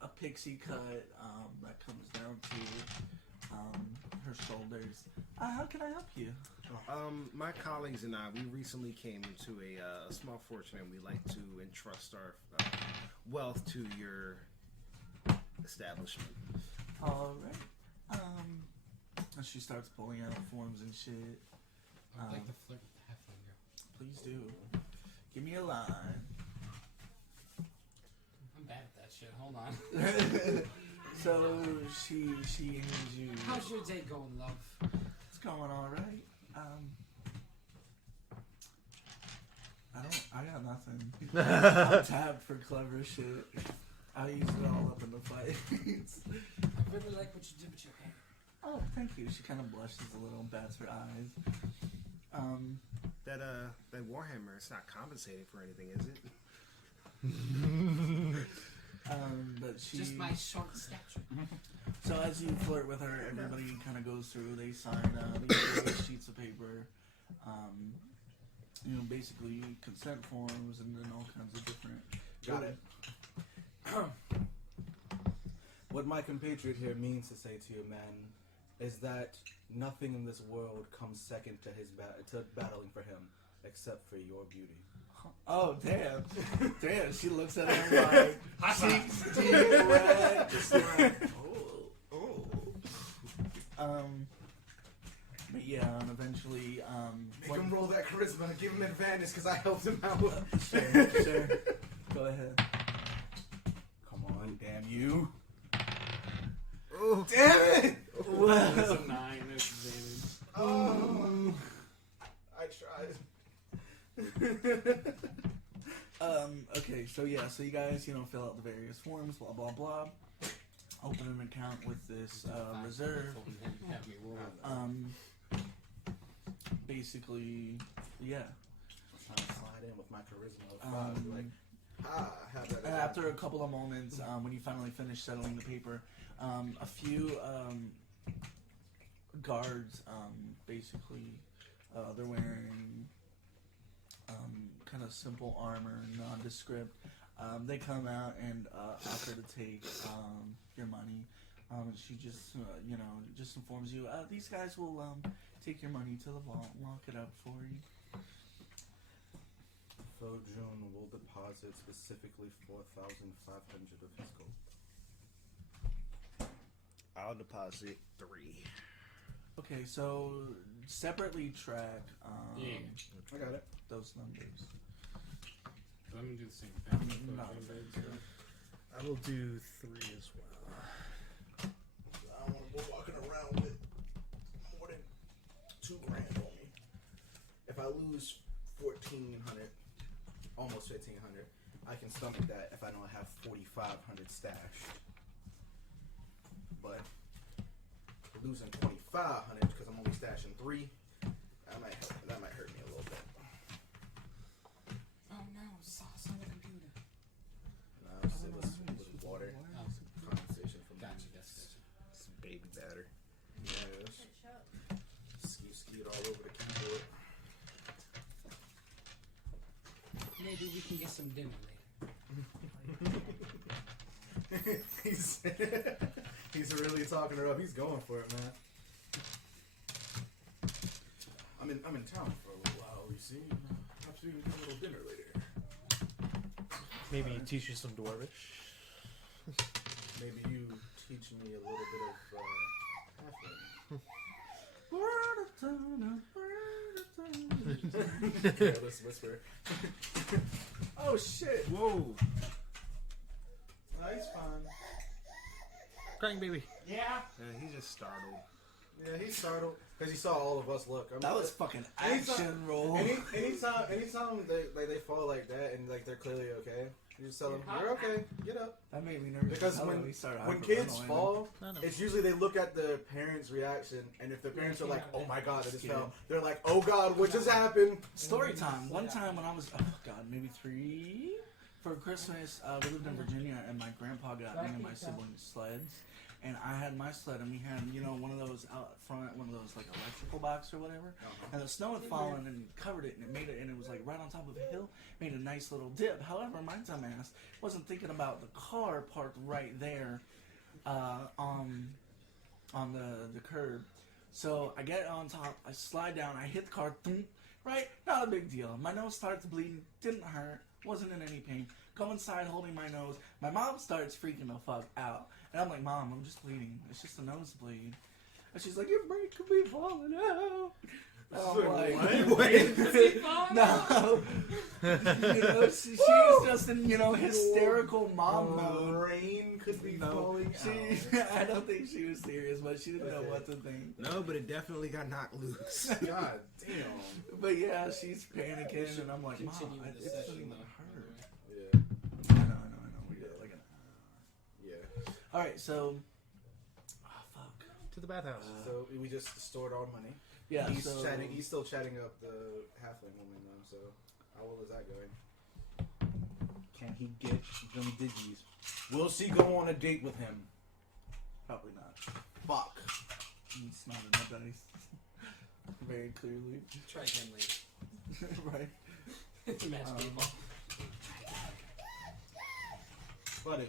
a pixie cut that comes down to her shoulders. How can I help you? My colleagues and I, we recently came into a small fortune, and we like to entrust our wealth to your establishment. All right. And she starts pulling out forms and shit. I would like to flirt with the halfling girl. Please do. Give me a line. I'm bad at that shit. Hold on. So she hands you. How's your day going, love? It's going all right. I got nothing. I'm tapped for clever shit. I'll use it all up in the fights. I really like what you did with your hair. Oh, thank you. She kind of blushes a little and bats her eyes. That Warhammer, it's not compensating for anything, is it? But she. Just my short stature. So as you flirt with her, everybody kind of goes through. They sign these sheets of paper. Basically consent forms and then all kinds of different. Got it. What my compatriot here means to say to you, man, is that nothing in this world comes second to to battling for him, except for your beauty. Oh damn! Damn! She looks at him like cheeks deep red, just like oh. But yeah, and eventually, Make him roll that charisma. Give him advantage because I helped him out. Sure. Go ahead. Come on, damn you! Oh, Damn it! Wow. That's a 9. There's advantage. Oh, I tried. Okay, so you guys, fill out the various forms, blah blah blah. Open an account with this reserve. Have me roll. Basically, yeah. I'm trying to slide in with my charisma of 5. Have that. And after a couple of moments, when you finally finish settling the paper, a few guards, basically, they're wearing kind of simple armor, nondescript. They come out and offer to take your money. She just, just informs you, these guys will take your money to the vault and lock it up for you. Fojun will deposit specifically 4,500 of his gold. I'll deposit 3. Okay, so separately track Yeah. I got it. those numbers. I'm gonna do the same I thing. mean, not I will do 3 as well. I walking around with more than $2,000 on me. If I lose 1,400, almost 1,500, I can stomach that if I don't have 4,500 stashed. But losing 2,500 because I'm only stashing 3, that might hurt me a little bit. Oh no, sauce on the computer. No, it was water. Condensation from Gotcha, that's Some baby batter. Yes. Skewed all over the keyboard. Maybe we can get some dinner later. He's really talking her up. He's going for it, man. I'm in town for a little while. You see, have to do a little dinner later. Maybe teach you some Dwarvish. Maybe you teach me a little bit of halfling. Yeah, let's whisper. Oh shit! Whoa! Nice fun. Crying baby. Yeah. He's just startled. Yeah, he's startled because he saw all of us look. I mean, That was fucking action roll. Anytime they fall like that and like they're clearly okay, you just tell them you're okay, get up. That made me nervous. Because when kids fall, No. it's usually they look at the parents' reaction, and if the parents are like, "Oh my god, I just fell," they're like, "Oh god, what just happened?" Story time. One time when I was, oh god, maybe 3 for Christmas, we lived in Virginia, and my grandpa got me and my siblings sleds, and I had my sled, and we had one of those out front, one of those like electrical box or whatever, and the snow had fallen and covered it, and it made it, and it was like right on top of a hill, made a nice little dip. However, my dumbass wasn't thinking about the car parked right there, on the curb. So I get on top, I slide down, I hit the car, thump, right? Not a big deal. My nose starts bleeding, didn't hurt, wasn't in any pain. Go inside holding my nose. My mom starts freaking the fuck out. And I'm like, Mom, I'm just bleeding. It's just a nosebleed. And she's like, your brain could be falling out. And I'm like, Wait. no. She was just in, hysterical mom mode. Rain could be No, falling I don't think she was serious, but she didn't know what to think. No, but it definitely got knocked loose. out. God damn. But yeah, she's panicking, and I'm like, Mom, Continue it the doesn't session even though. hurt. Yeah. I know. We got like an Yeah. Alright, so. Oh, fuck. To the bathhouse. So we just stored our money. Yeah, He's so. chatting. He's still chatting up the halfling woman though. So how well is that going? Can he get them diggies? Will she go on a date with him? Probably not. Fuck. It's not enough dice. Very clearly. Try again later. Right. Match baseball. Buddy,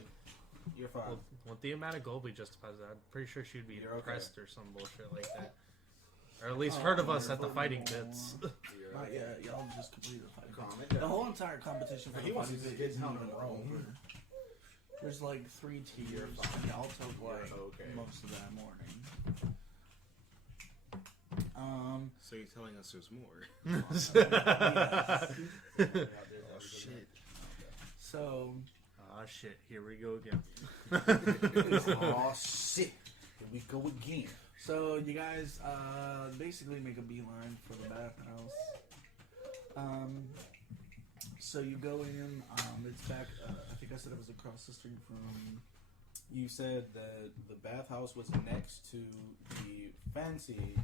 you're fine. Well, the amount of gold we just deposited, I'm pretty sure she'd be You're okay. impressed or some bullshit like that. Or at least heard of us at the fighting pits. You're Not okay. yet. Y'all just completed the fighting. Calm it The down. whole entire competition for He the wants fighting to pit get isn't down even in Rome. over. There's like 3 tiers, and y'all took like You're okay. most of that morning. So you're telling us there's more? Yes. Oh shit! So, Aw shit, here we go again. Oh shit! Here we go again. so you guys basically make a beeline for the bathhouse. So you go in. It's back. I think I said it was across the street from. You said that the bathhouse was next to the fancy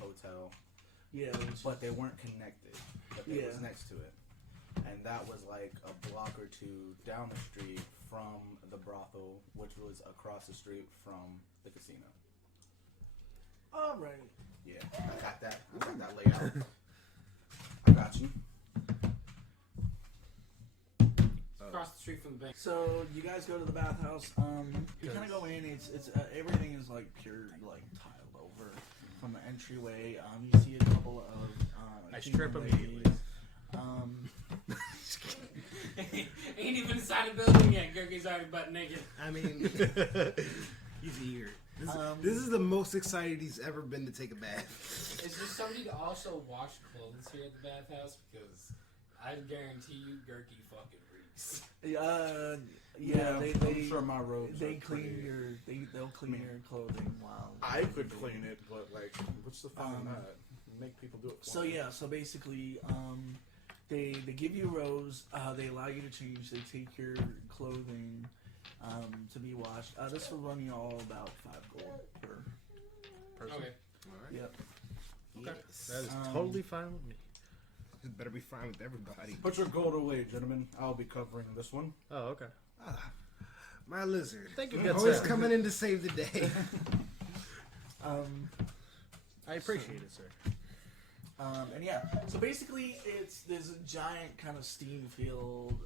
hotel, Yeah, but they weren't connected. But it was Yeah. next to it, and that was like a block or 2 down the street from the brothel, which was across the street from the casino. all right. Yeah, I got that. I got that layout. I got you. Across the street from the bank. So you guys go to the bathhouse. You kind of go in. It's everything is like pure like tiled over from the entryway. You see a couple of I female strip ladies. immediately. Ain't even inside the building yet. Gurky's already butt naked. I mean, he's eager. This is the most excited he's ever been to take a bath. Is there somebody to also wash clothes here at the bathhouse? Because I guarantee you, Gurky fucking reeks. Yeah, I'm sure my robes. They are clean pretty- your they'll clean your clothing while I could clean it, but like, what's the fun in that? Make people do it. For So me. yeah, so basically, they give you robes. They allow you to change. They take your clothing to be washed. This will run you all about $5 per person. Okay. All right. Yep. Okay. That is Um, totally fine with me. It better be fine with everybody. Put your gold away, gentlemen. I'll be covering this one. Oh, okay. My lizard. Thank you, good Always sir. coming in to save the day. I appreciate it, sir. And yeah, so basically, there's a giant kind of steam filled,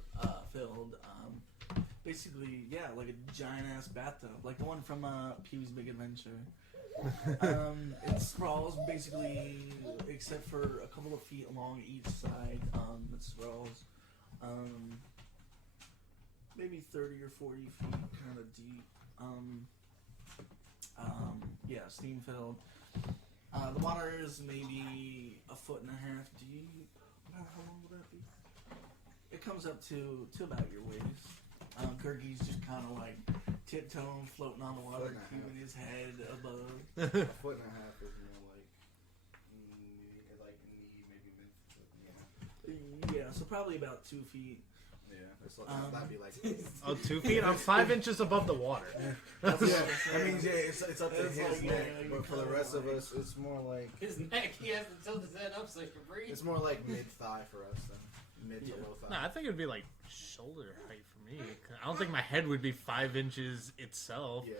basically, yeah, like a giant ass bathtub, like the one from Pee-wee's Big Adventure. It sprawls basically, except for a couple of feet along each side. It sprawls, maybe 30 or 40 feet, kind of deep. Yeah, steam filled. The water is maybe 1.5 foot deep. How long would that be? It comes up to about your waist. Kirky's just kind of like tiptoeing, floating on the water, 1.5 keeping his head above. A foot and a half is more like knee, maybe mid. Yeah, so probably about 2 feet. Yeah, it's like, that'd be like. Oh, 2 feet? I'm 5 inches above the water. Yeah, that means it's up to It's his like, neck, yeah, but for the kinda rest of like- us, it's more like His neck, he has to tilt his head up so he can breathe. it's more like mid thigh for us than mid to Yeah. low No, thigh. I think it'd be like shoulder height for me. I don't think my head would be 5 inches itself. Yeah,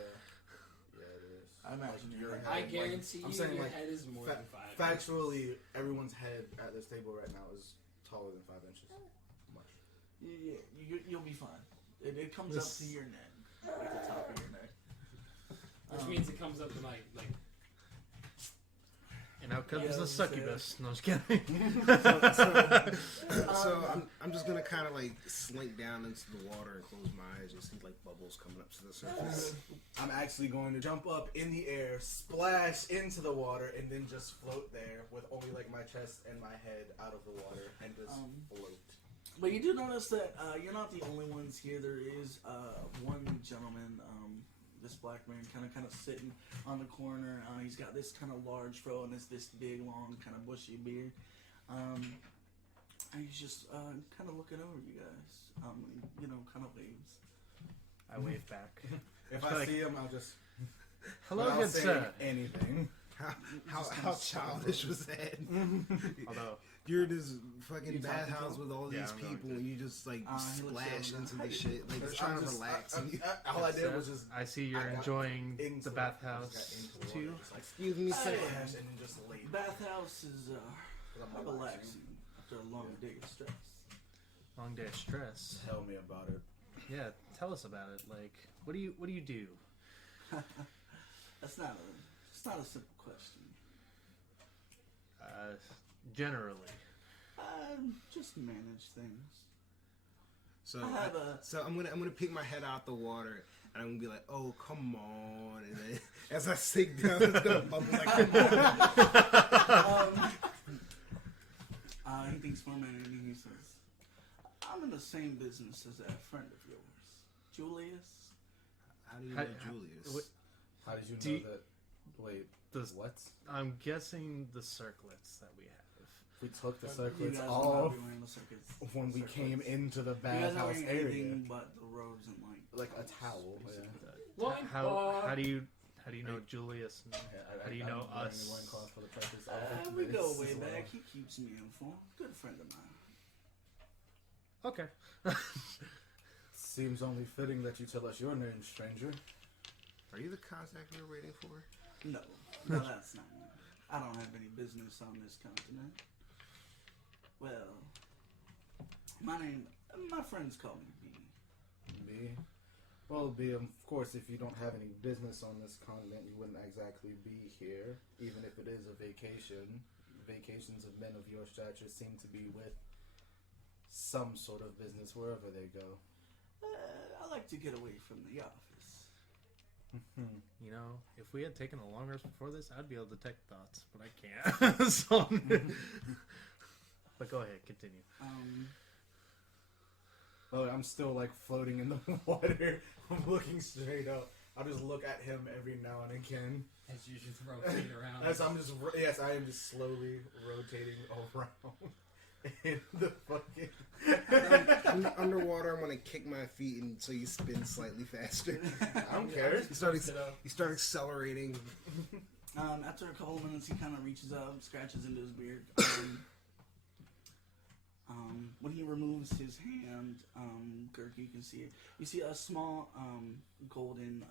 yeah, it is. I imagine your you're head. I like- guarantee I'm you saying your like head is more than 5. factually, everyone's head at this table right now is taller than 5 inches. Much. Yeah, you'll be fine. It comes up to your neck, like the top of your neck. Which means it comes up to like And out comes Yeah, the that's succubus. No, just kidding. So I'm just gonna kind of like slink down into the water and close my eyes and see like bubbles coming up to the surface. I'm actually going to jump up in the air, splash into the water, and then just float there with only like my chest and my head out of the water and just float. But you do notice that you're not the only ones here. There is one gentleman, this black man, kind of sitting on the corner. He's got this kind of large fro and this big, long, kind of bushy beard. And he's just kind of looking over you guys. Kind of waves. I wave back. If I I like- see him, I'll just Hello, without good saying sir. anything. How childish was that? Although, You're in this fucking You talking bathhouse to him? with all Yeah, these I'm going people to. and you just like He looks splash over. into the shit. Like you're I'm trying to just- relax. I- and you, all I did sir, was just I see you're I got enjoying into the it. bathhouse I just got into the too. water, just like excuse me, sir. splash, and then just laid. Bathhouse is I'm relaxing after a long day of stress. Long day of stress. Tell me about it. Yeah, tell us about it. Like, what do you do? It's not a simple question. Generally. Just manage things. So I have a- so I'm gonna pick my head out the water and I'm gonna be like, oh come on, and then as I sink down, it's gonna bubble like come on. He thinks for a minute and he says, I'm in the same business as that friend of yours, Julius. How do you How- know Julius? what- How did you Do know you- that? Wait, The- what? I'm guessing the circlets that we have. We took the You circlets guys off will not be wearing the circuits. when we came into the You guys are bathhouse wearing area. anything but the robes and Like a towel. Yeah. How do you know Julius? And how do you know I'm wearing us? a loincloth for the purpose of We go this way as well. back. He keeps me informed. Good friend of mine. Okay. Seems only fitting that you tell us your name, stranger. Are you the contact we're waiting for? No, that's not me. I don't have any business on this continent. Well, my friends call me B. Me? Well, B, of course, if you don't have any business on this continent, you wouldn't exactly be here. Even if it is a vacation. Vacations of men of your stature seem to be with some sort of business wherever they go. I like to get away from the office. You know, if we had taken a long rest before this, I'd be able to detect thoughts, but I can't. So, but go ahead, continue. Oh, I'm still like floating in the water. I'm looking straight up. I'll just look at him every now and again. As you just rotate around. As I'm just I am just slowly rotating around in the fucking. Underwater, I'm gonna kick my feet and so you spin slightly faster. I don't care. You start accelerating. After a couple of minutes, he kind of reaches up, scratches into his beard. When he removes his hand, Kirk, you can see it. You see a small golden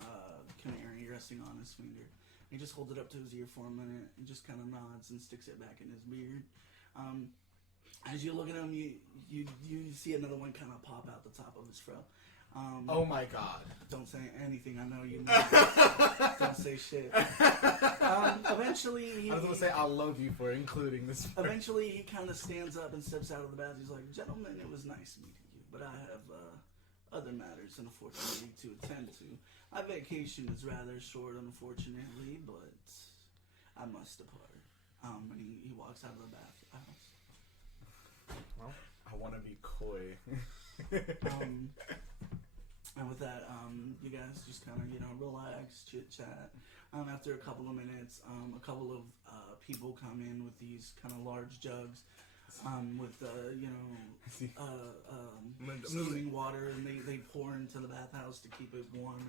canary resting on his finger. He just holds it up to his ear for a minute and just kind of nods and sticks it back in his beard. As you look at him, you see another one kind of pop out the top of his fro. Oh my god! Don't say anything. I know you know. Don't say shit. Eventually, I was gonna say I love you for including this. Eventually, he kind of stands up and steps out of the bath. He's like, "Gentlemen, it was nice meeting you, but I have other matters, unfortunately, to attend to. My vacation is rather short, unfortunately, but I must depart." And he walks out of the bathhouse. Well, I want to be coy. And with that, you guys just kind of, relax, chit-chat. After a couple of minutes, a couple of people come in with these kind of large jugs with, steaming water, and they pour into the bathhouse to keep it warm.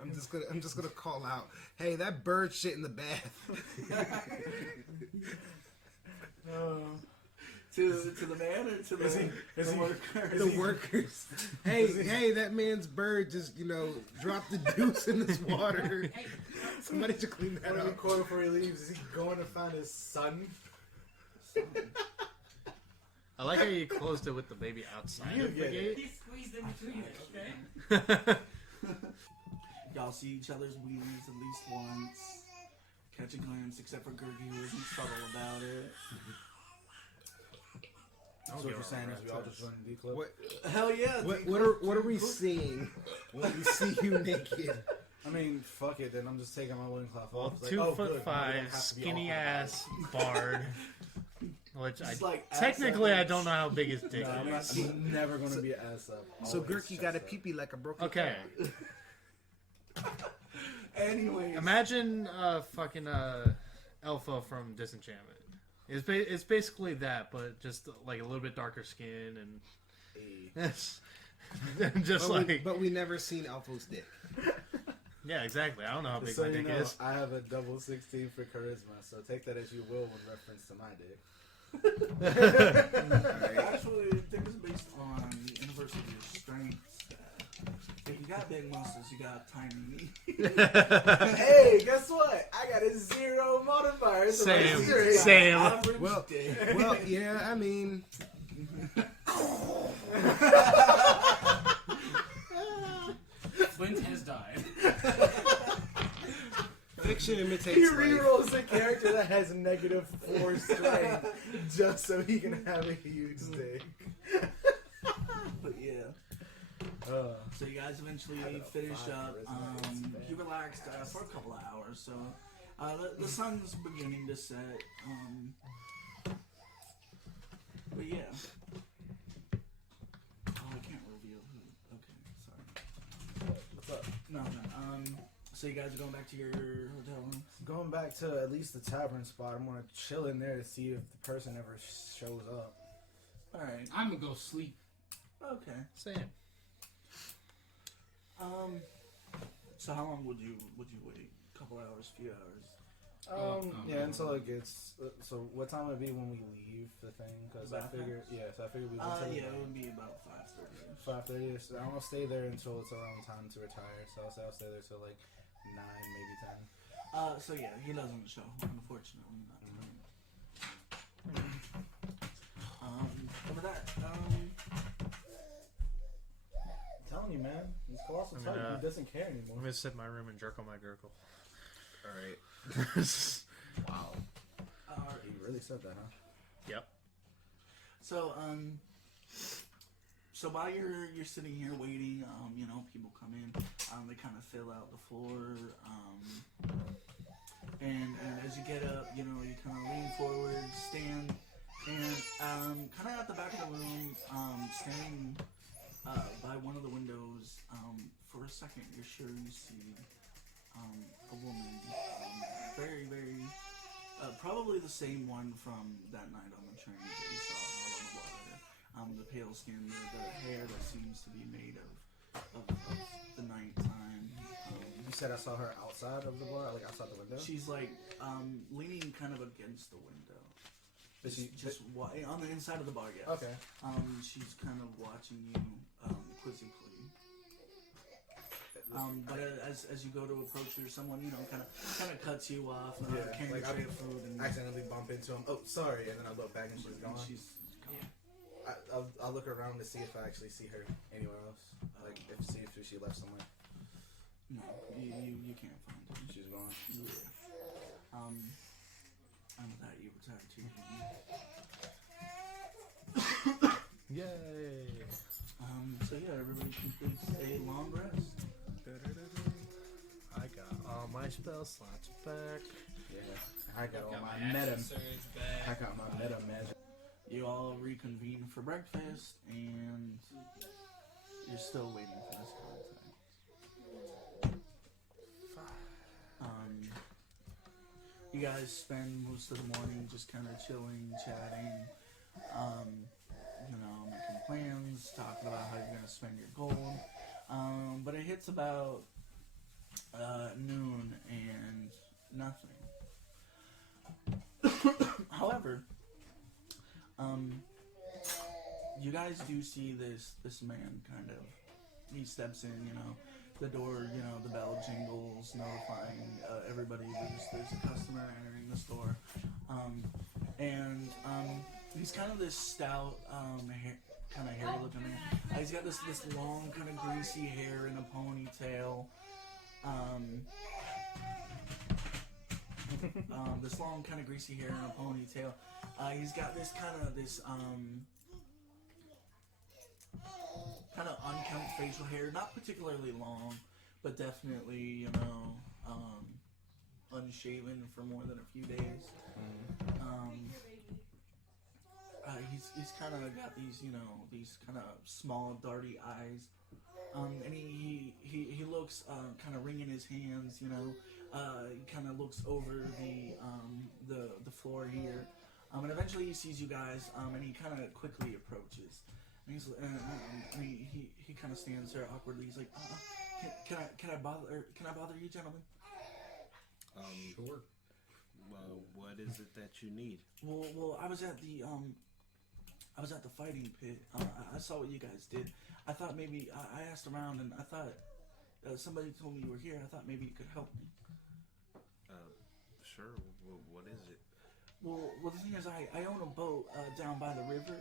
And I'm just gonna call out, hey, that bird shit in the bath. To the man or to the worker? The workers. Hey, that man's bird just, dropped the deuce in this water. Somebody should clean that up. Coy before he leaves, is he going to find his son? I like how you closed it with the baby outside of the gate. He squeezed in between it, okay? Y'all see each other's wheelies at least once. Catch a glimpse, except for Gergie, who isn't subtle about it. So what you're saying is we all just joined the D club? What? Hell yeah! What are we seeing when we see you naked? I mean, fuck it, then I'm just taking my loincloth Well, off. It's 2'5", skinny ass bard. Which Just I like ass technically up. I don't know how big his dick is. I'm never going to be an ass up. So Always Gurk, you got a chest up. pee-pee like a broken Okay. Anyways. Imagine fucking Elfa from Disenchantment. It's basically that, but just like a little bit darker skin and just but we never seen Alpha's dick. Yeah, exactly. I don't know how big So my you dick know, is. I have a double 16 for charisma, so take that as you will in reference to my dick. Actually, I think it's based on the inverse of your strength. If you got big muscles, you got tiny. Hey, guess what? I got a 0 modifier. So Same. Average Well, dick. well, yeah, I mean, Flint has died. fiction imitates He life. rerolls a character that has -4 strength just so he can have a huge dick. But yeah. So you guys eventually finish up. You relaxed for a couple of hours. So the sun's beginning to set. But yeah. Oh, I can't reveal who. Okay, sorry. What's up? No. So you guys are going back to your hotel room? Going back to at least the tavern spot, I'm gonna chill in there to see if the person ever shows up. All right. I'm gonna go sleep. Okay. Same. So how long would you wait? A couple hours, few hours? Yeah, until it gets. So what time would it be when we leave the thing? Because I Bathhouse? figure, yeah. So I figure we. Yeah, it would be about 5:30. 5:30. So I'm gonna stay there until it's around time to retire. So I'll stay there till like 9, maybe 10. So yeah, he doesn't show, unfortunately, not tonight. Over that, I'm telling you, man, he's colossal I mean, type. He doesn't care anymore. I'm gonna sit in my room and jerk on my gurgle. All right. Wow. He really said that, huh? Yep. so so while you're sitting here waiting, people come in, they kind of fill out the floor, and as you get up, you kind of lean forward, stand, and kind of at the back of the room, standing by one of the windows, for a second, you're sure you see a woman, very, very, probably the same one from that night on the train that you saw out on the water. The pale skin, the hair that seems to be made of the nighttime. You said I saw her outside of the bar, like outside the window? She's like leaning kind of against the window. But she, Just on the inside of the bar, yes. okay. She's kind of watching you quizzically. But as you go to approach her, someone kind of cuts you off. Carrying like a tray of food and accidentally bump into him. Oh, sorry, and then I look back and she's gone. I'll look around to see if I actually see her anywhere else. Like see if she left somewhere. No, you can't find her. She's gone. Yeah. And with that, you return to your Yay! So yeah, everybody completes a long rest. I got all my spell slots back. Yeah, I got all my action meta. surge back. I got my meta magic. You all reconvene for breakfast, and you're still waiting for this contact. You guys spend most of the morning just kind of chilling, chatting, making plans, talking about how you're going to spend your gold. But it hits about noon and nothing. However, you guys do see this man kind of, he steps in, the door, the bell jingles, notifying everybody there's a customer entering the store. He's kind of this stout, kind of hairy looking man. He's got this long kind of greasy hair in a ponytail. This long kind of greasy hair in a ponytail. He's got this kind of unkempt facial hair, not particularly long, but definitely unshaven for more than a few days. He's kind of got these kind of small darty eyes, and he looks kind of wringing his hands. He kind of looks over the floor here, and eventually he sees you guys, and he kind of quickly approaches. And he kind of stands there awkwardly. He's like, "Can I bother you, gentlemen?" Sure. Well, what is it that you need? Well, I was at the fighting pit. I saw what you guys did. I thought maybe I asked around, and I thought somebody told me you were here. I thought maybe you could help me. Sure. What is it? Well, the thing is, I own a boat down by the river,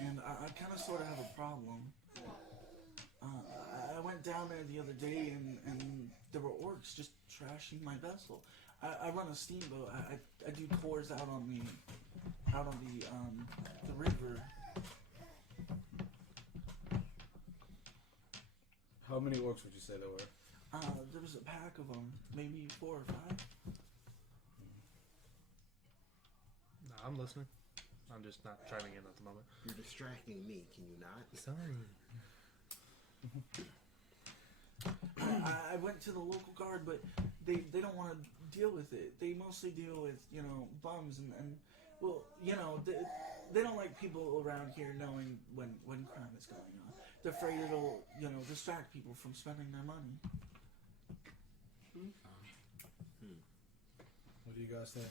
and I kind of sort of have a problem. I went down there the other day, and there were orcs just trashing my vessel. I run a steamboat. I do tours out on the river. How many orcs would you say there were? There was a pack of them, maybe 4 or 5. No, I'm listening. I'm just not chiming in at the moment. You're distracting me. Can you not? Sorry. I went to the local guard, but they don't want to deal with it. They mostly deal with bums and well, they don't like people around here knowing when crime is going on. They're afraid it'll distract people from spending their money. What do you guys think?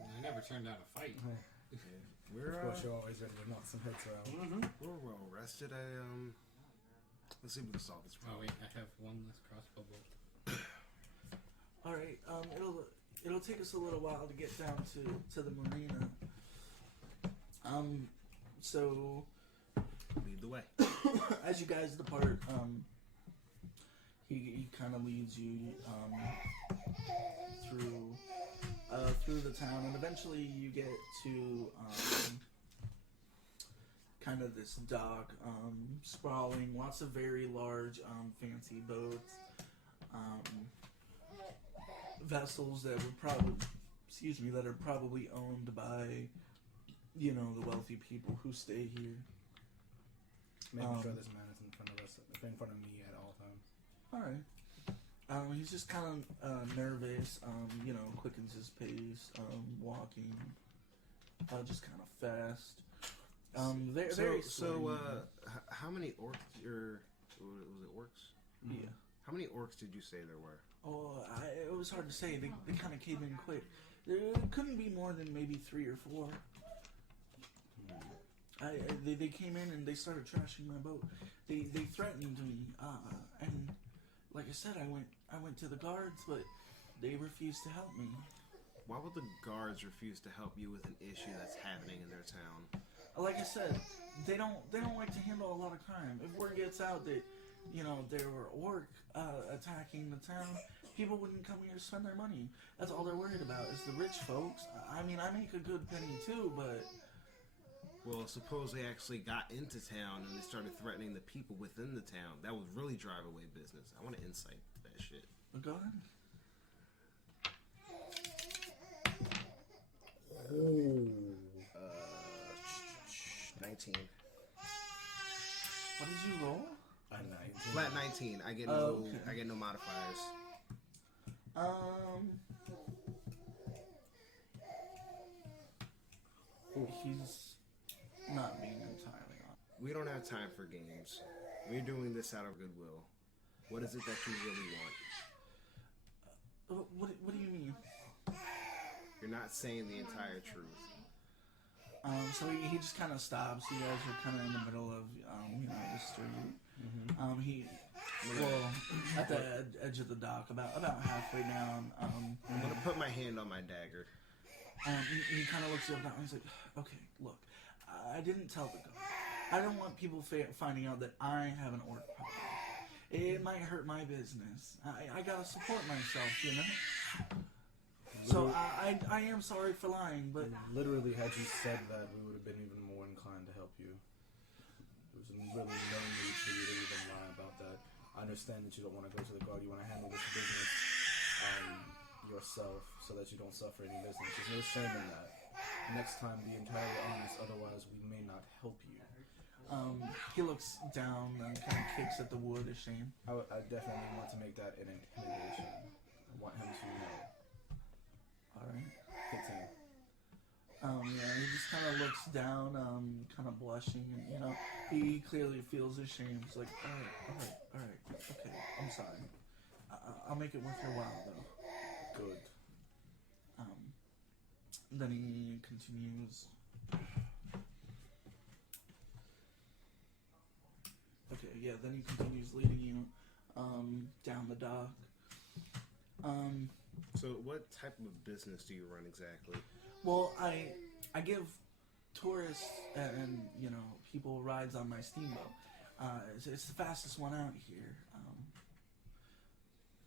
I never turned down a fight. We're Of course, you're always ready to knock some heads around. we're well rested. Let's see if we can solve this Oh problem. wait, I have one less crossbow bolt. All right, it'll take us a little while to get down to the marina. So Lead the way. as you guys depart, he kind of leads you through the town, and eventually you get to kind of this dock, sprawling, lots of very large, fancy boats, vessels that are probably owned by the wealthy people who stay here. Making sure this man is in front of us, in front of me at all times. All right. He's just kind of nervous. Quickens his pace. Walking. Just kind of fast. Very so how many orcs was it orcs? Yeah. How many orcs did you say there were? Oh, it was hard to say. They kind of came in quick. There couldn't be more than maybe 3 or 4. They came in and they started trashing my boat. They threatened me, and like I said, I went to the guards, but they refused to help me. Why would the guards refuse to help you with an issue that's happening in their town? Like I said, they don't like to handle a lot of crime. If word gets out that there were orc attacking the town, people wouldn't come here to spend their money. That's all they're worried about is the rich folks. I mean, I make a good penny too, but... Well, suppose they actually got into town and they started threatening the people within the town. That would really drive away business. I want to insight that shit. Go ahead. Oh. 19. What did you roll? A 19. Flat 19. I get I get no modifiers. He's not being entirely honest. We don't have time for games. We're doing this out of goodwill. What is it that you really want? What do you mean? You're not saying the entire truth. So he just kind of stops. You guys are kind of in the middle of the street. At the edge of the dock, about halfway down. I'm gonna put my hand on my dagger. He kind of looks up now and he's like, "Okay, look, I didn't tell the guard. I don't want people finding out that I have an orc problem. It might hurt my business. I gotta support myself, So I am sorry for lying, but Literally, had you said that, we would have been even more inclined to help you. There was really no need for you to even lie about that. I understand that you don't want to go to the guard. You want to handle this business yourself so that you don't suffer any business. There's no shame in that. Next time, be entirely honest. Otherwise, we may not help you. he looks down and kind of kicks at the wood, ashamed. I definitely want to make that an intimidation. I want him to know. All right. 15. He just kind of looks down, kind of blushing, and he clearly feels ashamed. He's like, all right, okay, I'm sorry. I'll make it worth your while, though. Good. Then he continues. Okay, yeah. Then he continues leading you down the dock. So, what type of business do you run exactly? Well, I give tourists and people rides on my steamboat. It's the fastest one out here,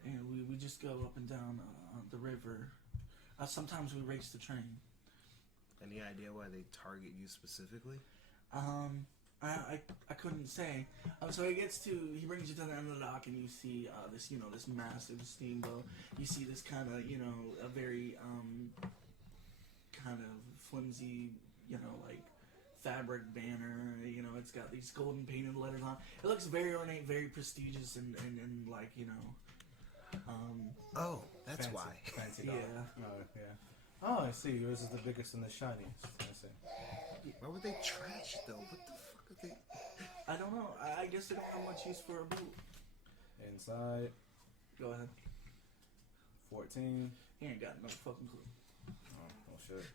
and we just go up and down the river. Sometimes we race the train. Any idea why they target you specifically? I couldn't say. So he brings you to the end of the dock, and you see this massive steamboat. You see this kind of a very kind of flimsy like fabric banner. It's got these golden painted letters on. It looks very ornate, very prestigious, and like Oh, that's Fancy. why. Fancy yeah. dog. Oh, yeah. Oh, I see. Yours is the biggest and the shiniest. I see. Why would they trash it, though? What the fuck are they... I don't know. I guess they don't have much use for a boot. Inside, Go ahead. 14. He ain't got no fucking clue. Oh shit.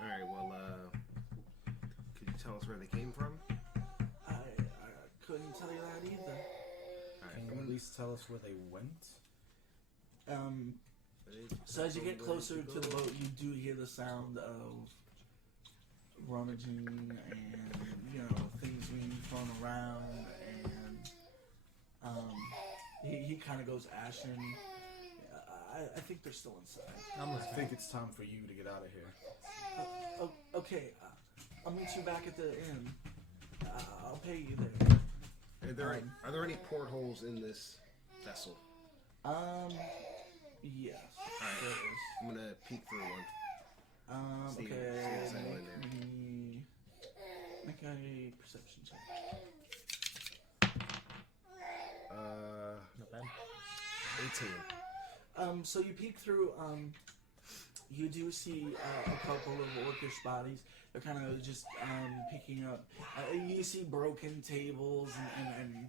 Alright, well, could you tell us where they came from? I couldn't tell you that either. Can you at least tell us where they went? So as you get closer to the boat, you do hear the sound of rummaging and things being thrown around, and he kind of goes ashen. I think they're still inside. I think it's time for you to get out of here. Okay, I'll meet you back at the inn. I'll pay you there. Are there any portholes in this vessel? Yes. Alright. There it is. I'm gonna peek through one. See Okay. what's in there. Make a perception check. Not bad. 18. So you peek through. You do see a couple of orcish bodies. They're kind of just picking up. You see broken tables and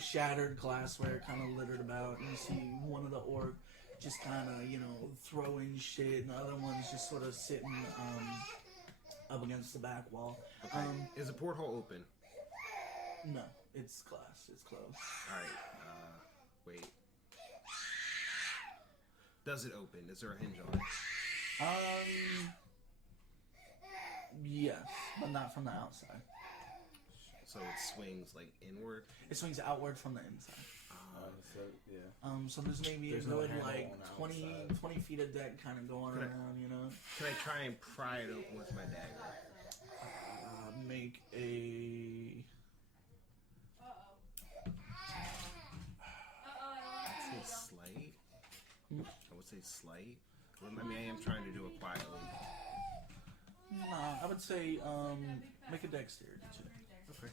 shattered glassware kind of littered about. And you see one of the orc just kind of, throwing shit, and the other one's just sort of sitting up against the back wall. Okay. Is the porthole open? No, it's glass. It's closed. Alright. Wait. Does it open? Is there a hinge on it? Yes, but not from the outside. So it swings like inward? It swings outward from the inside. So, yeah. So there's maybe There's a no good handle like on the 20 feet of deck kind of going around, Can I try and pry it open with my dagger? Make a... I'd say slight. I would say slight. I mean, I am trying to do it quietly. Nah, I would say make a dexterity check. Okay.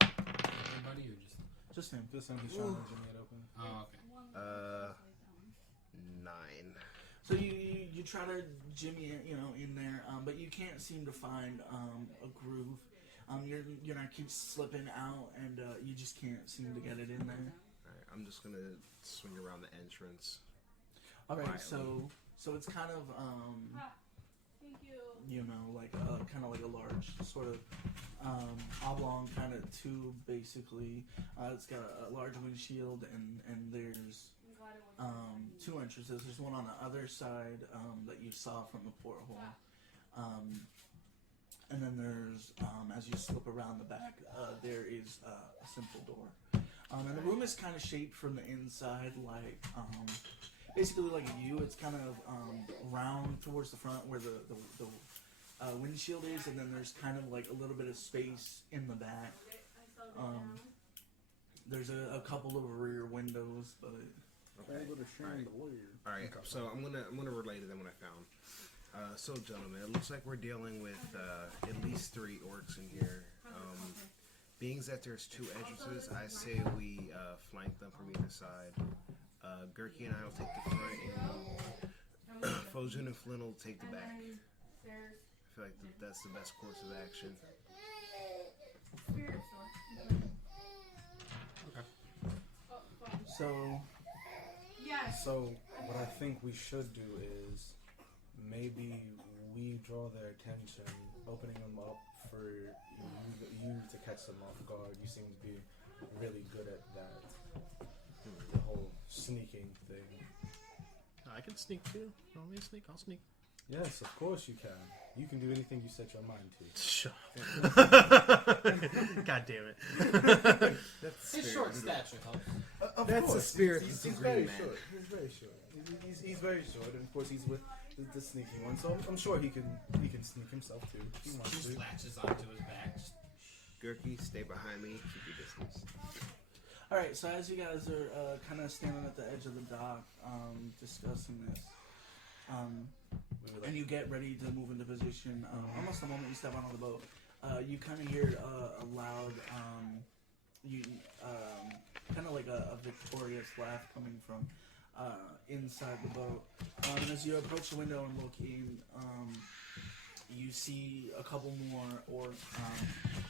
Everybody or just? Just him. Just him, he's trying to jimmy it open. Oh, okay. 9. So you try to jimmy it, in there, but you can't seem to find a groove. You're not keep slipping out, and you just can't seem to get it in there. Alright, I'm just gonna swing around the entrance. All right, Quietly. so it's kind of kind of like a large sort of oblong kind of tube, basically. It's got a large windshield, and there's two entrances. There's one on the other side that you saw from the porthole, and then there's as you slip around the back, there is a simple door. And the room is kind of shaped from the inside like basically like a U. It's kind of round towards the front where the windshield is, and then there's kind of like a little bit of space in the back. There's a couple of rear windows, but Alright, so I'm gonna relay to them what I found. So gentlemen, it looks like we're dealing with at least 3 orcs in here. Being that there's 2 entrances, I say we flank them from either side. Gurky and I will take the front, and Fojun and Flynn will take the back. I feel like that's the best course of action. So what I think we should do is maybe we draw their attention, opening them up for you to catch them off guard. You seem to be really good at that. The whole sneaking thing. I can sneak too. You want me to sneak? I'll sneak. Yes, of course you can. You can do anything you set your mind to. Shut up. God damn it. His short stature helps. That's the spirit of He's the very green man. short. He's very short. He's very short, and of course he's with the sneaking one. So I'm sure he can sneak himself too. He wants Just to. latches onto his back. Gurky, stay behind me. Keep your distance. all right. So as you guys are kind of standing at the edge of the dock, discussing this, and you get ready to move into position, almost the moment you step onto the boat, you kind of hear a loud, kind of like a victorious laugh coming from inside the boat. And as you approach the window and look in, you see a couple more orcs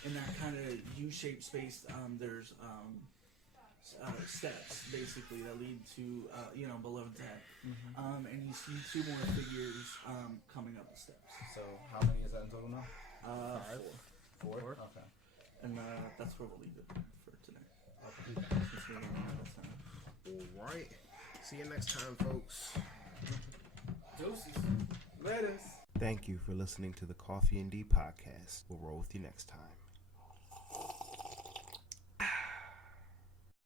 in that kind of U-shaped space. There's steps basically that lead to below deck, and you see 2 more figures coming up the steps. So how many is that in total now? 4. Four. Okay. And that's where we'll leave it for today. Since we're running out of time. Alright. See you next time, folks. Doses. Later. Thank you for listening to the Coffee&D podcast. We'll roll with you next time.